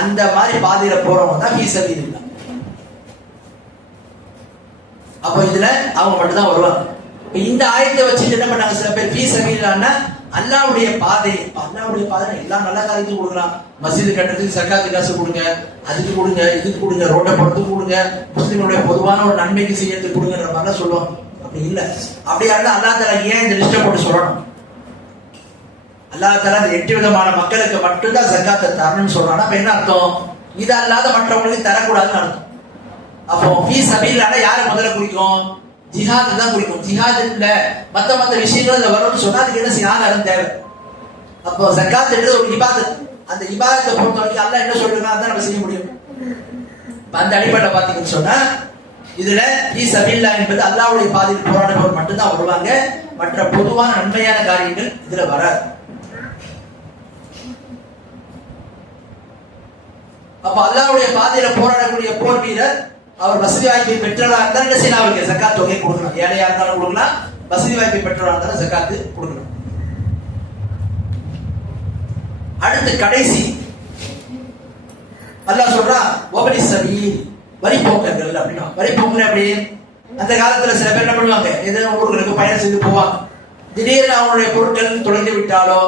அந்த மாதிரி பாதையில போறவங்க தான் ஃபீ சபீலில்லாஹ். அப்போ இதுல அவங்க மட்டும் தான் வருவாங்க. இந்த ஆயத்தை வச்சுட்டு என்ன பண்ணாங்க சில பேர், ஃபீ சபீலில்லாஹ்னா அல்லாஹ்வுடைய பாதை. அல்லாஹ்வுடைய பாதை எல்லா நல்ல காரியத்துக்கும் கொடுக்கலாம். மஸ்ஜித் கட்டுறதுக்கு சக்காத்து காசு கொடுங்க, அதுக்கு கொடுங்க, இதுக்கு கொடுங்க, ரோட்டை போடுறதுக்கு கொடுங்க, முஸ்லிம்களுடைய பொதுவான ஒரு நன்மைக்கு செய்யறதுக்கு கொடுங்கன்ற மாதிரி சொல்லுவோம். அப்படி இல்ல. அப்படியா இருந்தா அல்லாஹ் தஆலா ஏன் இந்த லிஸ்ட்டை போட்டு சொல்லணும்? அல்லாஹ் தஆலா இந்த 8 விதமான மக்களுக்கு மட்டும்தான் ஜக்காத்தை தரணும்னு சொல்றானா, அப்ப என்ன அர்த்தம்? இது அல்லாத மற்றவங்களுக்கு தரக்கூடாதுன்னு அர்த்தம். அப்போ ஃபீ சபீலில்லாஹ் யாரை முதல்ல குறிக்கும்? ஜிஹாத் தான் குறிக்கும். ஜிஹாத் இல்ல மத்த விஷயங்கள் வரும்னு சொன்னா அதுக்கு என்ன செய்ய ஆதாரம் தேவை. அப்போ ஜக்காத் என்றது ஒரு இபாதத். அந்த இபாதத்தை பொறுத்த வரைக்கும் அல்லாஹ் என்ன சொல்றாங்க அதான் நம்ம செய்ய முடியும். அந்த அடிப்படையில் பாத்தீங்கன்னு சொன்னா இதுல ஃபீ சபீலில்லாஹ் என்பது அல்லாஹ்வுடைய பாதையில் போராடுறவர் மட்டும்தான் வருவாங்க. மற்ற பொதுவான நன்மையான காரியங்கள் இதுல வராது. அப்ப அல்லாஹ்வுடைய பாதையில போராடக்கூடிய போர் வீரர் அவர் வசதி வாய்ப்பை பெற்றவராக இருந்தாலும் என்ன செய்யலாம்? அவருக்கு ஜக்காத் தொகை கொடுக்கணும். ஏழையா இருந்தாலும் கொடுக்கலாம், வசதி வாய்ப்பை பெற்றவராக இருந்தாலும் ஜக்காத்து கொடுக்கணும். அடுத்து கடைசி அல்லாஹ் சொல்றான் வபனி சபீல், வரிப்போக்கர்கள் அப்படின்னா. வரிப்போக்கர்கள் அப்படி அந்த காலத்துல சில பேர் என்ன பண்ணுவாங்க, ஏதோ ஊர்களுக்கு பயணம் செய்து போவாங்க. திடீர்னு அவங்களுடைய பொருட்கள் தொலைந்து விட்டாலோ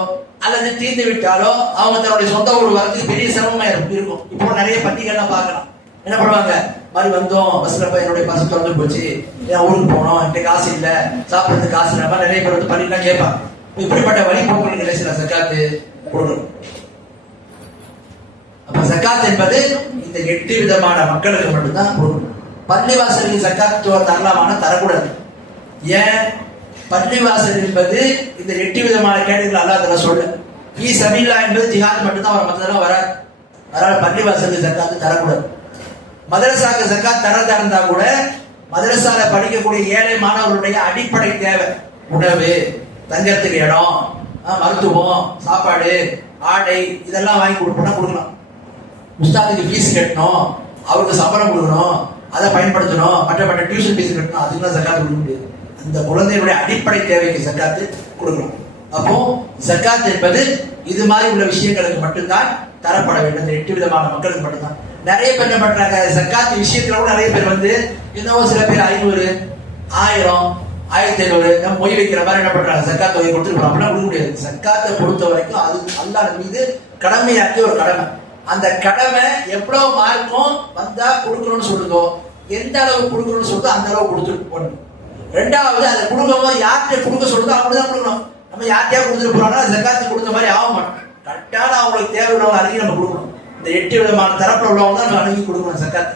அல்லது தீர்ந்து விட்டாலோ அவங்க தன்னுடைய சொந்த ஊர் வரதுக்கு பெரிய சிரமமா இருக்கும். இப்போ நிறைய பண்டிகைலாம் பார்க்கலாம். என்ன பண்ணுவாங்க, மாதிரி வந்தோம் பஸ்ல போய் என்னுடைய பஸ் திறந்து போச்சு, என் ஊருக்கு போனோம், என்கிட்ட காசு இல்ல, சாப்பிடுறதுக்கு காசு இல்ல, மாதிரி நிறைய பேர் வந்து பண்ணிலாம் கேட்பாங்க. இப்படிப்பட்ட வழிபோக்குகளுக்கு நிலைச்சில ஜக்காத்து கொடுக்கணும். அப்ப ஜக்காத் என்பது இந்த 8 விதமான மக்களுக்கு மட்டும்தான் கொடுக்கணும். பள்ளிவாசலுக்கு ஜக்காத் தரலாமான தரக்கூடாது. ஏன்? பள்ளிவாசல் என்பது இந்த 8 விதமான கேட்டகரிகள் அல்லாஹ் தஆலா சொல்ல. ஃபீ சபீலில்லாஹ் என்பது ஜிஹாத் மட்டும்தான் வர, மத்ததெல்லாம் வராது. அதனால பள்ளிவாசலுக்கு ஜக்காத் தரக்கூடாது. மதரசாக்கு ஜக்காத் தரதா இருந்தா கூட மதரசால படிக்கக்கூடிய ஏழை மாணவர்களுடைய அடிப்படை தேவை, உணவு, தங்கறதுக்கு இடம், மருத்துவம், சாப்பாடு, ஆடை, இதெல்லாம் வாங்கி கொடுக்கலாம். உஸ்தாதுக்கு ஃபீஸ் கட்டணும், அவருக்கு சம்பளம் கொடுக்கணும், அதை பயன்படுத்தணும், மற்ற டியூஷன் ஃபீஸ் கட்டணும், அதுக்கெல்லாம் ஜக்காத் கொடுக்க முடியாது. அந்த குழந்தையுடைய அடிப்படை தேவைக்கு ஜக்காத்து கொடுக்கணும். அப்போ ஜக்காத் என்பது இது மாதிரி உள்ள விஷயங்களுக்கு மட்டும்தான் தரப்பட வேண்டும். இந்த 8 விதமான மக்களுக்கு மட்டும்தான். நிறைய பேர் என்ன பண்றாங்க, ஜக்காத் விஷயத்துல கூட நிறைய பேர் வந்து இன்னும் சில பேர் 500, 1000, 1500 மொய் வைக்கிற மாதிரி என்ன பண்றாங்க, ஜக்காத் தொகை கொடுத்துட்டு அப்படிலாம் கொடுக்க முடியாது. ஜக்காத்தை பொறுத்த வரைக்கும் அது அல்லாஹ் மீது கடமையாக்கிய ஒரு கடமை. அந்த கடமை எவ்வளவு மார்க்கும் வந்தா கொடுக்கணும்னு சொல்லுதோ, எந்த அளவு கொடுக்கணும்னு சொல்லுதோ அந்த அளவு கொடுத்துட்டு போகணும். ரெண்டாவது அதை கொடுக்கும்போது யார்கிட்ட கொடுக்க சொல்லுதோ அப்படிதான் கொடுக்கணும். நம்ம யார்கிட்டயா கொடுத்துட்டு போறோம்னா ஜக்காத்து கொடுத்த மாதிரி ஆக மாட்டோம். கரெக்டான அவங்களுக்கு தேவையுள்ளவங்க அணுகி நம்ம கொடுக்கணும். இந்த 8 விதமான தரப்புல உள்ளவங்க தான் நம்ம அணுகி கொடுக்கணும் ஜக்காத்து.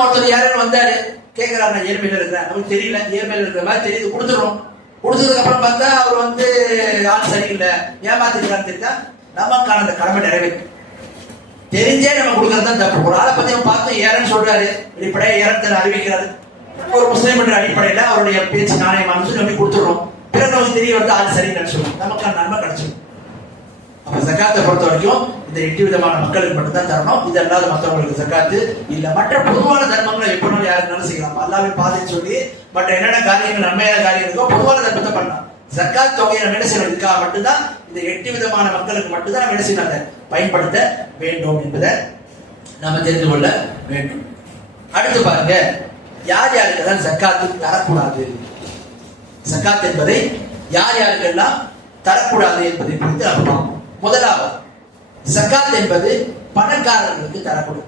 ஒருத்தர் யாரும் வந்தாரு கேட்கிறாங்க, நான் ஏழ்மையில இருக்கிறேன், நமக்கு தெரியல, ஏழ்மையில இருக்கிற மாதிரி தெரியுது, கொடுத்துருவோம். கொடுத்ததுக்கு அப்புறம் பார்த்தா அவர் வந்து ஆள் சரியில்லை, ஏமாத்திருக்கான்னு தெரிஞ்சா நமக்கான அந்த கடமை நிறைவேற்றும். தெரிஞ்சே நம்ம கொடுக்கறது தான் தப்பு. ஒரு ஆளை பத்தி பார்த்து ஏறன்னு சொல்றாரு, வெளிப்படையா ஏறத்தை அறிவிக்கிறாரு, ஒரு முஸ்லீம் என்ற அடிப்படையில அவருடைய பேச்சு நாணயமான சொல்லி நம்ம கொடுத்துடுறோம். பிறகு நமக்கு தெரிய வந்து ஆள் சரின்னு சொல்லுவோம், நமக்கான நன்மை கிடைச்சிடும். அப்ப ஜக்காத்தை பொறுத்த வரைக்கும் இந்த 8 விதமான மக்களுக்கு மட்டும்தான் தரணும். இது அல்லாத மற்றவங்களுக்கு ஜக்காத்து இல்ல. மற்ற பொதுவான தர்மங்களை எப்படினாலும் யாருக்குனாலும் செய்யலாம். அல்லாஹ்வின் பாதைன்னு சொல்லி மற்ற என்னென்ன காரியங்கள் நன்மையான காரியம் இருக்கோ பொதுவான தர்மத்தை பண்ணலாம். ஜக்காத் தொகையை நம்ம என்ன செய்யணும், இதுக்காக மட்டும்தான் இந்த 8 விதமான மக்களுக்கு மட்டும்தான் நம்ம என்ன செய்யணும், அதை பயன்படுத்த வேண்டும் என்பதை நம்ம தெரிந்து கொள்ள வேண்டும். அடுத்து பாருங்க, யார் யாருக்கெல்லாம் ஜக்காத்து தரக்கூடாது, ஜக்காத் என்பதை யார் யாருக்கெல்லாம் தரக்கூடாது என்பதை குறித்து நம்ம பார்ப்போம். முதலாவது, ஜக்காத் என்பது பணக்காரர்களுக்கு தரக்கூடாது.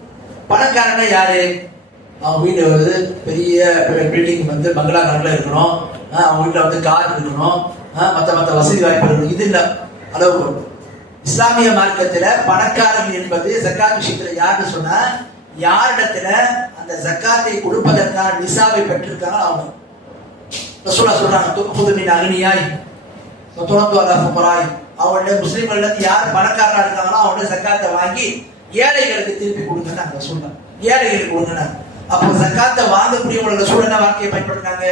பணக்காரங்க யாரு? அவங்க வீடு வந்து பெரிய பில்டிங் வந்து பங்களா கணக்குல இருக்கணும், அவங்க வீட்டுல வந்து கார் இருக்கணும், மற்ற வசதி வாய்ப்பு இருக்கணும். இது இல்ல அளவு. இஸ்லாமிய மார்க்கத்துல பணக்காரர்கள் என்பது ஜக்காத் விஷயத்துல யாருன்னு சொன்னா, யாரிடத்துல அந்த ஜக்காத்தை கொடுப்பதற்கான நிசாவை பெற்றிருக்காங்க அவங்க. ரசூலுல்லாஹ் சொல்றாங்க, துஃபுதுமின் அக்னியாய் வதுரது அலா ஃபுகராய். அவங்கள முஸ்லிம்கள்ல யார் பணக்காரா இருக்காங்களோ அவங்க ஜக்காத்தை வாங்கி ஏழைகளுக்கு திருப்பி கொடுங்கன்னு நாங்க சொல்றோம். ஏழைகளுக்கு கொடுங்க. அப்போ ஜக்காத்தை வாங்கக்கூடியவங்களோட ரசூல் என்ன வார்த்தையை பயன்படுத்தினாங்க,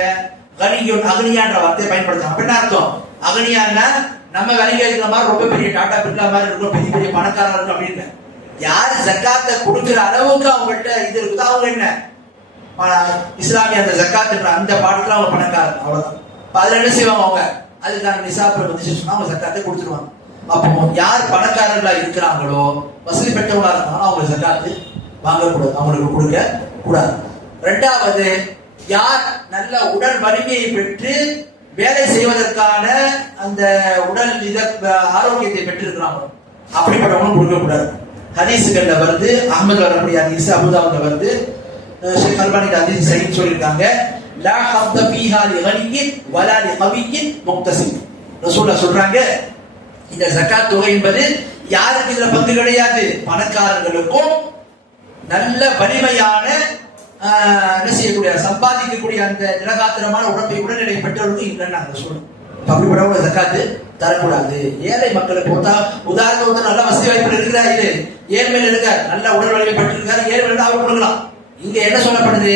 கனியுன் அக்னியான்ற வார்த்தையை பயன்படுத்தாங்க. அப்படின்னா அர்த்தம், அக்னியான்னா நம்ம விலைக்கு இருக்கிற மாதிரி ரொம்ப பெரிய டாடா பிர்லா மாதிரி இருக்கும், பெரிய பெரிய பணக்காரா இருக்கும் அப்படின்னு. யார் ஜக்காத்தை கொடுக்கிற அளவுக்கு அவங்கள்ட்ட இது இருக்குதோ அவங்க என்ன இஸ்லாமிய அந்த ஜக்காத்துன்ற அந்த பாடத்துல அவங்க பணக்காரங்க, அவ்வளவுதான். அதுல என்ன செய்வாங்க அவங்க, அதுக்கான நிசாப்ல வந்துச்சு சொன்னா அவங்க ஜக்காத்தை கொடுத்துருவாங்க. அப்போ யார் பணக்காரர்களா இருக்கிறாங்களோ, வசதி பெற்றவங்களா இருந்தாலும் அவங்க ஜக்காத்து வாங்கக்கூடாது, அவங்களுக்கு கொடுக்க கூடாது. ரெண்டாவது, யார் நல்ல உடல் வலிமையை பெற்று வேலை செய்வதற்கான அந்த உடல் ஆரோக்கியத்தை பெற்றிருக்கிறாங்களோ அப்படிப்பட்டவங்களும் கொடுக்க கூடாது. ஹதீசுகள்ல வருது, அஹ்மது வரக்கூடிய ஹதீஸ், அபூதாவுல வருது, ஷேக் அல்பானி ஹதீஸ் சஹீஹ் சொல்லிருக்காங்க, லா ஹப்த ஃபீஹா லிகனியின் வலா லிகவியின் முக்தஸிப். ரசூலுல்லாஹ் சொல்றாங்க, இந்த ஜகாத் தொகை என்பது யாருக்கு இதுல பங்கு கிடையாது, பணக்காரர்களுக்கும் நல்ல வலிமையான என்ன செய்யக்கூடிய சம்பாதிக்கக்கூடிய அந்த நிலகாத்திரமான உடல்நிலை பெற்றவர்களுக்கு இல்லைன்னு நாங்கள் சொல்றோம். அப்படிப்பட்ட ஜகாத்து தரக்கூடாது. ஏழை மக்களுக்கு உதாரணத்துக்கு நல்ல வசதி வாய்ப்பு இருக்கிறாரு, ஏழ்மையில் இருக்கார், நல்ல உடல் வலிமை பெற்றிருக்காரு, ஏழ்மையில் அவர் கொடுக்கலாம். இங்க என்ன சொல்லப்படுது,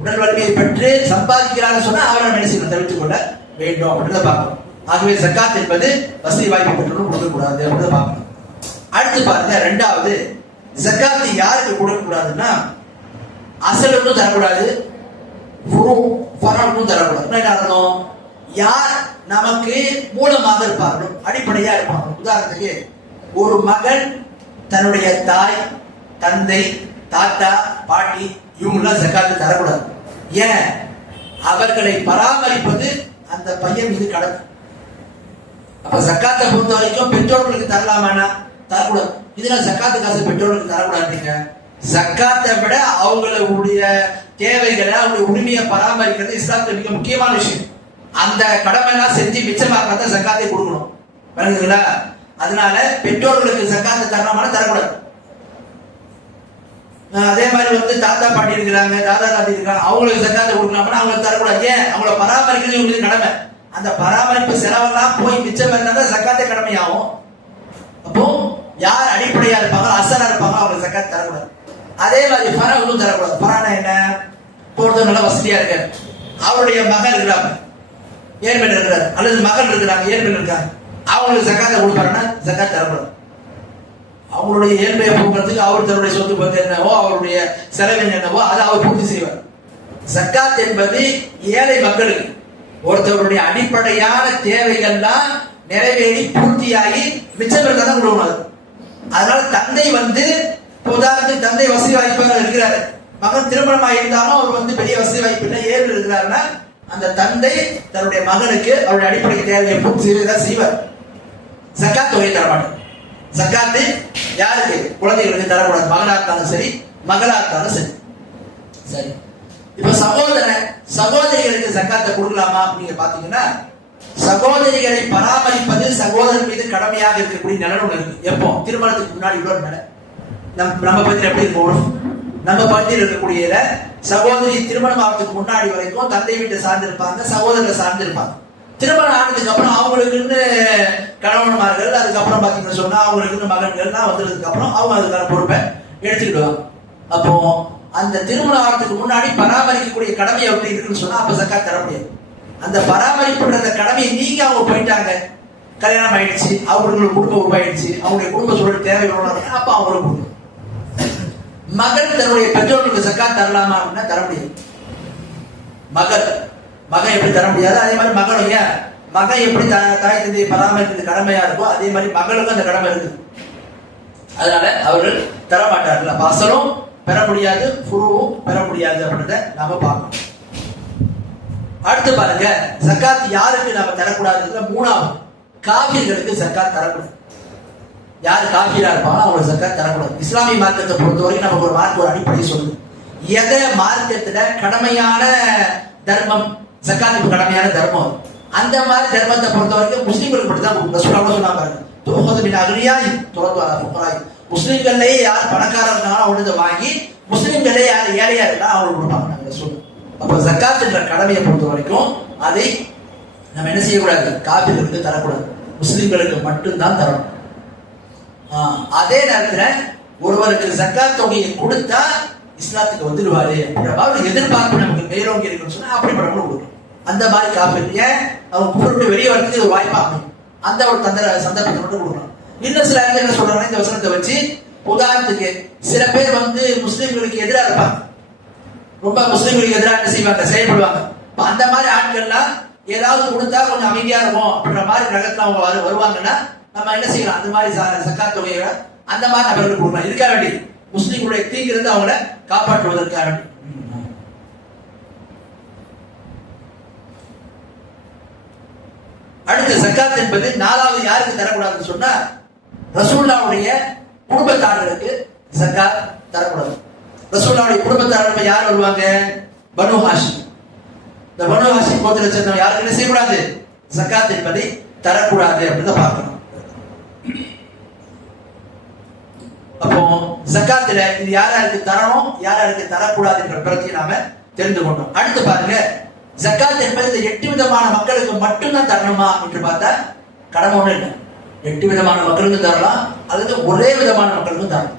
உடல் வலிமையை பெற்று சம்பாதிக்கிறாங்க சொன்னா அவரை மனுஷன் தவிர்த்துக் கொள்ள வேண்டும் அப்படின்றத பார்க்கணும். ஆகவே ஜகாத் என்பது வசதி வாய்ப்பு பெற்றவர்களும் கொடுக்கக்கூடாது அப்படின்றத பார்க்கணும். அடுத்து பாருங்க, ரெண்டாவது, ஜகாத் யாருக்கு கொடுக்க கூடாதுன்னா அசலுக்கும் தரக்கூடாது, ஃபரூக்கும் தரக்கூடாது. என்ன அர்த்தம், யார் நமக்கு மூலமாக இருப்பார்கள், அடிப்படையா இருப்பாங்க. உதாரணத்துக்கு ஒரு மகன் தன்னுடைய தாய், தந்தை, தாத்தா, பாட்டி இவங்கெல்லாம் ஜகாத்து தரக்கூடாது. ஏன், அவர்களை பராமரிப்பது அந்த பையன் மீது கடமை. அப்ப ஜகாத்தை பொறுத்த வரைக்கும் பெற்றோர்களுக்கு தரலாமானா தரக்கூடாது. இதுல ஜகாத்து காசு பெற்றோர்களுக்கு தரக்கூடாதுங்க. ஜகாத்தை விட அவங்களுடைய தேவைகளை, அவங்களுடைய உரிமையை பராமரிக்கிறது இஸ்லாத்துல மிக முக்கியமான விஷயம். அந்த கடமை எல்லாம் செஞ்சு மிச்சமாக்காத ஜகாத்தை கொடுக்கணும், விளங்குங்களா? அதனால பெற்றோர்களுக்கு ஜகாத்தை தரலாமானா தரக்கூடாது. அதே மாதிரி வந்து தாத்தா பாட்டி இருக்கிறாங்க, தாத்தா தாத்தி இருக்காங்க, அவங்களுக்கு ஜகாத்தை கொடுக்கலாம்னா அவங்களுக்கு தரக்கூடாது. ஏன், அவங்கள பராமரிக்கிறது இவங்களுக்கு கடமை. அந்த பராமரிப்பு செலவெல்லாம் போய் மிச்சம் இருந்தாலும் ஜகாத்தே கடமையாகும். அப்போ யார் அடிப்படையா இருப்பாங்க, அசலா இருப்பாங்க, அவங்களுக்கு ஜகாத் தரக்கூடாது. அதே மாதிரி ஃபரவும் தரக்கூடாது. ஃபரானா என்ன, போறது நல்ல வசதியா இருக்க, அவருடைய மகன் இருக்கிறாங்க, ஏழ்மையில் இருக்கிறார், அல்லது மகள் இருக்கிறாங்க, ஏழ்மையில் இருக்காங்க, அவங்களுக்கு ஜகாத்தை கொடுப்பாருன்னா ஜகாத் தரக்கூடாது. அவங்களுடைய ஏழ்மையை போக்குறதுக்கு அவர் தன்னுடைய சொத்து பத்து என்னவோ, அவருடைய செலவின் என்னவோ அதை அவர் பூர்த்தி செய்வார். ஜகாத் என்பது ஏழை மக்களுக்கு ஒருத்தவருடைய அடிப்படையான தேவைகள்லாம் நிறைவேறி பூர்த்தியாகி மிச்சம் இருந்தா தான் கொடுக்கணும். அதனால தந்தை வந்து, உதாரணத்துக்கு தந்தை வசதி வாய்ப்பாக இருக்கிறாரு, மகன் திருமணமாக இருந்தாலும் அவர் வந்து பெரிய வசதி வாய்ப்பு இல்லை, ஏழு இருக்கிறாருன்னா அந்த தந்தை தன்னுடைய மகனுக்கு அவருடைய அடிப்படை தேவையை பூர்த்தி செய்வதா செய்வார். ஜகாத் தொகை தரமாட்டார். ஜகாத்து யாருக்கு, குழந்தைகளுக்கு தரக்கூடாது, மகனா இருந்தாலும் சரி, மகளா இருந்தாலும் சரி. சரி, இப்ப சகோதரிகளுக்கு ஜகாத்தை கொடுக்கலாமா நீங்க பாத்தீங்கன்னா, சகோதரிகளை பராமரிப்பது சகோதரர் மீது கடமையாக இருக்கக்கூடிய நிலம் இருக்கு. எப்போ, திருமணத்துக்கு முன்னாடி இவ்வளவு நிலை நம்ம பத்தியில் எப்படி இருக்கும், நம்ம பத்தியில் இருக்கக்கூடிய சகோதரி திருமணம் ஆகிறதுக்கு முன்னாடி வரைக்கும் தந்தை வீட்டை சார்ந்திருப்பாங்க, சகோதரரை சார்ந்திருப்பாங்க. திருமணம் ஆனதுக்கு அப்புறம் அவங்களுக்குன்னு கணவன்மார்கள், அதுக்கப்புறம் பாத்தீங்கன்னா சொன்னா அவங்களுக்குன்னு மகன்கள்லாம் வந்ததுக்கு அப்புறம் அவங்க அதுக்கான பொறுப்பை எடுத்துக்கிடுவாங்க. அப்போ அந்த திருமணம் ஆகிறதுக்கு முன்னாடி பராமரிக்கக்கூடிய கடமை எப்படி இருக்குன்னு சொன்னா அப்ப ஜகாத் தர முடியாது. அந்த பராமரிப்புன்ற அந்த கடமையை நீங்க அவங்க போயிட்டாங்க, கல்யாணம் ஆயிடுச்சு, அவங்களுக்கு குடும்பம் உருவாயிடுச்சு, அவங்களுடைய குடும்ப சூழல் தேவை அப்ப அவங்களுக்கு கொடுக்கணும். மகன் தன்னுடைய பெற்றோர்களுக்கு ஜகாத் தரலாமா அப்படின்னா தர முடியாது. மகன் எப்படி தர முடியாது, அதே மாதிரி மகனும், ஏன் மகன் எப்படி தாய் தந்தையை பராமரிக்கிறது கடமையா இருக்கோ அதே மாதிரி மகளுக்கும் அந்த கடமை இருக்குது. அதனால அவர்கள் தரமாட்டார்கள். அப்ப அசலும் பெற முடியாது, ஃபுருவும் பெற முடியாது அப்படின்றத நாம பார்க்கணும். அடுத்து பாருங்க, ஜகாத் யாருக்கு நாம தரக்கூடாதுல மூணாவது, காபீர்களுக்கு ஜகாத் தரக்கூடாது. யார் காபீரா இருப்பாங்க அவங்களுக்கு ஜகாத் தரக்கூடாது. இஸ்லாமிய மார்க்கத்தை பொறுத்தவரைக்கும் நமக்கு ஒரு மார்க்க ஒரு அடிப்படை சொல்லுது. எதை மார்க்கத்துல கடமையான தர்மம், ஜகாத் கடமையான தர்மம், அந்த மாதிரி தர்மத்தை பொறுத்த வரைக்கும் முஸ்லிம்களுக்கு மட்டும் தான் முஸ்லிம்களே யார் பணக்காரர் இருந்தாலும் அவங்களுக்கு வாங்கி, முஸ்லிம்களே யார் ஏழையா இருந்தாலும் அவங்களுக்கு கொடுப்பாங்க சொல்லுவோம். அப்ப ஜகாத் என்ற கடமையை பொறுத்த வரைக்கும் அதை நம்ம என்ன செய்யக்கூடாது, காபீர்களுக்கு தரக்கூடாது, முஸ்லிம்களுக்கு மட்டும்தான் தரணும். அதே நேரத்துல ஒருவருக்கு ஜகாத் தொகையை கொடுத்தா இஸ்லாத்துக்கு வந்துடுவாரு அவருக்கு எதிர்பார்ப்பு நமக்கு மேலோங்கி இருக்குன்னு சொன்னா அப்படிப்பட்ட கொடுக்கணும். அந்த மாதிரி காப்பீடு, ஏன் அவங்க குஃப்ரை வெளியே வரதுக்கு ஒரு வாய்ப்பா அமையும், அந்த ஒரு சந்தர்ப்பத்தை மட்டும் கொடுக்கணும். இன்னும் சில இடத்துல என்ன சொல்றாங்கன்னா, இந்த வசனத்தை வச்சு உதாரணத்துக்கு சில பேர் வந்து முஸ்லிம்களுக்கு எதிராக இருப்பாங்க, ரொம்ப முஸ்லிம்களுக்கு எதிராக என்ன செய்வாங்க, செயல்படுவாங்க. அந்த மாதிரி ஆட்கள்லாம் ஏதாவது கொடுத்தா கொஞ்சம் அமைதியா இருக்கும் அப்படின்ற மாதிரி நகரத்துல அவங்க வருவாங்கன்னா நம்ம என்ன செய்யலாம், அந்த மாதிரி சக்காத் தொகையை அந்த மாதிரி நபர்களுக்கு கொடுக்கலாம். இதுக்காக வேண்டி முஸ்லிம்களுடைய தீங்கிலிருந்து அவங்கள காப்பாற்றுவதற்காக வேண்டி. அடுத்த சக்காத் என்பது நாலாவது யாருக்கு தரக்கூடாதுன்னு சொன்னா ரசூலுல்லாஹ்வுடைய குடும்பத்தார்களுக்கு சக்காத் தரக்கூடாது. ரசூலுல்லாஹ்வுடைய குடும்பத்தார்கள் யார் வருவாங்க, பனு ஹாஷிம். இந்த பனு ஹாஷிம் கோத்திரத்தை சேர்ந்தவங்க யாருக்கு என்ன செய்யக்கூடாது, சக்காத் என்பதை தரக்கூடாது அப்படின்னு பார்க்கணும். அப்போ ஜக்காத்துல இது யாருக்கு தரணும் யாருக்கு தரக்கூடாது என்ற பிரச்சனை நாம தெரிந்து கொண்டோம். அடுத்து பாருங்க, ஜக்காத் என்பது இந்த 8 விதமான மக்களுக்கு மட்டும்தான் தரணுமா என்று பார்த்தா கடமை ஒண்ணு இல்லை. 8 விதமான மக்களுக்கு தரலாம், அல்லது ஒரே விதமான மக்களுக்கும் தரலாம்.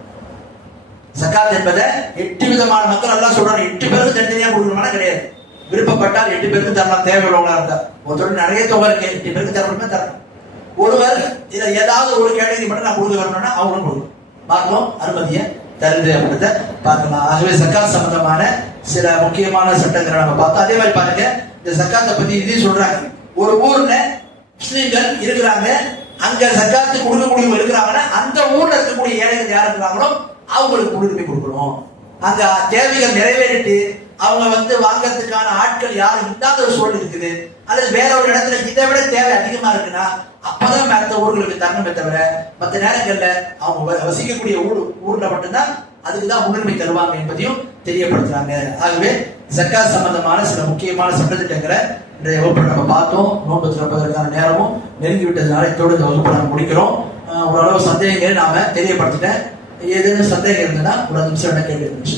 ஜக்காத் என்பதை 8 விதமான மக்கள் எல்லாம் சொல்றாங்க, 8 பேருக்கு தனித்தனியா கொடுக்கணும்னா கிடையாது. விருப்பப்பட்டால் 8 பேருக்கு தரலாம், தேவையுள்ளவங்களா இருந்தா. ஒருத்தர் நிறைய தொகை இருக்கு, 8 பேருக்கு தரணும்னா தரலாம். ஒருவர் இதுல ஏதாவது ஒரு கேட்டகரி மட்டும் நான் கொடுக்க வரணும்னா அவங்களும் கொடுக்கணும். பார்க்கலாம் அனுமதியை தருது அப்படின்றத பார்க்கலாம். ஆகவே ஜக்காத் சம்பந்தமான சில முக்கியமான சட்டங்களை நம்ம பார்த்தோம். அதே மாதிரி பாருங்க, இந்த ஜக்காத்தை பத்தி இதையும் சொல்றாங்க. ஒரு ஊர்ல முஸ்லிம்கள் இருக்கிறாங்க, அங்க ஜக்காத்து கொடுக்கக்கூடியவங்க இருக்கிறாங்கன்னா அந்த ஊர்ல இருக்கக்கூடிய ஏழைகள் யார் இருக்கிறாங்களோ அவங்களுக்கு முன்னுரிமை கொடுக்கணும். அங்க தேவைகள் நிறைவேறிட்டு அவங்க வந்து வாங்கறதுக்கான ஆட்கள் யாரும் இல்லாத ஒரு சூழல் இருக்குது, அல்லது வேற ஒரு இடத்துல இதை விட தேவை அதிகமா இருக்குன்னா அப்பதான் மற்ற ஊர்களுக்கு தரணுமே தவிர மற்ற நேரங்கள்ல அவங்க வசிக்கக்கூடிய ஊர்ல மட்டும்தான் அதுக்குதான் முன்னுரிமை தருவாங்க என்பதையும் தெரியப்படுத்துறாங்க. ஆகவே ஜக்காத் சம்பந்தமான சில முக்கியமான சட்டத்திட்டங்களை இன்றைய வகுப்பில் நம்ம பார்த்தோம். நோன்பு திறப்பதற்கான நேரமும் நெருங்கி விட்டதுனால இதோடு இந்த வகுப்பை நம்ம முடிக்கிறோம். ஓரளவு சந்தேகங்களை நாம தெரியப்படுத்திட்டேன். ஏதேனும் சந்தேகம் இருந்ததுன்னா ஒரு 5 நிமிஷம் கேள்வி.